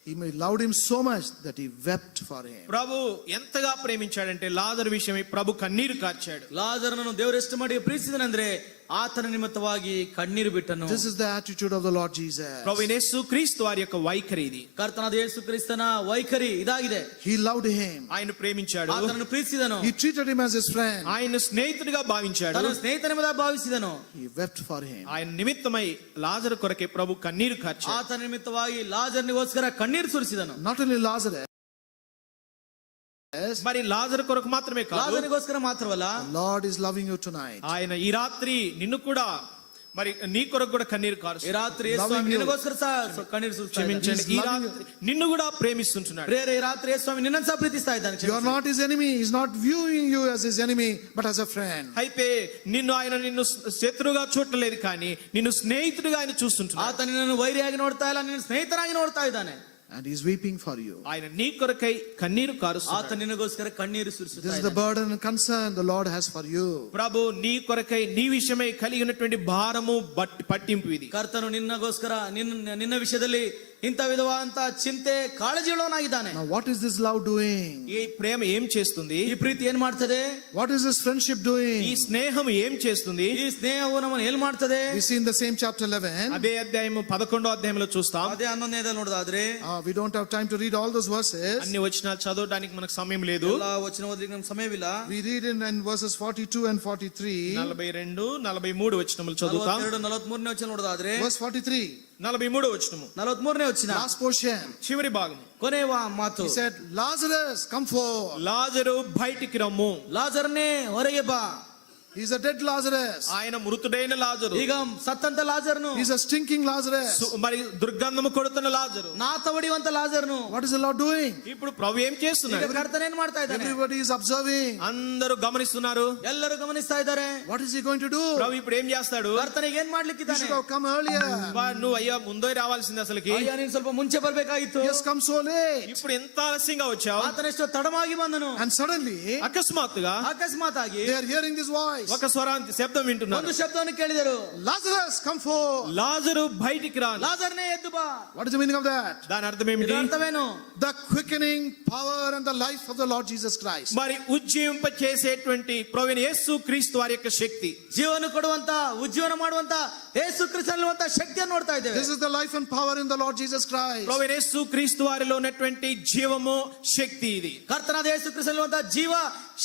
He loved him so much that he wept for him. ప్రభు ఎంతగా ప్రేమించాడంటే లాజరు విషయమై ప్రభు కన్నీరు కార్చాడు. ಲಾಜರನನ್ನು ದೇವರು ಎಷ್ಟು ಮಾಡಿ ಪ್ರೀತಿಸಿದನೆಂದ್ರೆ ಆತನ ನಿಮಿತ್ತವಾಗಿ ಕಣ್ಣೀರು ಬಿಟ್ಟನು. This is the attitude of the Lord Jesus. ప్రభు యేసు క్రీస్తు వారి యొక్క వైఖరి ఇది. ಕರ್ತನಾದ ಯೇಸು ಕ್ರಿಸ್ತನ ವೈಖರಿ ಇದಾಗಿದೆ. He loved him. ఆయన ప్రేమించాడు. ಆತನನ್ನು ಪ್ರೀತಿಸಿದನು. He treated him as his friend. ఆయన స్నేహితుడిగా భావించాడు. ತನ್ನ ಸ್ನೇಹಿತನೆಂಬುದಾಗಿ ಭಾವಿಸಿದನು. He wept for him. ఆయన నిమిత్తమై లాజరు కొరకే ప్రభు కన్నీరు కార్చాడు. ಆತನ ನಿಮಿತ್ತವಾಗಿ ಲಾಜರನಿಗೋಸ್ಕರ ಕಣ್ಣೀರು ಸುರಿಸಿದನು. Not only Lazarus, మరి లాజరు కొరకు మాత్రమే కాదు, ಲಾಜರನಿಗೋಸ್ಕರ ಮಾತ್ರವಲ್ಲ, the Lord is loving you tonight. ఆయన ఈ రాత్రి నిన్ను కూడా మరి నీ కొరకు కూడా కన్నీరు ಈ కారుస్తున్నాడు. ರಾತ್ರಿ ಯೇಸು ಸ್ವಾಮಿ ನಿನಗೋಸ್ಕರ ಸಹ ಕಣ್ಣೀರು ಸುರಿಸ್ತಾ ಇದ್ದಾನೆ. క్షమించండి, ఈ రాత్రి నిన్ను కూడా ప్రేమిస్తుంటున్నాడు. ಪ್ರೇರೆ ಈ ರಾತ್ರಿ ಯೇಸು ಸ್ವಾಮಿ ನಿನ್ನನ್ನು ಸಹ ಪ್ರೀತಿಸ್ತಾ ಇದ್ದಾನೆ. You are not his enemy. He is not viewing you as his enemy, but as a friend. అయితే నిన్ను శత్రువుగా చూడలేదు, కానీ నిన్ను స్నేహితుడిగా ఆయన చూస్తుంటున్నాడు. ಆತ ನಿನ್ನನ್ನು ವೈರಿಯಾಗಿ ನೋಡ್ತಾ ಇಲ್ಲ, ನಿನ್ನ ಸ್ನೇಹಿತನಾಗಿ ನೋಡ್ತಾ ಇದ್ದಾನೆ. And he is weeping for you. ఆయన నీ కొరకై కన్నీరు ಆತ కారుస్తున్నాడు. ನಿನಗೋಸ್ಕರ ಕಣ್ಣೀರು This ಸುರಿಸುತ್ತಾ is the burden and concern the Lord has for you. ప్రభు నీ కొరకై నీ విషయమై కలిగి ఉన్నటువంటి భారము పట్టింపు ఇది. ಕರ್ತನು ನಿನ್ನಗೋಸ್ಕರ ನಿನ್ನ ವಿಷಯದಲ್ಲಿ ಇಂಥ ವಿಧವಾದಂತ ಚಿಂತೆ ಕಾಳಜಿಯುಳ್ಳವನಾಗಿದ್ದಾನೆ. Now what is this love doing? ఈ ప్రేమ ఏం చేస్తుంది? ಈ ಪ್ರೀತಿ ಏನ್ ಮಾಡ್ತದೆ? What is this friendship doing? ఈ స్నేహం ఏం చేస్తుంది? ಈ ಸ್ನೇಹವು ನಮ್ಮನ್ನು ಏನ್ ಮಾಡ್ತದೆ? We see in the same chapter 11. అదే అధ్యాయము 11వ అధ్యాయంలో చూస్తాం. ಅದೇ 11ನೇದಲ್ಲಿ ನೋಡೋದಾದ್ರೆ, We don't have time to read all those verses. అన్ని వచనాలు చదవడానికి మనకు సమయం లేదు. ಎಲ್ಲ ವಚನ ಓದಲಿಕ್ಕೆ ನಮ್ಗೆ ಸಮಯವಿಲ್ಲ. We read in verses 42 and 43. 42, 43 వచనములు చదువుతాం. 42, 43ನೇ ವಚನ ನೋಡೋದಾದ್ರೆ, Verse 43, 43 వచనము 43ನೇ ವಚನ last portion. చివరి భాగం. ಕೊನೆಯ ಮಾತು. He said, Lazarus, come forth. లాజరు బయటికి రమ్ము. ಲಾಜರನೇ ಹೊರಗೆ ಬಾ. He's a dead Lazarus. ఆయన మృతుడైన లాజరు. ಈಗ ಸತ್ತಂತ ಲಾಜರ್ನು, He's a stinking Lazarus. మరి దుర్గంధము కొడుతున్న లాజరు. ನಾತ ಹೊಡೆಯುವಂತ ಲಾಜರ್ನು. What is the Lord doing? ఇప్పుడు ప్రభు ఏం ಈಗ చేస్తున్నాడు? ಕರ್ತನ ಏನ್ ಮಾಡ್ತಾ ಇದ್ದಾನೆ? Everybody is observing. అందరూ గమనిస్తున్నారు. ಎಲ್ಲರೂ ಗಮನಿಸ್ತಾ ಇದ್ದಾರೆ. What is he going to do? ప్రభు ఇప్పుడు ఏం చేస్తాడు? ಕರ್ತನಿಗೆ ಏನ್ He ಮಾಡ್ಲಿಕ್ಕಿದ್ದಾನೆ? should have come earlier. నువ్వు అయ్యా ముందే రావాల్సింది అసలుకి. ಅಯ್ಯ, ನೀನ್ ಸ್ವಲ್ಪ ಮುಂಚೆ ಬರ್ಬೇಕಾಗಿತ್ತು. He has come so late. ఇప్పుడు ఎంత ఆలస్యంగా వచ్చావు? ಆತನೆಷ್ಟೋ ತಡವಾಗಿ ಬಂದನು. And suddenly, అకస్మాత్తుగా ಅಕಸ್ಮಾತ್ ಆಗಿ they are hearing this voice. ఒక స్వరాంతి శబ్దం వింటున్నారు. ಒಂದು ಶಬ್ದವನ್ನು ಕೇಳಿದರು, Lazarus, come forth. లాజరు బయటికి రా. ಲಾಜರ್ನೇ ಎದ್ದು ಬಾ. What is the meaning of that? దాని అర్థం ఏమిటి? ಇದರ ಅರ್ಥವೇನು? The quickening power and the life of the Lord Jesus Christ. మరి ఉజ్జీవింప చేసేటువంటి ప్రభువైన యేసు క్రీస్తు వారి యొక్క శక్తి. ಜೀವನ ಕೊಡುವಂತ, ಉಜ್ಜೀವನ ಮಾಡುವಂತ ಯೇಸು ಕ್ರಿಸ್ತನಲ್ಲಿರುವಂತ ಶಕ್ತಿಯನ್ನು ನೋಡ್ತಾ ಇದ್ದೇವೆ. This is the life and power in the Lord Jesus Christ. ప్రభువైన యేసు క్రీస్తు వారిలో ఉన్నటువంటి జీవము శక్తి ఇది. ಕರ್ತನಾದ ಯೇಸು ಕ್ರಿಸ್ತನಲ್ಲಿರುವಂತ ಜೀವ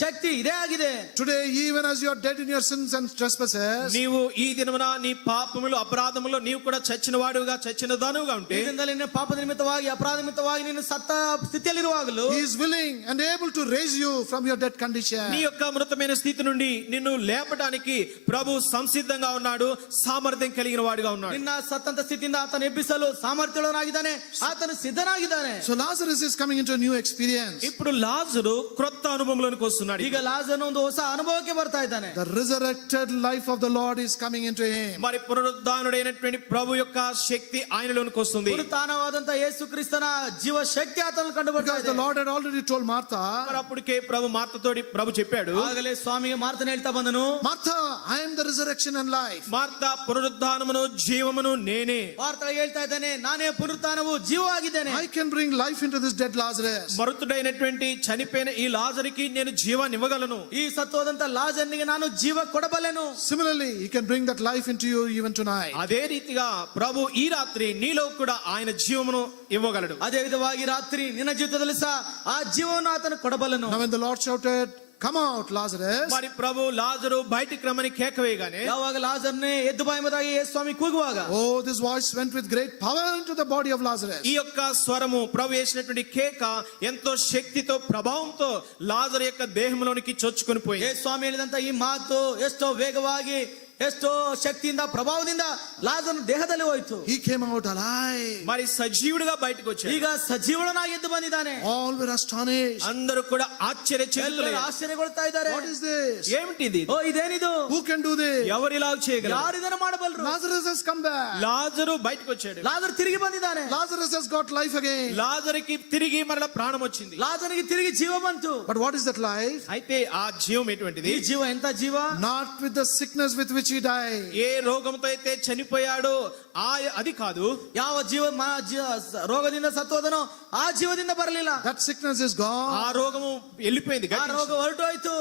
ಶಕ್ತಿ ಇದೇ ಆಗಿದೆ. Today, even as you are dead in your sins and trespasses, నీవు ఈ దినమున నీ పాపములు అపరాధములు నీవు కూడా చచ్చిన వాడుగా చచ్చిన దానుగా ఉంటే, ಈ ದಿನದಲ್ಲಿ ನಿನ್ನ ಪಾಪದ ನಿಮಿತ್ತವಾಗಿ, ಅಪರಾಧ ನಿಮಿತ್ತವಾಗಿ ನೀನು ಸತ್ತ ಸ್ಥಿತಿಯಲ್ಲಿರುವಾಗಲೂ He is willing and able to raise you from your dead condition. నీ యొక్క మృతమైన స్థితి నుండి నిన్ను లేపడానికి ప్రభు సంసిద్ధంగా ఉన్నాడు, సామర్థ్యం కలిగిన వాడుగా ఉన్నాడు. ನಿನ್ನ ಸತ್ತಂತ ಸ್ಥಿತಿಯಿಂದ ಆತನ ಎಬ್ಬಿಸಲು ಸಾಮರ್ಥ್ಯವುಳ್ಳವನಾಗಿದ್ದಾನೆ, ಆತನು ಸಿದ್ಧನಾಗಿದ್ದಾನೆ. So Lazarus is coming into a new experience. ఇప్పుడు లాజరు క్రొత్త అనుభవంలోనికి వస్తున్నాడు. ಈಗ ಲಾಜರನು ಒಂದು ಹೊಸ ಅನುಭವಕ್ಕೆ ಬರ್ತಾ ಇದ್ದಾನೆ. The resurrected life of the Lord is coming into him. మరి పునరుద్ధానుడైనటువంటి ప్రభు యొక్క శక్తి ఆయనలోనికి వస్తుంది. ಪುನರುತ್ಥಾನವಾದಂತ ಯೇಸು ಕ್ರಿಸ್ತನ ಜೀವ ಶಕ್ತಿ ಆತನಲ್ಲಿ ಕಂಡು ಬರ್ತಾ Because ಇದೆ. the Lord had already told Martha, మరి అప్పటికే ప్రభు మార్తతోటి ప్రభు చెప్పాడు, ಆಗಲೇ ಸ್ವಾಮಿಗೆ ಮಾರ್ತನೆ ಹೇಳ್ತಾ ಬಂದನು, Martha, I am the resurrection and life. Martha పునరుద్ధానమును జీవమును నేనే. ವಾರ್ತೆಗೆ ಹೇಳ್ತಾ ಇದ್ದಾನೆ, ನಾನೇ ಪುನರುತ್ಥಾನವು ಜೀವವಾಗಿದ್ದೇನೆ. I can bring life into this dead Lazarus. మృతుడైనటువంటి చనిపోయిన ఈ లాజరుకి నేను జీవాన్ని ఇవ్వగలను. ಈ ಸತ್ತೋದಂತ ಲಾಜರ್ನಿಗೆ ನಾನು ಜೀವ ಕೊಡಬಲ್ಲೆನು. Similarly, He can bring that life into you even tonight. అదే రీతిగా ప్రభు ఈ రాత్రి నీలో కూడా ఆయన జీవమును ఇవ్వగలడు. ಅದೇ ವಿಧವಾಗಿ ರಾತ್ರಿ ನಿನ್ನ ಜೀವಿತದಲ್ಲಿ ಸಹ ಆ ಜೀವವನ್ನು ಆತನು ಕೊಡಬಲ್ಲನು. Now when the Lord shouted, "Come out, Lazarus." మరి ప్రభు లాజరు బయటికి రమ్మని కేక వేయగానే ಯಾವಾಗ ಲಾಜರ್ನೇ ಎದ್ದು ಬಾ ಎಂಬುದಾಗಿ ಯೇಸು ಸ್ವಾಮಿ ಕೂಗುವಾಗ Oh, this voice went with great power into the body of Lazarus. ఈ యొక్క స్వరము ప్రభు వేసినటువంటి కేక ఎంతో శక్తితో ప్రభావంతో లాజరు యొక్క దేహంలోనికి చొచ్చుకొని పోయింది. ಯೇಸು ಸ್ವಾಮಿ ಹೇಳಿದಂತ ಈ ಮಾತು ಎಷ್ಟೋ ವೇಗವಾಗಿ ಎಷ್ಟೋ ಶಕ್ತಿಯಿಂದ ಪ್ರಭಾವದಿಂದ ಲಾಜರನ ದೇಹದಲ್ಲಿ ಹೋಯಿತು. He came out alive. మరి సజీవుడిగా బయటకు వచ్చాడు. ಈಗ ಸಜೀವನಾಗಿ ಎದ್ದು ಬಂದಿದ್ದಾನೆ. All were astonished. అందరూ కూడా ఆశ్చర్యచకితులై ಎಲ್ಲರೂ ಆಶ್ಚರ್ಯಗೊಳ್ತಾ ಇದ್ದಾರೆ. What is this? ఏమిటిది? ಓ ಇದೇನಿದು? Who can do this? ఎవరు ఇలా చేయగలరు? ಯಾರು ಇದನ್ನು ಮಾಡಬಲ್ಲರು? Lazarus has come back. లాజరు బయటకు వచ్చాడు. ಲಾಜರ್ ತಿರುಗಿ ಬಂದಿದ್ದಾನೆ. Lazarus has got life again. లాజరుకి తిరిగి మరల ప్రాణం వచ్చింది. ಲಾಜರ್ನಿಗೆ ತಿರುಗಿ ಜೀವ ಬಂತು. But what is that life? అయితే ఆ జీవం ఎటువంటిది? ಈ ಜೀವ ಎಂತ ಜೀವ? Not with the sickness with which he died. ఏ రోగంతో అయితే చనిపోయాడో అది కాదు. ಯಾವ ಜೀವ ರೋಗದಿಂದ ಸತ್ತೋದನೋ ಆ ಜೀವದಿಂದ ಬರಲಿಲ್ಲ. That sickness is gone. ఆ రోగము వెళ్ళిపోయింది. ಆ ರೋಗ ಹೊರಟೋಯ್ತು.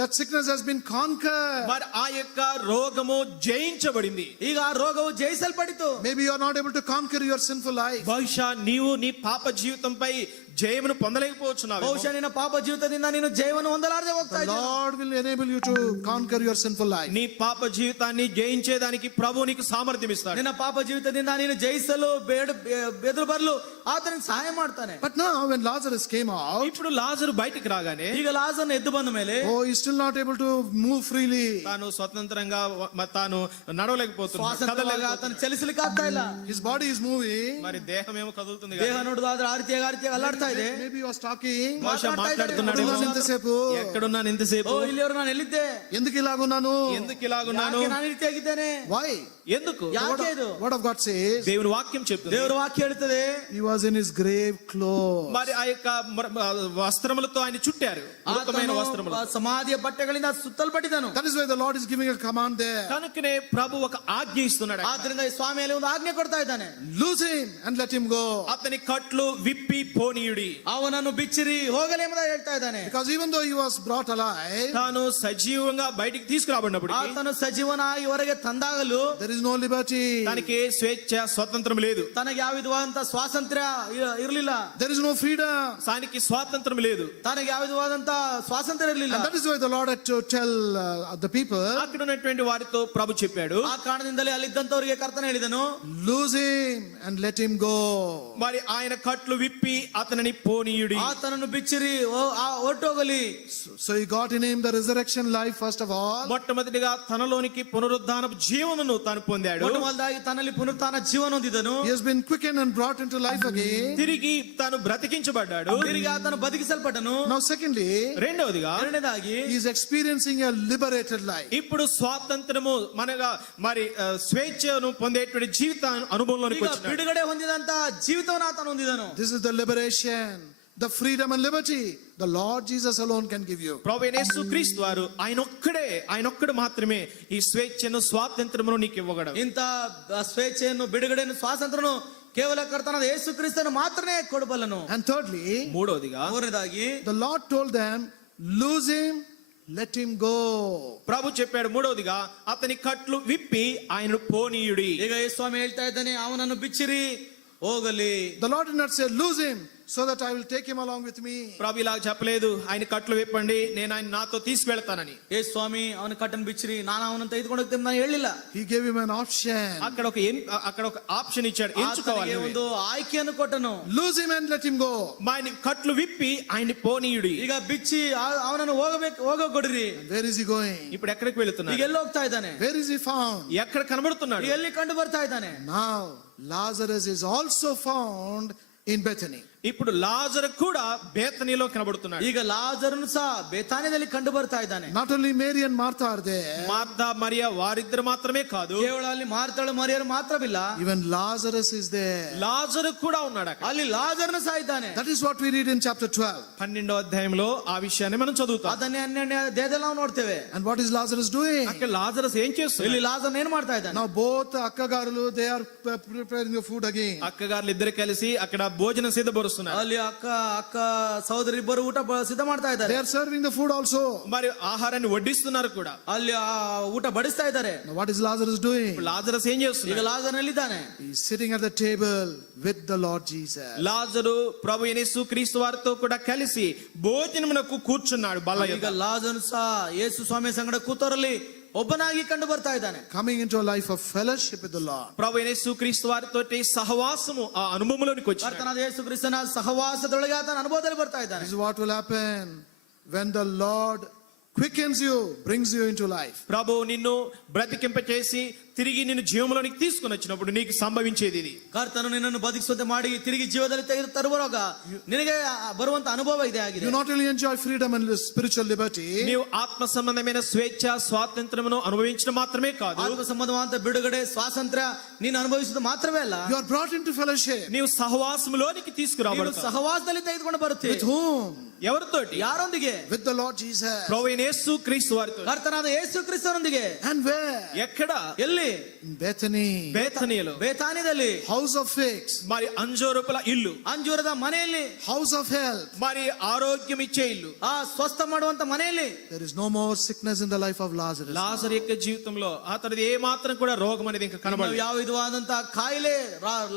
That sickness has been conquered. మరి ఆ యొక్క రోగము జయించబడింది. ಈಗ ಆ ರೋಗವು ಜಯಿಸಲ್ಪಡಿತು. Maybe you are not able to conquer your sinful life. బహుశా నీవు నీ పాప జీవితంపై జయమును పొందలేకపోతున్నావు. ಬಹುಶಃ ನಿನ್ನ ಪಾಪ ಜೀವಿತದಿಂದ ನೀನು ಜಯವನ್ನು ಹೊಂದಲಾರದೆ ಹೋಗ್ತಾ The ಇದ್ದೀಯ. Lord will enable you to conquer your sinful life. నీ పాప జీవితాన్ని జయించేదానికి ప్రభు నీకు సామర్థ్యం ఇస్తాడు. ನಿನ್ನ ಪಾಪ ಜೀವಿತದಿಂದ ನೀನು ಜಯಿಸಲು ಬೆದರು ಬರಲು ಆತನಿಗೆ ಸಹಾಯ ಮಾಡ್ತಾನೆ. But now when Lazarus came out, ఇప్పుడు లాజరు బయటికి రాగానే ಈಗ ಲಾಜರ್ನ ಎದ್ದು ಬಂದ ಮೇಲೆ he's still not able to move freely. తాను స్వతంత్రంగా తాను నడవలేకపోతున్నాడు, ಸ್ವಾತಂತ್ರ್ಯವಾಗಿ కదలలేకపోతున్నాడు. ಆತನ ಚಲಿಸಲಿಕ್ಕೆ ಆಗ್ತಾ ಇಲ್ಲ. His body is moving. మరి దేహం ఏమో కదులుతుంది ದೇಹ కానీ ನೋಡುದಾದ್ರೆ ಆ ರೀತಿಯಾಗಿ ಅಲ್ಲಾಡ್ತಾ ಇದೆ. Maybe he was talking. బహుశా మాట్లాడుతున్నాడు. ఎక్కడున్నాను ఇంతసేపు? ఎక్కడున్నాను ఇంతసేపు? ಓ ಇಲ್ಲಿಯವರು ನಾನು ಎಲ್ಲಿದ್ದೆ? ఎందుకు ఇలాగున్నాను? ఎందుకు ఇలాగున్నాను? ಯಾಕೆ ನಾನು ಈ ರೀತಿಯಾಗಿದ್ದೇನೆ? Why? ఎందుకు? ಯಾಕೆ ಇದು? What of God says? దేవుని వాక్యం చెప్తుంది. ದೇವರ ವಾಕ್ಯ ಹೇಳ್ತದೆ, He was in his grave clothes. మరి ఆ యొక్క వస్త్రములతో ఆయన చుట్టారు, మృతమైన ಆತನು వస్త్రములు. ಸಮಾಧಿಯ ಬಟ್ಟೆಗಳಿಂದ ಸುತ್ತಲ್ಪಟ್ಟಿದ್ದನು. That is why the Lord is giving a command there. కనుకనే ప్రభు ఒక ఆజ్ఞ ఇస్తున్నాడు. ಆದ್ರಿಂದ ಈ ಸ್ವಾಮಿಯಲ್ಲಿ ಒಂದು ಆಜ್ಞೆ ಕೊಡ್ತಾ ಇದ್ದಾನೆ. Loose him and let him go. అతని కట్లు విప్పి పోనీయుడి. ಅವನನ್ನು ಬಿಚ್ಚಿರಿ ಹೋಗಲಿ ಎಂಬುದಾಗಿ ಹೇಳ್ತಾ ಇದ್ದಾನೆ. Because even though he was brought alive, తాను సజీవంగా బయటికి తీసుకురాబడినప్పుడు ಆತನು ಸಜೀವನಾಗಿ ಹೊರಗೆ ತಂದಾಗಲೂ there is no liberty. తనకి స్వేచ్ఛ స్వాతంత్రం లేదు. ತನಗೆ ಯಾವ ವಿಧವಾದಂತ ಸ್ವಾತಂತ್ರ್ಯ ಇರಲಿಲ್ಲ. There is no freedom. తనకి స్వాతంత్రం లేదు. ತನಗೆ ಯಾವ ವಿಧವಾದಂತ ಸ್ವಾತಂತ್ರ್ಯ ಇರಲಿಲ್ಲ. And that is why the Lord had to tell the people, అక్కడ ఉన్నటువంటి వారితో ప్రభు చెప్పాడు, ಆ ಕಾರಣದಿಂದಲೇ ಅಲ್ಲಿದ್ದಂತವರಿಗೆ ಕರ್ತನ ಹೇಳಿದನು, loose him and let him go. మరి ఆయన కట్లు విప్పి అతనిని పోనీయుడి. ಆತನನ್ನು ಬಿಚ್ಚಿರಿ ಹೊರಟೋಗಲಿ. So he got in him the resurrection life first of all. మొట్టమొదటిగా తనలోనికి పునరుద్ధానపు జీవమును తాను పొందాడు. ಮೊಟ್ಟಮೊದಲಾಗಿ ತನ್ನಲ್ಲಿ ಪುನರುತ್ಥಾನ ಜೀವನ ಹೊಂದಿದನು. He has been quickened and brought into life again. తిరిగి తాను బ్రతికించబడ్డాడు. ತಿರುಗಿ ಆತನು ಬದುಕಿಸಲ್ಪಟ್ಟನು. Now secondly, రెండవదిగా ಎರಡನೇದಾಗಿ he is experiencing a liberated life. ఇప్పుడు స్వాతంత్రము మనగా మరి స్వేచ్ఛను పొందేటువంటి జీవిత అనుభవంలోనికి ಈಗ వచ్చినాడు. ಬಿಡುಗಡೆ ಹೊಂದಿದಂತ ಜೀವಿತವನ್ನು ಆತನು ಹೊಂದಿದನು. This is the liberation, the freedom and liberty the Lord Jesus alone can give you. ప్రభువైన యేసుక్రీస్తు వారు ఆయనొక్కడు మాత్రమే ఈ స్వేచ్ఛను స్వాతంత్రమును నీకు ఇవ్వగలడు. ಇಂಥ ಸ್ವೇಚ್ಛೆಯನ್ನು ಬಿಡುಗಡೆಯನ್ನು ಸ್ವಾತಂತ್ರ್ಯನು ಕೇವಲ ಕರ್ತನಾದ ಯೇಸು ಕ್ರಿಸ್ತನು ಮಾತ್ರನೇ ಕೊಡಬಲ್ಲನು. And thirdly, మూడవదిగా ಮೂರನೇದಾಗಿ the Lord told them, loose him, let him go. ప్రభు చెప్పాడు, మూడవదిగా అతని కట్లు విప్పి ఆయనను పోనీయుడి. ಈಗ ಯೇಸು ಸ್ವಾಮಿ ಹೇಳ್ತಾ ಇದ್ದಾನೆ, ಅವನನ್ನು ಬಿಚ್ಚಿರಿ ಹೋಗಲಿ. The Lord did not say, loose him so that I will take him along with me. ప్రభు ఇలా చెప్పలేదు, ఆయన కట్లు విప్పండి నేను ఆయన నాతో తీసుకువెళ్తానని. ಯೇಸು ಸ್ವಾಮಿ ಅವನ ಕಟ್ಟನ್ನು ಬಿಚ್ಚಿರಿ ನಾನು ಅವನನ್ನು ತೆಗೆದುಕೊಂಡು ಹೋಗ್ತೇನೆ ನಾನು ಹೇಳಿಲ್ಲ. He gave him an option. అక్కడ ఒక ఆప్షన్ ఇచ్చాడు, ఎంచుకోవాలి. ಆತನಿಗೆ ಒಂದು ಆಯ್ಕೆಯನ್ನು ಕೊಟ್ಟನು. Loose him and let him go. ఆయన కట్లు విప్పి ఆయన్ని పోనీయుడి. ಈಗ ಬಿಚ್ಚಿ ಅವನನ್ನು ಹೋಗಕೊಡ್ರಿ. Where is he going? ఇప్పుడు ఎక్కడికి ಈಗ వెళుతున్నాడు? ಎಲ್ಲಿ ಹೋಗ್ತಾ ಇದ್ದಾನೆ? Where is he found? ఎక్కడ కనబడుతున్నాడు? ಈಗ ಎಲ್ಲಿ ಕಂಡು ಬರ್ತಾ ಇದ್ದಾನೆ? Now Lazarus is also found in Bethany. ఇప్పుడు లాజరు కూడా బేతనీలో కనబడుతున్నాడు. ಈಗ ಲಾಜರನು ಸಹ ಬೇತಾನ್ಯದಲ್ಲಿ ಕಂಡು ಬರ್ತಾ ಇದ್ದಾನೆ. Not only Mary and Martha are there, Martha Maria వారిద్దరు మాత్రమే కాదు, ಕೇವಲ ಅಲ್ಲಿ ಮಾರ್ತಾಳು ಮರಿಯರು ಮಾತ್ರವಿಲ್ಲ, even Lazarus is there. లాజరు కూడా ఉన్నాడు అక్కడ. ಅಲ್ಲಿ ಲಾಜರನು ಸಹ ಇದ್ದಾನೆ. That is what we read in chapter 12. 12వ అధ్యాయంలో ఆ విషయాన్ని మనం చదువుతాం. ಅದನ್ನೇ 12ನೇ ಅಧ್ಯಾಯದಲ್ಲಿ ನಾವು ನೋಡ್ತೇವೆ. And what is Lazarus doing? అక్కడ లాజరస్ ఏం చేస్తున్నాడు? ಇಲ್ಲಿ ಲಾಜರನ್ ಏನ್ ಮಾಡ್ತಾ ಇದ್ದಾನೆ? Now both Akkagaru, they are preparing the food again. అక్కగారులు ఇద్దరు కలిసి అక్కడ భోజనం సిద్ధపరుస్తున్నారు. ಅಲ್ಲಿ ಅಕ್ಕ ಸಹೋದರಿ ಇಬ್ಬರು ಊಟ ಸಿದ್ಧ ಮಾಡ್ತಾ ಇದ್ದಾರೆ. They are serving the food also. మరి ఆహారాన్ని వడ్డిస్తున్నారు కూడా. ಅಲ್ಲಿ ಆ ಊಟ ಬಡಿಸ್ತಾ ಇದ್ದಾರೆ. Now what is Lazarus doing? Lazarus ఏం ಈಗ చేస్తున్నాడు? ಲಾಜರ್ ಎಲ್ಲಿದ್ದಾನೆ? He is sitting at the table with the Lord Jesus. లాజరు ప్రభు యేసు క్రీస్తు వారితో కూడా కలిసి భోజనమునకు కూర్చున్నాడు బల్ల ಈಗ యొద్ద. ಲಾಜರ್ ಸಹ ಯೇಸು ಸ್ವಾಮಿ ಸಂಗಡ ಕೂತವರಲ್ಲಿ ಒಬ್ಬನಾಗಿ ಕಂಡು ಬರ್ತಾ ಇದ್ದಾನೆ. Coming into a life of fellowship with the Lord. ప్రభు యేసు క్రీస్తు వారితో సహవాసము ఆ అనుభవంలోనికి వచ్చినాడు. ಕರ್ತನಾದ ಯೇಸು ಕ್ರಿಸ್ತನ ಸಹವಾಸದೊಳಗೆ ಆತನ ಅನುಭವದಲ್ಲಿ ಬರ್ತಾ ಇದ್ದಾನೆ. This is what will happen when the Lord quickens you, brings you into life. ప్రభు నిన్ను బ్రతికింపచేసి తిరిగి నిన్ను జీవంలోనికి తీసుకుని వచ్చినప్పుడు నీకు సంభవించేది ఇది. ಕರ್ತನು ನಿನ್ನನ್ನು ಬದುಕಿಸುವಂತೆ ಮಾಡಿ ತಿರುಗಿ ಜೀವದಲ್ಲಿ ತೆಗೆದು ತರುವಾಗ ನಿನಗೆ ಬರುವಂತ ಅನುಭವ ಇದೆ ಆಗಿದೆ. You not only enjoy freedom and spiritual liberty, నీవు ఆత్మ సంబంధమైన స్వేచ్ఛ స్వాతంత్రమును అనుభవించడం మాత్రమే కాదు, ಆತ್ಮ ಸಂಬಂಧವಾದ ಬಿಡುಗಡೆ ಸ್ವಾತಂತ್ರ್ಯ ನೀನು ಅನುಭವಿಸುವುದು ಮಾತ್ರವೇ ಅಲ್ಲ, you are brought into fellowship. నీవు సహవాసములోనికి ನೀನು తీసుకురాబడతావు. ಸಹವಾಸದಲ್ಲಿ ತೆಗೆದುಕೊಂಡು ಬರುತ್ತೆ. With whom? ఎవరితోటి? ಯಾರೊಂದಿಗೆ? With the Lord Jesus. ప్రభువైన యేసు క్రీస్తు వారితో. ಕರ್ತನಾದ ಯೇಸು ಕ್ರಿಸ್ತನೊಂದಿಗೆ. And where? ఎక్కడ? ಎಲ್ಲಿ? In Bethany. బేతనీయులో. ಬೇತಾನ್ಯದಲ್ಲಿ. House of figs. మరి అంజూరపుల ఇల్లు. ಅಂಜೂರದ ಮನೆಯಲ್ಲಿ. House of health. మరి ఆరోగ్యం ఇచ్చే ఇల్లు. ಆ ಸ್ವಸ್ಥ ಮಾಡುವಂತ ಮನೆಯಲ್ಲಿ. There is no more sickness in the life of Lazarus. లాజరు యొక్క జీవితంలో అతనిది ఏ మాత్రం కూడా రోగం అనేది ఇంకా ಇನ್ನು కనబడలేదు. ಯಾವ ವಿಧವಾದಂತ ಕಾಯಿಲೆ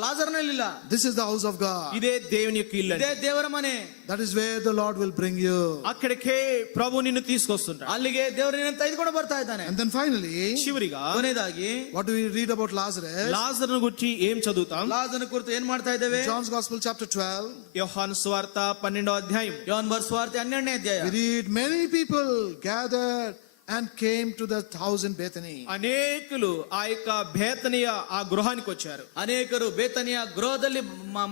ಲಾಜರ್ನಲ್ಲಿಲ್ಲ. This is the house of God. ఇదే దేవుని యొక్క ఇల్లు. ಇದೇ ದೇವರ ಮನೆ. That is where the Lord will bring you. అక్కడికే ప్రభు నిన్ను తీసుకొస్తుంటాడు. ಅಲ್ಲಿಗೆ ದೇವರು ನಿನ್ನನ್ನು ತೆಗೆದುಕೊಂಡು ಬರ್ತಾ ಇದ್ದಾನೆ. And then finally, చివరిగా ಕೊನೆಯದಾಗಿ what do we read about Lazarus? లాజరును గురించి ఏం చదువుతాం? ಲಾಜರನ ಕುರಿತು ಏನ್ ಮಾಡ್ತಾ ಇದ್ದೇವೆ? John's Gospel chapter 12. యోహాను సువార్త 12వ అధ్యాయం. ಯೋಹನ್ ಬರೆದ ಸುವಾರ್ತೆ 12ನೇ ಅಧ್ಯಾಯ. We read many people gathered and came to the house in Bethany. అనేకులు ఆ యొక్క బేతనీయ ఆ గృహానికి వచ్చారు. ಅನೇಕರು ಬೇತನಿಯ ಗೃಹದಲ್ಲಿ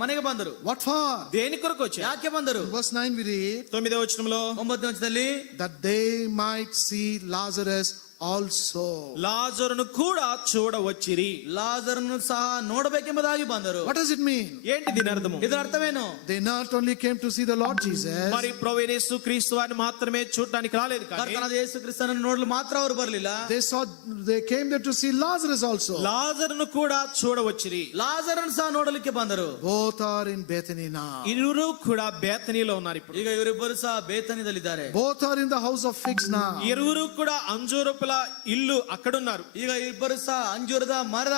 ಮನೆಗೆ ಬಂದರು. What for? దేని కొరకు వచ్చారు? ಯಾಕೆ ಬಂದರು? In verse 9 we read 9వ వచనంలో 9ನೇ ವಚನದಲ್ಲಿ that they might see Lazarus also. లాజరును కూడా చూడవచ్చిరి. ಲಾಜರನ್ನು ಸಹ ನೋಡಬೇಕೆಂಬುದಾಗಿ ಬಂದರು. What does it mean? ఏంటి దీని అర్థము? ಇದರ ಅರ್ಥವೇನು? They not only came to see the Lord Jesus, మరి ప్రభువైన యేసు క్రీస్తు వారిని మాత్రమే చూడడానికి రాలేదు కానీ ಕರ್ತನಾದ ಯೇಸು ಕ್ರಿಸ್ತನನ್ನು ನೋಡಲು ಮಾತ್ರ ಅವರು ಬರಲಿಲ್ಲ. they came there to see Lazarus also. లాజరును కూడా చూడవచ్చిరి. ಲಾಜರನ್ನು ಸಹ ನೋಡಲಿಕ್ಕೆ ಬಂದರು. Both are in Bethany now. ఇరువురు కూడా బేతనీలో ఉన్నారు ఇప్పుడు. ಈಗ ಇವರಿಬ್ಬರು ಸಹ ಬೇತನಿಯಲ್ಲಿದ್ದಾರೆ. Both are in the house of figs now. ఇరువురు కూడా అంజూరపుల ఇల్లు అక్కడున్నారు. ಈಗ ಇಬ್ಬರು ಸಹ ಅಂಜೂರದ ಮರದ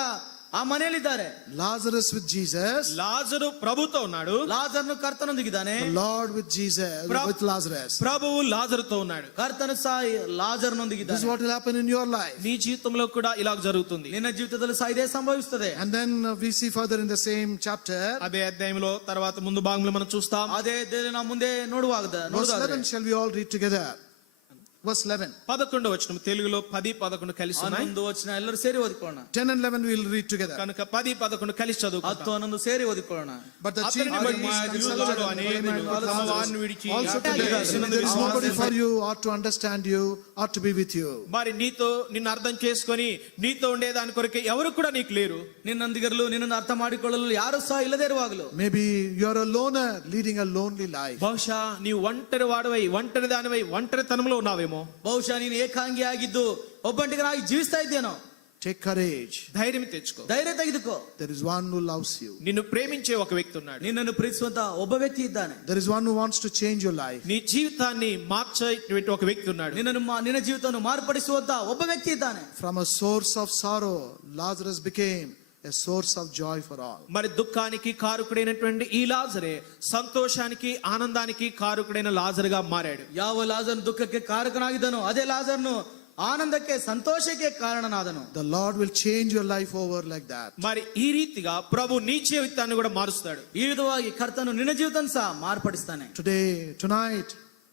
ಆ ಮನೆಯಲ್ಲಿದ್ದಾರೆ. Lazarus with Jesus. లాజరు ప్రభుతో ఉన్నాడు. ಲಾಜರನು ಕರ್ತನೊಂದಿಗಿದ್ದಾನೆ. The Lord with Jesus, with Lazarus. ప్రభువు లాజరుతో ఉన్నాడు. ಕರ್ತನು ಸಹ This is ಲಾಜರನೊಂದಿಗಿದ್ದಾನೆ. what will happen in your life. నీ జీవితంలో కూడా ఇలా జరుగుతుంది. ನಿನ್ನ ಜೀವಿತದಲ್ಲಿ ಸಹ ಇದೇ ಸಂಭವಿಸುತ್ತದೆ. And then we see further in the same chapter. అదే అధ్యాయంలో తర్వాత ముందు భాగంలో మనం చూస్తాం. ಅದೇ ನಾವು ಮುಂದೆ ನೋಡುವಾಗ Verse 11 shall we all read together. Verse 11. 11వ వచనం తెలుగులో 10, 11 కలిసి ఉన్నాయి. 11 ವಚನ ಎಲ್ಲರೂ ಸೇರಿ ಓದಿಕೊಳ್ಳೋಣ. 10 and 11 we will read together. కనుక 10, 11 కలిసి 10, చదువుకుందాం. 11 సేరి ఓదిಕೊಳ್ಳೋಣ. But the chief అతనిని బట్టి priests and యూదులలో Sadducees అనేకులు తమ వారిని విడిచి also today, there is nobody for you or to understand you or to be with you. మరి నీతో నిన్ను అర్థం చేసుకొని నీతో ఉండేదాని కొరకే ఎవరు కూడా నీకు లేరు. ನಿನ್ನೊಂದಿಗಿರಲು ನಿನ್ನನ್ನು ಅರ್ಥ ಮಾಡಿಕೊಳ್ಳಲು ಯಾರು ಸಹ ಇಲ್ಲದೇ ಇರುವಾಗಲು. Maybe you are a loner leading a lonely life. బహుశా నీవు ఒంటరి వాడవై ఒంటరి దానివై ఒంటరితనంలో ఉన్నావేమో. ಬಹುಶಃ ನೀನು ಏಕಾಂಗಿಯಾಗಿದ್ದು ಒಬ್ಬಂಟಿಗನಾಗಿ ಜೀವಿಸ್ತಾ ಇದ್ದೇನೋ. Take courage. ధైర్యం తెచ్చుకో. ಧೈರ್ಯ ತೆಗೆದುಕೋ. There is one who loves you. నిన్ను ప్రేమించే ఒక వ్యక్తి ఉన్నాడు. ನಿನ್ನನ್ನು ಪ್ರೀತಿಸುವಂತ ಒಬ್ಬ ವ್ಯಕ್ತಿ ಇದ್ದಾನೆ. There is one who wants to change your life. నీ జీవితాన్ని మార్చేటువంటి ఒక వ్యక్తి ఉన్నాడు. ನಿನ್ನ ಜೀವಿತವನ್ನು ಮಾರ್ಪಡಿಸುವಂತ ಒಬ್ಬ ವ್ಯಕ್ತಿ ಇದ್ದಾನೆ. From a source of sorrow, Lazarus became a source of joy for all. మరి దుఃఖానికి కారకుడైనటువంటి ఈ లాజరే సంతోషానికి ఆనందానికి కారకుడైన లాజరుగా మారాడు. ಯಾವ ಲಾಜರನು ದುಃಖಕ್ಕೆ ಕಾರಕನಾಗಿದ್ದನೋ ಅದೇ ಲಾಜರನು ಆನಂದಕ್ಕೆ ಸಂತೋಷಕ್ಕೆ ಕಾರಣನಾದನು. The Lord will change your life over like that. మరి ఈ రీతిగా ప్రభు నీ జీవితాన్ని కూడా మారుస్తాడు. ಈ ವಿಧವಾಗಿ ಕರ್ತನು ನಿನ್ನ ಜೀವಿತನ ಸಹ ಮಾರ್ಪಡಿಸ್ತಾನೆ. Tonight,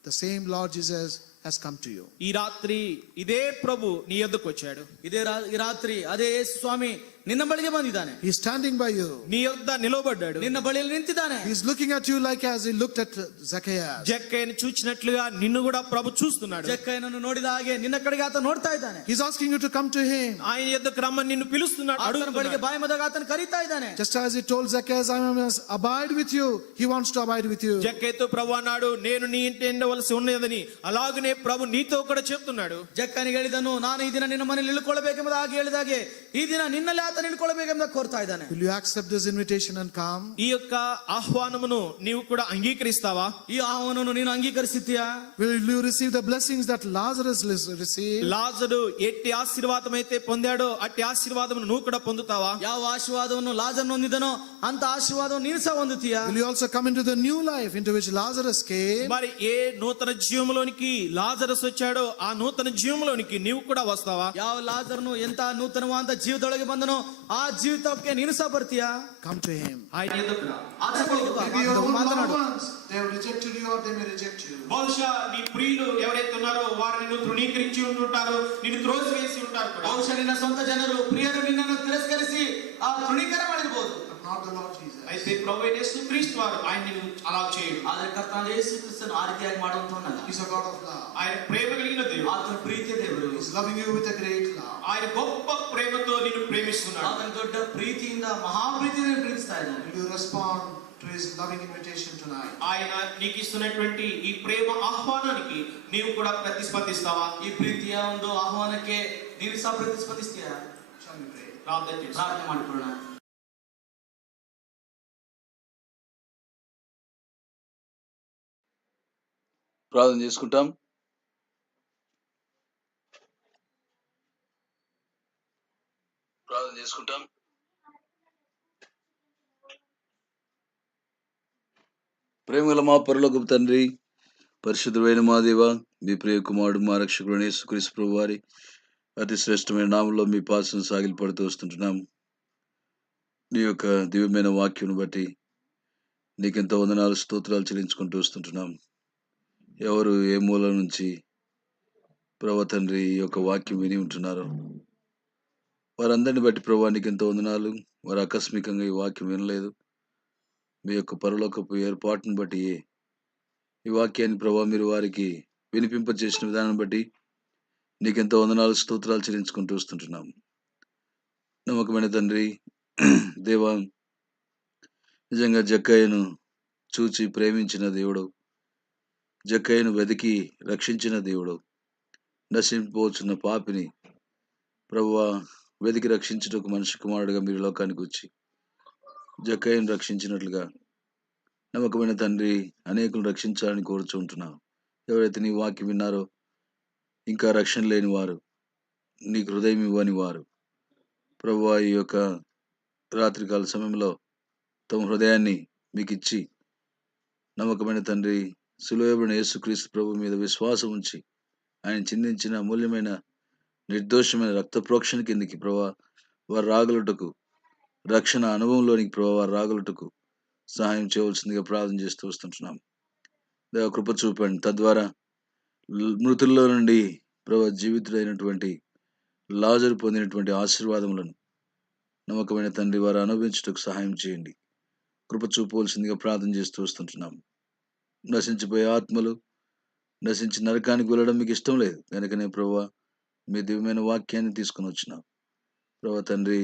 the same Lord Jesus has come to you. ఈ రాత్రి ఇదే ప్రభు నీ యొద్దకు వచ్చాడు. ಈ ರಾತ್ರಿ ಅದೇ ಯೇಸು ಸ್ವಾಮಿ ನಿನ್ನ ಬಳಿಗೆ ಬಂದಿದ್ದಾನೆ. He is standing by you. నీ యొద్ద నిలబడ్డాడు. ನಿನ್ನ ಬಳಿಯಲ್ಲಿ ನಿಂತಿದ್ದಾನೆ. He is looking at you like as he looked at Zacchaeus. జక్కయ్యను చూచినట్లుగా నిన్ను కూడా ప్రభు చూస్తున్నాడు. ಜಕ್ಕಯ್ಯನನ್ನು ನೋಡಿದ ಹಾಗೆ ನಿನ್ನ ಕಡೆಗೆ ಆತ ನೋಡ್ತಾ ಇದ್ದಾನೆ. He is asking you to come to him. ఆయన యొద్దకు రమ్మని నిన్ను పిలుస్తున్నాడు. ಆತನ ಬಳಿಗೆ అడుగుతున్నాడు. ಬಾಯಿ ಮದಾಗ ಆತನ ಕರೀತಾ ಇದ್ದಾನೆ. Just as he told Zacchaeus, I must abide with you. He wants to abide with you. జక్కయ్యతో ప్రభు అన్నాడు నేను నీ ఇంటి ఉండవలసి ఉన్నదని, అలాగనే ప్రభు నీతో కూడా చెప్తున్నాడు. ಜಕ್ಕನಿಗೆ ಹೇಳಿದನು ನಾನು ಈ ದಿನ ನಿನ್ನ ಮನೆಯಲ್ಲಿ ಇಳ್ಕೊಳ್ಳಬೇಕೆಂಬುದಾಗಿ ಹೇಳಿದಾಗೆ ಈ ದಿನ ನಿನ್ನಲ್ಲಿ ಆತನ ಹಿಡ್ಕೊಳ್ಬೇಕೆಂಬ ಕೋರ್ತಾ ಇದ್ದಾನೆ. Will you accept this invitation and come? ఈ యొక్క ఆహ్వానమును నీవు కూడా అంగీకరిస్తావా? ಈ ಆಹ್ವಾನವನ್ನು ನೀನು ಅಂಗೀಕರಿಸುತ್ತೀಯಾ? Will you receive the blessings that Lazarus received? లాజరు ఎట్టి ఆశీర్వాదం అయితే పొందాడో అట్టి ఆశీర్వాదమును నువ్వు కూడా పొందుతావా? ಯಾವ ಆಶೀರ್ವಾದವನ್ನು ಲಾಜರನು ಹೊಂದಿದನೋ ಅಂತ ಆಶೀರ್ವಾದವನ್ನು ನೀನು ಸಹ ಹೊಂದುತ್ತೀಯಾ? Will you also come into the new life into which Lazarus came? మరి ఏ నూతన జీవంలోనికి లాజరస్ వచ్చాడో ఆ నూతన జీవంలోనికి నీవు కూడా వస్తావా? ಯಾವ ಲಾಜರನು ಎಂತ ನೂತನವಾದ ಜೀವಿತದೊಳಗೆ ಬಂದನೋ ಆ ಜೀವಿತಕ್ಕೆ ನೀನು ಸಹ ಬರ್ತೀಯಾ? Come to him. ఆయన ఎదుట రా. ಆತನಿಗೆ ಬಾ. Maybe your own loved ಮಾತನಾಡು. ones, they have rejected you or they may reject you. బహుశా నీ ప్రియులు ఎవరైతే ఉన్నారో వారిని నువ్వు తృణీకరించి ఉంటుంటారు, నిన్ను త్రోసివేసి ఉంటారు కూడా. ಬಹುಶಃ ನಿನ್ನ ಸ್ವಂತ ಜನರು ಪ್ರಿಯರು ನಿನ್ನನ್ನು ತಿರಸ್ಕರಿಸಿ ಆ ತೃಣೀಕರಣ ಮಾಡಿರಬಹುದು. But not the Lord Jesus. అయితే ప్రభువైన యేసుక్రీస్తు వారు ఆయన నిన్ను అలా చేయడు. ಆದ್ರೆ ಕರ್ತನಾದ ಯೇಸು ಕ್ರಿಸ್ತನು ಆ ರೀತಿಯಾಗಿ ಮಾಡುವಂತವನಲ್ಲ. He's a God of love. ఆయన ప్రేమ కలిగిన దేవుడు. ಆತನ ಪ್ರೀತಿಯ ದೇವರು. He's loving you with a great love. ఆయన గొప్ప ప్రేమతో నిన్ను ప్రేమిస్తున్నాడు. ಆತನ ದೊಡ್ಡ ಪ್ರೀತಿಯಿಂದ ಮಹಾಪ್ರೀತಿಯಿಂದ ಪ್ರೀತಿಸ್ತಾ ಇದ್ದಾನೆ. Will you respond to his loving invitation tonight? ఆయన నీకు ఇస్తున్నటువంటి ఈ ప్రేమ ఆహ్వానానికి నీవు కూడా ప్రతిస్పందిస్తావా? ಈ ಪ್ರೀತಿಯ ಒಂದು ಆಹ್ವಾನಕ್ಕೆ ನೀವು ಸಹ ಪ್ರತಿಸ್ಪಂದಿಸ್ತೀಯಾ? Shall we pray? ప్రార్థన చేస్తాం. ಪ್ರಾರ್ಥನೆ ಮಾಡಿಕೊಳ್ಳೋಣ. ప్రార్థన చేసుకుంటాం. ప్రేమగల మా పరలోకపు తండ్రి, పరిశుద్ధమైన మా దేవ, మీ ప్రియ కుమారుడు మా రక్షకుడు యేసుక్రీస్తు ప్రభువు వారి అతి శ్రేష్టమైన నామంలో మీ పాదం సాగిలపడుతూ వస్తుంటున్నాం. నీ యొక్క దివ్యమైన వాక్యం బట్టి నీకెంతో వందనాలు స్తోత్రాలు చెల్లించుకుంటూ వస్తుంటున్నాం. ఎవరు ఏ మూల నుంచి ప్రభు తండ్రి ఈ యొక్క వాక్యం విని ఉంటున్నారో వారందరిని బట్టి ప్రభు నీకు ఎంతో వందనాలు. వారు ఆకస్మికంగా ఈ వాక్యం వినలేదు. మీ యొక్క పరలోకపు ఏర్పాటును బట్టి ఈ వాక్యాన్ని ప్రభు మీరు వారికి వినిపింపజేసిన విధానం బట్టి నీకెంతో వందనాలు స్తోత్రాలు చెల్లించుకుంటూ వస్తుంటున్నాం. నమ్మకమైన తండ్రి దేవా, నిజంగా జక్కయ్యను చూచి ప్రేమించిన దేవుడు, జక్కయ్యను వెతికి రక్షించిన దేవుడు, నశించిపోతున్న పాపిని ప్రభువా వెతికి రక్షించుటకు మనిషి కుమారుడుగా మీరు లోకానికి వచ్చి జక్కయ్యను రక్షించినట్లుగా నమ్మకమైన తండ్రి అనేకులను రక్షించాలని కోరుచుంటున్నావు. ఎవరైతే నీ వాక్యం విన్నారో ఇంకా రక్షణ లేని వారు, నీకు హృదయం ఇవ్వని వారు ప్రభువా ఈ యొక్క రాత్రికాల సమయంలో తమ హృదయాన్ని మీకు ఇచ్చి నమ్మకమైన తండ్రి సిలువబడిన యేసుక్రీస్తు ప్రభు మీద విశ్వాసం ఉంచి ఆయన చిందించిన అమూల్యమైన నిర్దోషమైన రక్త ప్రోక్షణ కిందికి ప్రభా వారు రాగలుటకు, రక్షణ అనుభవంలోనికి ప్రభా వారు రాగలుటకు సహాయం చేయవలసిందిగా ప్రార్థన చేస్తూ వస్తుంటున్నాం. దేవ కృప చూపండి. తద్వారా మృతుల్లో నుండి ప్రభా జీవితుడైనటువంటి లాజరు పొందినటువంటి ఆశీర్వాదములను నమ్మకమైన తండ్రి వారు అనుభవించుటకు సహాయం చేయండి. కృప చూపవలసిందిగా ప్రార్థన చేస్తూ వస్తుంటున్నాం. నశించిపోయే ఆత్మలు నశించి నరకానికి వెళ్ళడం మీకు ఇష్టం లేదు కనుకనే ప్రభువా మీ దివ్యమైన వాక్యాన్ని తీసుకుని వచ్చినాం. ప్రభా తండ్రి,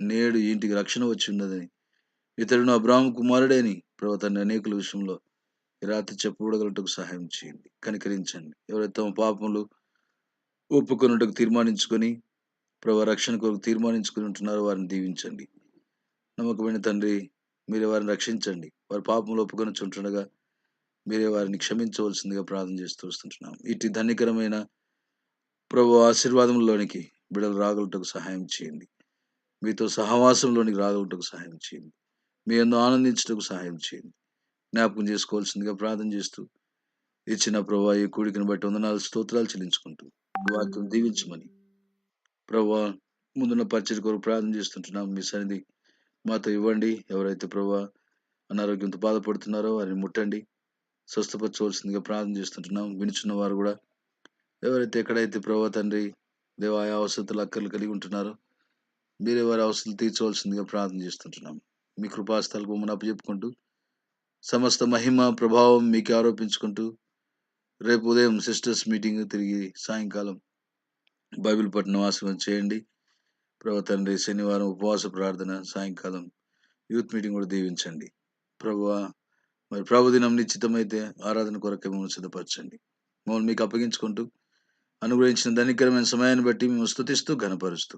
నేడు ఇంటికి రక్షణ వచ్చి ఉన్నదని ఇతరుడు అబ్రాహాము కుమారుడేని ప్రభా తండ్రి అనేకుల విషయంలో ఈ రాత్రి చెప్పబడగలటకు సహాయం చేయండి, కనికరించండి. ఎవరైతే తమ పాపములు ఒప్పుకొనుటకు తీర్మానించుకొని ప్రభా రక్షణ కొరకు తీర్మానించుకుని ఉంటున్నారో వారిని దీవించండి. నమ్మకమైన తండ్రి, మీరే వారిని రక్షించండి. వారి పాపములు ఒప్పుకొని చుంటుండగా మీరే వారిని క్షమించవలసిందిగా ప్రార్థన చేస్తూ వస్తుంటున్నాం. ఇటు ధన్యకరమైన ప్రభు ఆశీర్వాదంలోనికి బిడ్డలు రాగలుటకు సహాయం చేయండి. మీతో సహవాసంలోనికి రాగలుటకు సహాయం చేయండి. మీ యందు ఆనందించుటకు సహాయం చేయండి. జ్ఞాపకం చేసుకోవాల్సిందిగా ప్రార్థన చేస్తూ ఇచ్చిన ప్రభు ఈ కూడికను బట్టి వందనాలు స్తోత్రాలు చెల్లించుకుంటూ ఈ వాక్యం దీవించమని ప్రభు ముందున్న పరిచర్య కొరకు ప్రార్థన చేస్తుంటున్నాం. మీ సన్నిధి మాతో ఇవ్వండి. ఎవరైతే ప్రభు అనారోగ్యంతో బాధపడుతున్నారో వారిని ముట్టండి, స్వస్థపరచవలసిందిగా ప్రార్థన చేస్తుంటున్నాం. వినుచున్న వారు కూడా ఎవరైతే ఎక్కడైతే ప్రభు తండ్రి దేవాయ అవసరతలు అక్కర్లు కలిగి ఉంటున్నారో మీరే వారి అవసరాలు తీర్చవలసిందిగా ప్రార్థన చేస్తుంటున్నాం. మీ కృపాస్థలకు మమ్మల్ని అప్పచెప్పుకుంటూ సమస్త మహిమ ప్రభావం మీకు ఆరోపించుకుంటూ రేపు ఉదయం సిస్టర్స్ మీటింగ్, తిరిగి సాయంకాలం బైబిల్ పఠనం ఆశ్రమం చేయండి. ప్రభు తండ్రి శనివారం ఉపవాస ప్రార్థన, సాయంకాలం యూత్ మీటింగ్ కూడా దీవించండి. ప్రభువా మరి ప్రభు దినం నిశ్చితమైతే ఆరాధన కొరకే మమ్మల్ని సిద్ధపరచండి. మమ్మల్ని మీకు అప్పగించుకుంటూ అనుగ్రహించిన ధనికరమైన సమయాన్ని బట్టి మేము స్తుతిస్తూ ఘనపరుస్తూ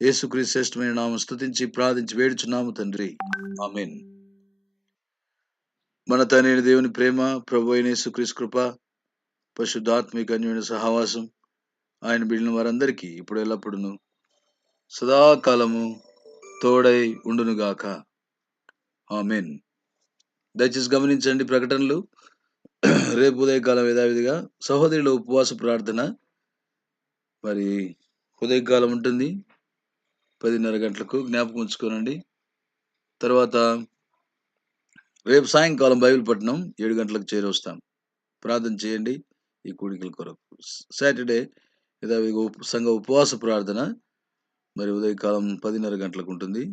యేసుక్రీస్తు శ్రేష్టమైన నామం స్తుతించి ప్రార్థించి వేడుచున్నాము తండ్రి, ఆమేన్. మన తండ్రి దేవుని ప్రేమ, ప్రభు అయిన యేసుక్రీస్తు కృప, పరిశుద్ధాత్మిక అన్యోన్య సహవాసం ఆయన బిడ్డల వారందరికీ ఇప్పుడు ఎల్లప్పుడూ సదాకాలము తోడై ఉండునుగాక, ఆమేన్. దయచేసి గమనించండి ప్రకటనలు. రేపు ఉదయకాలం యథావిధిగా సహోదరుల ఉపవాస ప్రార్థన మరి ఉదయకాలం ఉంటుంది 10:30 గంటలకు, జ్ఞాపకం ఉంచుకోనండి. తర్వాత రేపు సాయంకాలం బైబిల్ పఠనం 7 గంటలకు చేరొస్తాం. ప్రార్థన చేయండి ఈ కూడికల కొరకు. సాటర్డే యథావిధిగా సంఘ ఉపవాస ప్రార్థన మరి ఉదయకాలం 10:30 గంటలకు ఉంటుంది.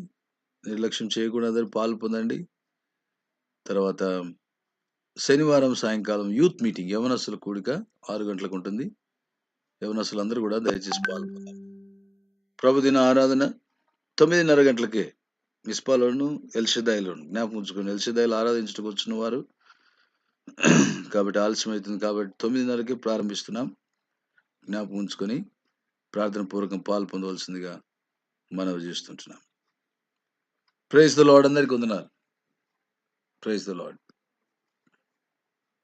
నిర్లక్ష్యం చేయకుండా అందరూ పాలు పొందండి. తర్వాత శనివారం సాయంకాలం యూత్ మీటింగ్ యవనస్తుల కూడిక 6 గంటలకు ఉంటుంది. యవనస్తులందరూ కూడా దయచేసి పాల్గొనాలి. ప్రభుదిన ఆరాధన 9:30 గంటలకే మిస్పాలోను ఎల్షదాయిలోను, జ్ఞాపకం ఉంచుకొని ఎల్షదాయిలో ఆరాధించడానికి వచ్చిన వారు కాబట్టి ఆలస్యం అవుతుంది కాబట్టి 9:30కే ప్రారంభిస్తున్నాం. జ్ఞాపకం ఉంచుకొని ప్రార్థన పూర్వకం పాలు పొందవలసిందిగా మనవి చేస్తుంటున్నాం. Praise the Lord. అందరికీ వందనాలు. Praise the lord.